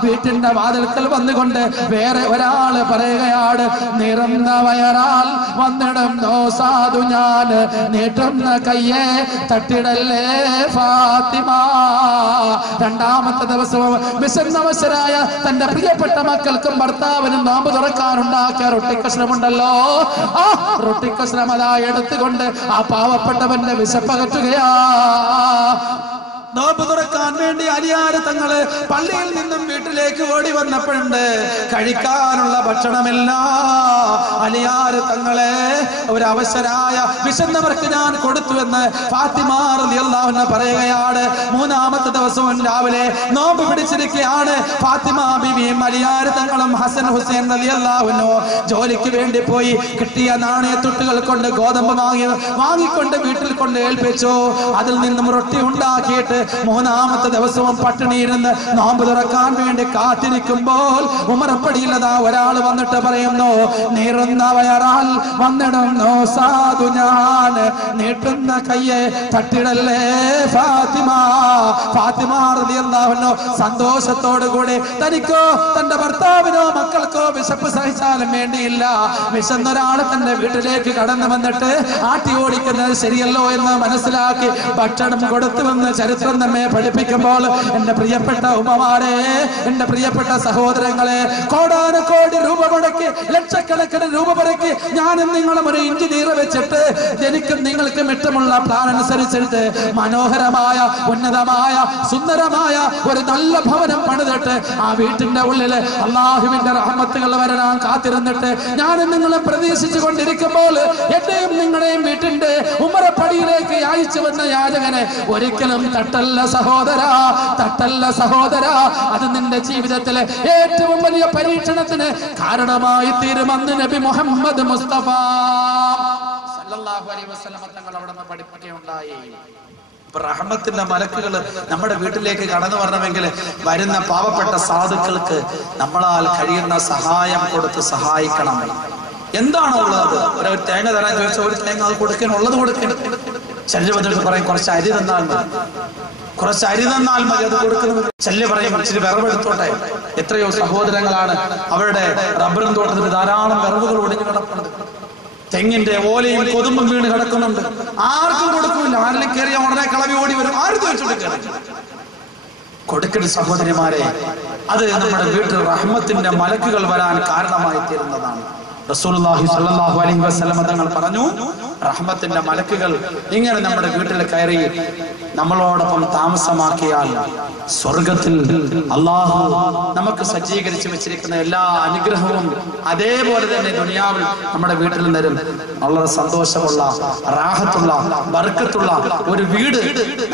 വീട്ടിന്റെ വാതിൽക്കൽ വന്നുകൊണ്ട് വേറെ ഒരാള് പറയുകയാണ്, നിറന്ന വയറാൽ വന്നിടുന്നു സാധു ഞാൻ, നീട്ടുന്ന കയ്യെ തട്ടിടല്ലേ ഫാത്തിമ. രണ്ടാമത്തെ ദിവസവും വിശന്നവശരായ തന്റെ പ്രിയപ്പെട്ട മക്കൾക്കും ഭർത്താവിനും നോമ്പ് തുറക്കാനുണ്ടാക്കിയ റൊട്ടിക്കഷ്ണമുണ്ടല്ലോ, ആ റൊട്ടിക്കഷ്ണം അതാ എടുത്തുകൊണ്ട് ആ പാവപ്പെട്ടവന്റെ വിശപ്പകറ്റുകയാ. നോമ്പ് തുറക്കാൻ വേണ്ടി അലിയാർ തങ്ങള് പള്ളിയിൽ നിന്നും വീട്ടിലേക്ക് ഓടി വന്നപ്പോഴുണ്ട് കഴിക്കാനുള്ള ഭക്ഷണമില്ല. അലിയാർ തങ്ങളെ ഒരു അവശരായ വിശന്നവർക്ക് ഞാൻ കൊടുത്തുവെന്ന് ഫാത്തിമ റളിയല്ലാഹു അൻഹ പറയുകയാണ്. മൂന്നാമത്തെ ദിവസവും രാവിലെ നോമ്പ് പിടിച്ചിരിക്കുകയാണ്. ഫാത്തിമ ബീവിയും അലിയാർ തങ്ങളും ഹസൻ ഹുസൈൻ റളിയല്ലാഹു അൻഹു ജോലിക്ക് വേണ്ടി പോയി കിട്ടിയ നാണയത്തുട്ടുകൾ കൊണ്ട് ഗോതമ്പ് വാങ്ങിക്കൊണ്ട് വീട്ടിൽ കൊണ്ട് ഏൽപ്പിച്ചു. അതിൽ നിന്നും റൊട്ടി ഉണ്ടാക്കിയിട്ട് മൂന്നാമത്തെ ദിവസവും പട്ടിണിയിരുന്ന് നോമ്പ് തുറക്കാൻ വേണ്ടി കാത്തിരിക്കുമ്പോൾ ഉമറപ്പടിയില്ലതാ ഒരാൾ വന്നിട്ട് പറയുന്നു, നീറുന്ന വയറാൽ വന്നിടുന്നു സാധു ഞാൻ, നീട്ടുന്ന കയ്യെ തട്ടിടല്ലേ ഫാത്തിമ. ഫാത്തിമ റളിയല്ലാഹു അൻഹ സന്തോഷത്തോടു കൂടി തനിക്കോ തന്റെ ഭർത്താവിനോ മക്കൾക്കോ വിശപ്പ് സഹിച്ചാലും വേണ്ടിയില്ല, വിശന്നൊരാൾ തന്റെ വീട്ടിലേക്ക് കടന്നു വന്നിട്ട് ആട്ടി ഓടിക്കുന്നത് ശരിയല്ലോ എന്ന് മനസ്സിലാക്കി ഭക്ഷണം കൊടുത്തുവെന്ന് ചരിത്രം നമ്മെ പഠിപ്പിക്കുമ്പോൾ എന്റെ പ്രിയപ്പെട്ട ഉമ്മമാരെ, എന്റെ പ്രിയപ്പെട്ട സഹോദരങ്ങളെ, കോടാനുകോടി രൂപ മുടക്കി ലക്ഷക്കണക്കിന് രൂപ മുടക്കി ഞാനും നിങ്ങളും ഒരു എഞ്ചിനീയർ വെച്ചിട്ട് എനിക്കും നിങ്ങൾക്കും ഇഷ്ടമുള്ള പ്ലാൻ അനുസരിച്ചിട്ട് മനോഹരമായ ഉന്നതമായ സുന്ദരമായ ഒരു നല്ല ഭവനം പണിതിട്ട് ആ വീട്ടിന്റെ ഉള്ളില് അള്ളാഹുവിന്റെ റഹ്മത്തുകൾ വരാൻ കാത്തിരുന്നിട്ട് ഞാനും നിങ്ങളും പ്രതീക്ഷിച്ചു കൊണ്ടിരിക്കുമ്പോൾ എന്റെയും നിങ്ങളുടെയും വീട്ടിന്റെ ഉമ്മറപ്പടിയിലേക്ക് അയച്ചു വന്ന യാചകനെ ഒരിക്കലും തട്ടല്ല സഹോദര, തട്ടല്ല സഹോദര. അത് നിന്റെ ജീവിതത്തിലെ ഏറ്റവും വലിയ പരീക്ഷണത്തിന് കാരണമായി തീരുമെന്ന് നബി മുഹമ്മദ് മുസ്തഫ സല്ലല്ലാഹു അലൈഹി വസല്ലം തങ്ങൾ അവിടെ നിന്ന് പഠിപ്പിക്കുകയുണ്ടായി. റഹ്മത്തിന്റെ മലക്കുകൾ നമ്മുടെ വീട്ടിലേക്ക് കടന്നു വരണമെങ്കിൽ വരുന്ന പാവപ്പെട്ട സാധുക്കൾക്ക് നമ്മളാൽ കഴിയുന്ന സഹായം കൊടുത്ത് സഹായിക്കണം. എന്താണോ ഉള്ളത്, ഒരു തേങ്ങ തരാൻ ചോദിച്ചാൽ ഒരു തേങ്ങ അത് കൊടുക്കണം, ഉള്ളത് കൊടുക്കണം. ശല്യബന്ധത്തിൽ പറയും കുറച്ച് അരി തന്നാൽ മതി, കുറച്ച് അരി തന്നാൽ മതി, അത് കൊടുക്കുന്നത്. ശല്യ പറയും ഇച്ചിരി വിറവെടുത്തോട്ടെ. എത്രയോ സഹോദരങ്ങളാണ് അവരുടെ റബ്ബറും തോട്ടത്തിൽ ധാരാളം വിറവുകൾ ഒടിഞ്ഞു കിടപ്പുണ്ട്, തെങ്ങിന്റെ ഓലയും കൊതുമ്പും വീണ് കിടക്കുന്നുണ്ട്, ആർക്കും കൊടുക്കില്ല. ആരെങ്കിലും കയറിയ ഉടനെ കളവി ഓടി വരും, ആരും ചോദിച്ചോണ്ട് കൊടുക്കരുത് സഹോദരിമാരെ. അത് നമ്മുടെ വീട്ടിൽ റഹ്മത്തിന്റെ മലക്കുകൾ വരാൻ കാരണമായി തീരുന്നതാണ്. റസൂലുള്ളാഹി സ്വല്ലല്ലാഹു അലൈഹി വസല്ലം തങ്ങൾ പറഞ്ഞു, റഹ്മത്തിന്റെ മലക്കുകൾ ഇങ്ങനെ നമ്മുടെ വീട്ടിൽ കയറി നമ്മളോടൊപ്പം താമസമാക്കിയാൽ സ്വർഗത്തിൽ അള്ളാഹു നമുക്ക് സജ്ജീകരിച്ചു വെച്ചിരിക്കുന്ന എല്ലാ അനുഗ്രഹവും അതേപോലെ തന്നെ ദുനിയാവിൽ നമ്മുടെ വീട്ടിൽ തരും. വളരെ സന്തോഷമുള്ള, റാഹത്തുള്ള, ബർക്കത്തുള്ള ഒരു വീട്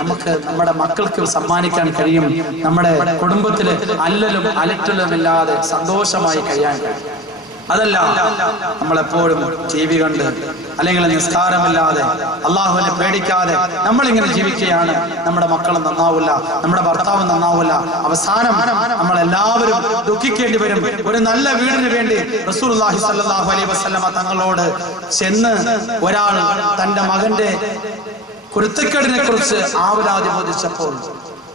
നമുക്ക് നമ്മുടെ മക്കൾക്ക് സമ്മാനിക്കാൻ കഴിയും. നമ്മുടെ കുടുംബത്തിൽ അല്ലലും അലറ്റലുമില്ലാതെ സന്തോഷമായി കഴിയാൻ കഴിയും. അതല്ല നമ്മളെപ്പോഴും TV കണ്ട് അല്ലെങ്കിൽ നിസ്കാരമില്ലാതെ അള്ളാഹുവിനെ പേടിക്കാതെ നമ്മളിങ്ങനെ ജീവിക്കുകയാണ്. നമ്മുടെ മക്കളും നന്നാവില്ല, നമ്മുടെ ഭർത്താവ് നന്നാവില്ല, അവസാനം നമ്മളെല്ലാവരും ദുഃഖിക്കേണ്ടി വരും. ഒരു നല്ല വീടിന് വേണ്ടി റസൂലുള്ളാഹി സ്വല്ലല്ലാഹു അലൈഹി വസല്ലമ തങ്ങളോട് ചെന്ന് ഒരാൾ തന്റെ മകന്റെ കുരുത്തക്കേടിനെ കുറിച്ച് ആവലാതി ബോധിച്ചപ്പോൾ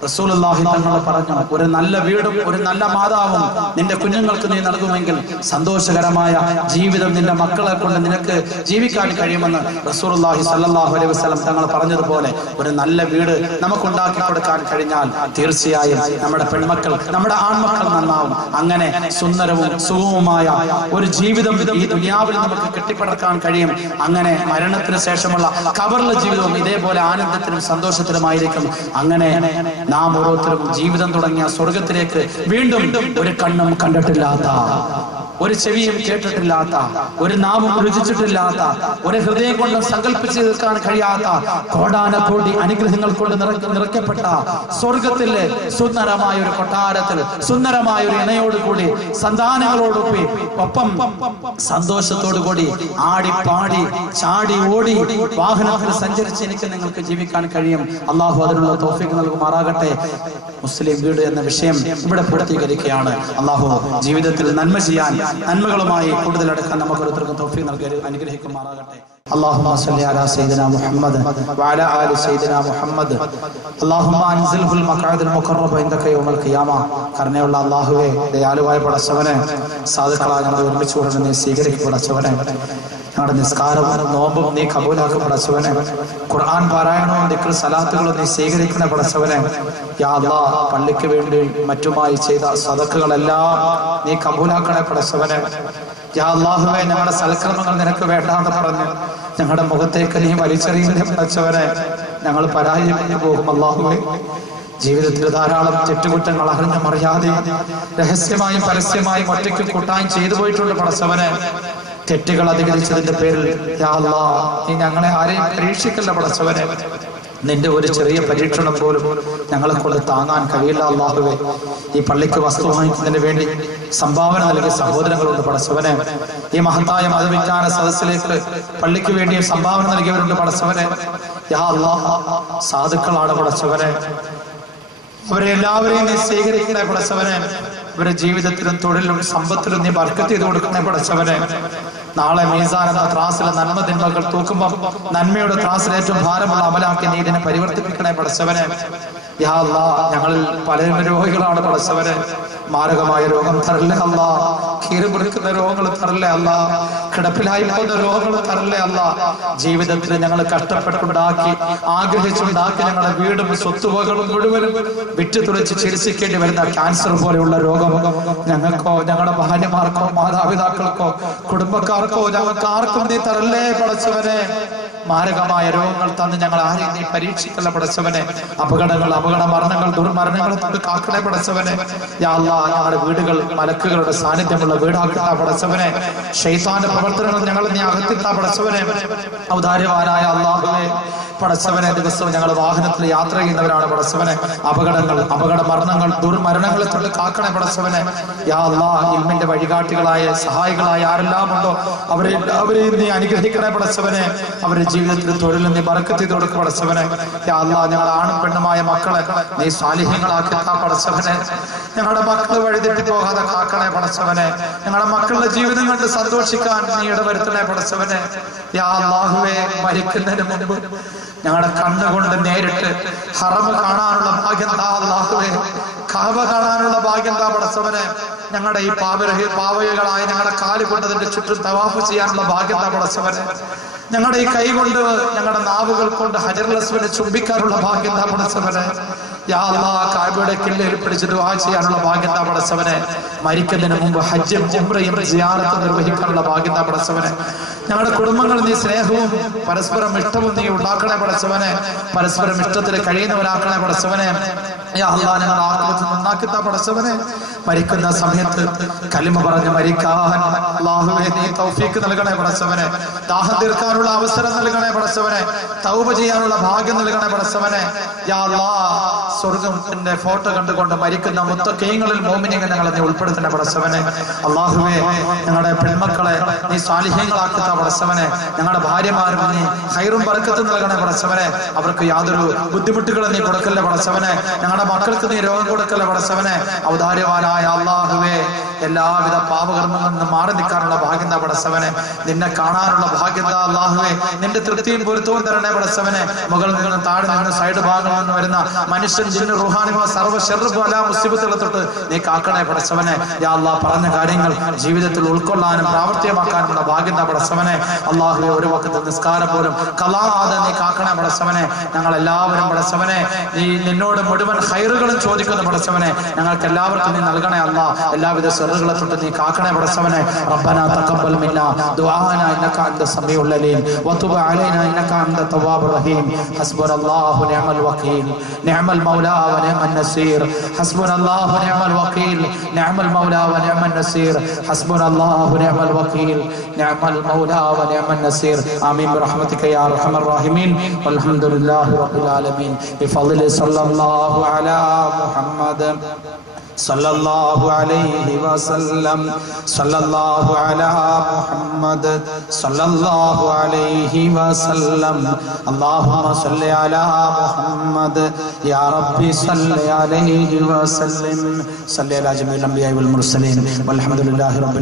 റസൂലുള്ളാഹി തങ്ങൾ പറഞ്ഞു, ഒരു നല്ല വീടും ഒരു നല്ല മാതാവും നിന്റെ കുഞ്ഞുങ്ങൾക്ക് നീ നൽകുമെങ്കിൽ സന്തോഷകരമായ ജീവിതം നിന്റെ മക്കളെ കൊണ്ട് നിനക്ക് ജീവിക്കാൻ കഴിയുമെന്ന് റസൂലുള്ളാഹി സ്വല്ലല്ലാഹു അലൈഹി വസല്ലം തങ്ങൾ പറഞ്ഞതുപോലെ ഒരു നല്ല വീട് നമുക്കുണ്ടാക്കി കൊടുക്കാൻ കഴിഞ്ഞാൽ തീർച്ചയായും നമ്മുടെ പെൺമക്കൾ, നമ്മുടെ ആൺമക്കൾ നന്നാവും. അങ്ങനെ സുന്ദരവും സുഖവുമായ ഒരു ജീവിതം ഈ ദുനിയാവിൽ നമുക്ക് കെട്ടിപ്പടക്കാൻ കഴിയും. അങ്ങനെ മരണത്തിന് ശേഷമുള്ള ഖബറിലെ ജീവിതവും ഇതേപോലെ ആനന്ദത്തിനും സന്തോഷത്തിലുമായിരിക്കും. അങ്ങനെ നാം ഓരോരുത്തരും ജീവിതം തുടങ്ങിയ സ്വർഗത്തിലേക്ക് വീണ്ടും ഒരു കണ്ണും കണ്ടിട്ടില്ലാത്ത, ഒരു ചെവിയും കേട്ടിട്ടില്ലാത്ത, ഒരു നാവും രുചിച്ചിട്ടില്ലാത്ത, ഒരു ഹൃദയം കൊണ്ട് സങ്കല്പിച്ച് തീർക്കാൻ കഴിയാത്ത കോടാനക്കോടി അനുഗ്രഹങ്ങൾ കൊണ്ട് നിറയ്ക്കപ്പെട്ട സ്വർഗത്തിലെ സുന്ദരമായ ഒരു കൊട്ടാരത്തിൽ സുന്ദരമായ ഒരു ഇണയോടുകൂടി സന്താനങ്ങളോടൊപ്പം ഒപ്പം സന്തോഷത്തോടു കൂടി ആടി പാടി ചാടി ഓടി വാഹനത്തിൽ സഞ്ചരിച്ച് എനിക്ക് നിങ്ങൾക്ക് ജീവിക്കാൻ കഴിയും. അള്ളാഹു അതിനുള്ള തൗഫീഖ് നൽകുമാറാകട്ടെ. മുസ്ലിം വീട് എന്ന വിഷയം ഇവിടെ പൂർത്തീകരിക്കുകയാണ്. അള്ളാഹു ജീവിതത്തിൽ നന്മ ചെയ്യാൻ, നന്മകളുമായി കൂടുതൽ അടുക്കാൻ നമുക്ക് ഓരോരുത്തർക്കും തൗഫീഖ് നൽകി അനുഗ്രഹിക്കുമാറാകട്ടെ. اللهم صل على سيدنا محمد وعلى آل سيدنا محمد اللهم انزله المقعد المقرب عندك يوم القيامة. കരുണയുള്ള അല്ലാഹുവേ, ദയാലുവായ പടച്ചവനെ, സാധുക്കളായ ഞങ്ങളെ ഒരുമിച്ച് കൊണ്ട് നീ സ്വീകരിക്കും പടച്ചവനെ. ഞങ്ങളുടെ നിസ്കാരവും നോമ്പും നീ കബൂലാക്കും പടച്ചവനെ. ഖുർആൻ പാരായണവും ദിക്ർ സലാത്തുകളും നീ സ്വീകരിക്കണ പടച്ചവനെ. യാ അല്ലാഹ്, പള്ളിക്ക് വേണ്ടി മറ്റുമായി ചെയ്ത സദഖകളെല്ലാം നീ കബൂലാക്കണേ പടച്ചവനെ. യാ അല്ലാഹുവേ, ഞങ്ങളുടെ സൽക്കർമ്മങ്ങൾ നിനക്ക് വേണ്ടാന്ന് പറഞ്ഞു ഞങ്ങളുടെ മുഖത്തേക്ക് നീ വലിച്ചെറിയുന്ന പടച്ചവനെ. ഞങ്ങൾ പരാജയപ്പെട്ടു പോകും. അല്ലാഹുവേ, ജീവിതത്തിൽ ധാരാളം തെറ്റുകുറ്റങ്ങൾ അറിഞ്ഞും അറിയാതെ രഹസ്യമായും പരസ്യമായും ഒറ്റയ്ക്കും കൂട്ടായും ചെയ്തു പോയിട്ടുണ്ട് പടച്ചവനെ. തെറ്റുകൾ അധികരിച്ചതിന്റെ പേരിൽ യാ അല്ലാഹ്, നീ ഞങ്ങളെ ആരെയും പരീക്ഷിക്കല്ല പടച്ചവനെ. നിന്റെ ഒരു ചെറിയ പരീക്ഷണം പോലും ഞങ്ങളെ കൊണ്ട് താങ്ങാൻ കഴിയില്ല അല്ലാഹുവേ. ഈ പള്ളിക്ക് വസ്തു വാങ്ങിക്കുന്നതിന് വേണ്ടി സംഭാവന നൽകിയ സഹോദരങ്ങളുണ്ട് പടച്ചവനെ. ഈ മഹത്തായ മതവിജ്ഞാന സദസ്സിലേക്ക് പള്ളിക്ക് വേണ്ടി സംഭാവന നൽകിയവരുണ്ട് പടച്ചവനെ. യാ അല്ലാഹ്, സാധുക്കളാണ് പടച്ചവനെ. അവരെ എല്ലാവരെയും നീ സ്വീകരിക്കണേ പടച്ചവനെ. ഇവരുടെ ജീവിതത്തിലും തൊഴിലും സമ്പത്തിലും നീ ബർക്കത്ത് ചെയ്ത് കൊടുക്കണേ പടച്ചവനെ. നാളെ മീസാൻ എന്ന ത്രാസിലെ നന്മ തിന്മകൾ തൂക്കുമ്പോൾ നന്മയുടെ ത്രാസിൽ ഏറ്റവും ഭാരമുള്ള അമലാക്കി നീ ഇതിനെ പരിവർത്തിപ്പിക്കണേ പടച്ചവനെ. യാ അല്ലാഹ്, ഞങ്ങളിൽ പലരും രോഗികളാണ് പടച്ചവനെ. മാരകമായ രോഗം തരല്ലേ അല്ലാ, കീറിമുറിക്കുന്ന രോഗങ്ങൾ തരല്ലേ അല്ലാ, കിടപ്പിലായി പോകുന്ന രോഗങ്ങൾ തരല്ലേ അല്ലാ. ജീവിതത്തിൽ ഞങ്ങൾ കഷ്ടപ്പെട്ടുണ്ടാക്കി ആഗ്രഹിച്ചുണ്ടാക്കി ഞങ്ങളുടെ വീടും സ്വത്തുവകളും മുഴുവനും വിറ്റുതുളച്ച് ചികിത്സിക്കേണ്ടി വരുന്ന ക്യാൻസർ പോലെയുള്ള രോഗം ഞങ്ങൾക്കോ ഞങ്ങളുടെ ഭാര്യമാർക്കോ മാതാപിതാക്കൾക്കോ കുടുംബക്കാർക്കോ ഞങ്ങൾക്ക് ആർക്കും നീ തരല്ലേ പടച്ചവനെ. മാരകമായ രോഗങ്ങൾ തന്ന് ഞങ്ങൾ ആരെയും നീ പരീക്ഷിക്കല്ല പടച്ചവനെ. അപകടങ്ങൾ, അപകട മരണങ്ങൾ, ദുർമരണങ്ങൾ തൊട്ട് കാക്കണേ പടച്ചവനെ. യാ അല്ലാഹ്, ഞങ്ങളുടെ വീടുകൾ മലക്കുകളുടെ സാന്നിധ്യമുള്ള വീടാക്കിട്ട പടച്ചവനെ. ശൈത്താന്റെ പ്രവർത്തനങ്ങൾ ഞങ്ങൾ നീ അകത്തിട്ട പടച്ചവനെ. ഔദാര്യവാനായ അല്ലാഹുവേ പടച്ചവനെ, ദിവസവും ഞങ്ങൾ വാഹനത്തിൽ യാത്ര ചെയ്യുന്നവരാണ് പടച്ചവനെ. അപകടങ്ങൾ, അപകട മരണങ്ങൾ, ദുർമരണങ്ങളെ തൊട്ട് കാക്കണേ പടച്ചവനെ. യാ അല്ലാഹ്, ഇൽമിന്റെ വഴികാട്ടികളായ സഹായികളായ ആരെല്ലാം ഉണ്ടോ അവരെയും നീ അനുഗ്രഹിക്കണേ പടച്ചവനെ. അവരുടെ ജീവിതത്തിൽ തൊഴിലും നീ ബർക്കത്ത് ചെയ്ത് കൊടുക്കുക പടച്ചവനെ. യാ അല്ലാഹ്, ഞങ്ങളുടെ ആണും പെണ്ണുമായ മക്കളെ നീ സാലിഹ്യങ്ങളാക്കി പടച്ചവനെ. ഞങ്ങളുടെ മക്കൾ വഴിതെറ്റി പോകാതെ കാക്കണേ പടച്ചവനെ. ഞങ്ങളുടെ മക്കളുടെ ജീവിതം കൊണ്ട് സന്തോഷിക്കാൻ നീ ഇടവരുത്തണേ പടച്ചവനെ. യാ അല്ലാഹുവേ, മരിക്കുന്നതിന് മുമ്പ് ഞങ്ങളുടെ കണ്ണുകൊണ്ട് നേരിട്ട് ഹറമ് കാണാനുള്ള ഭാഗ്യം താ അല്ലാഹുവേ. കഅബ കാണാനുള്ള ഭാഗ്യം താ പടച്ചവനെ. ഞങ്ങളുടെ ഈ പാവകളായ ഞങ്ങളുടെ കാല് കൊണ്ട് അതിന്റെ ചുറ്റും തവാഫ് ചെയ്യാനുള്ള ഭാഗ്യം താ പടച്ചവനെ. ഞങ്ങളുടെ ഈ കൈ കൊണ്ട് ഞങ്ങളുടെ നാവുകൾ കൊണ്ട് ഹജറുൽ അസ്വദിനെ ചുംബിക്കാനുള്ള ഭാഗ്യം താ പടച്ചവനെ. യാ അല്ലാഹ്, കഅബയുടെ കില്ലയിൽ പിടിച്ച് ദുആ ചെയ്യാനുള്ള ഭാഗ്യം താ പടച്ചവനെ. മരിക്കുന്നതിന് മുമ്പ് ഹജ്ജും ഉംറയും സിയാറത്തും നിർവഹിക്കാനുള്ള ഭാഗ്യം താ പടച്ചവനെ. ഞങ്ങളുടെ കുടുംബങ്ങൾ നീ സ്നേഹവും പരസ്പരം ഇഷ്ടവും നീ ഉണ്ടാക്കണേ പടച്ചവനെ. പരസ്പരം ഇഷ്ടത്തിൽ കഴിയുന്നവരാക്കണേ പടച്ചവനെ. യാ അല്ലാഹ്, ഞങ്ങളുടെ ആത്മത്തിൽ നന്നാക്കി താ പടച്ചവനെ. മരിക്കുന്ന സമയത്ത് കലിമ പറഞ്ഞ് മരിക്കാൻ അല്ലാഹുവേ നീ തൗഫീക്ക് നൽകണേ പടച്ചവനെ. ദാഹം തീർക്കാനുള്ള അവസരം നൽകണേ പടച്ചവനെ. തൗബ ചെയ്യാനുള്ള ഭാഗ്യം നൽകണേ പടച്ചവനെ. യാ അല്ലാഹ്, സ്വർഗ്ഗത്തിന്റെ ഫോട്ടോ കണ്ടുകൊണ്ട് മരിക്കുന്ന മുത്തഖീങ്ങളിൽ മോമിനീങ്ങൾ ഞങ്ങളെ നീ ഉൾപ്പെടുത്തണേ പടച്ചവനെ. അല്ലാഹുവേ, ഞങ്ങളുടെ പെൺമക്കളെ നീ സാലിഹ്യങ്ങളാക്കി താ പടച്ചവനെ. ഞങ്ങളുടെ ഭാര്യമാരും നീ ഖൈറും ബർക്കത്തും നൽകണേ പടച്ചവനെ. അവർക്ക് യാതൊരു ബുദ്ധിമുട്ടുകളും നീ കൊടുക്കല്ലേ പടച്ചവനെ. ഞങ്ങളുടെ മക്കൾക്ക് നീ രോഗം കൊടുക്കല്ലേ പടച്ചവനെ. ഔദാര്യവാനായ അല്ലാഹുവേ, എല്ലാവിധ പാപകർമ്മങ്ങളിൽ നിന്ന് മാറി നിൽക്കാനുള്ള ഭാഗ്യം താ പടച്ചവനെ. നിന്നെ കാണാനുള്ള ഭാഗ്യം താ അല്ലാഹുവേ. നിന്റെ തൃപ്തിയും പൊരുത്തവും തരണേ പടച്ചവനെ. മുകളിൽ നിന്ന് താഴെ നിന്ന് സൈഡ് ഭാഗങ്ങളിൽ നിന്ന് വരുന്ന മനുഷ്യൻ, ജിന്ന്, റുഹാനിമ, സർവ്വ ശർറും മുസ്ലിബത്തുകളെ തൊട്ട് നീ കാക്കണേ പടച്ചവനെ. യാ അല്ലാഹ്, പറഞ്ഞ കാര്യങ്ങൾ ജീവിതത്തിൽ ഉൾക്കൊള്ളാനും പ്രാവർത്തികമാക്കാനുമുള്ള ഭാഗ്യം താ പടച്ചവനെ. അല്ലാഹുവേ, ഒരു വഖത്ത് നിസ്കാരം പോലും കളാതെ നീ കാക്കണേ പടച്ചവനെ. ഞങ്ങൾ എല്ലാവരും പടച്ചവനെ നീ നിന്നോട് മുഴുവൻ ഖൈറുകളും ചോദിക്കുന്നു പടച്ചവനെ. ഞങ്ങൾക്ക് എല്ലാവർക്കും നീ നൽകണേ അല്ലാഹ്. എല്ലാവിധ ശർറുകളെ തൊട്ട് നീ കാക്കണേ പടച്ചവനെ. റബ്ബനാ തഖബ്ബൽ മിന്നാ ദുആനാ ഇന്നക അൻത സമീഉൽ അലീം വതുബ് അലൈനാ ഇന്നക അൻത തവ്വാബുർ റഹീം. ഹസ്ബുനല്ലാഹു നിഅമൽ വകീൽ നിഅമൽ മൗലാ വ നിഅമൻ നസീർ. ഹസ്ബുനല്ലാഹു നിഅമൽ വകീൽ നിഅമൽ മൗലാ വ നിഅമൻ നസീർ. ഹസ്ബുനല്ലാഹു നിഅമൽ വകീൽ നിഅമൽ മൗലാ വ നിഅമൻ നസീർ. ആമീൻ ബിറഹ്മതിക യാ അർഹമർ റഹീമീൻ. വൽഹംദുലില്ലാഹി റബ്ബിൽ ആലമീൻ. ബിഫദ്ലി സല്ലല്ലാഹു അലാ മുഹമ്മദ് സല്ലല്ലാഹു അലൈഹി വസല്ലം. സല്ലല്ലാഹു അലാ മുഹമ്മദ് സല്ലല്ലാഹു അലൈഹി വസല്ലം. അല്ലാഹുമ്മ സല്ലി അലാ മുഹമ്മദ് യാ റബ്ബി സല്ലി അലൈഹി വസല്ലം. സല്ലി അലാ ജമീഇൽ അംബിയാ വൽ മുർസലീൻ വൽഹംദുലില്ലാഹി റബ്ബിൽ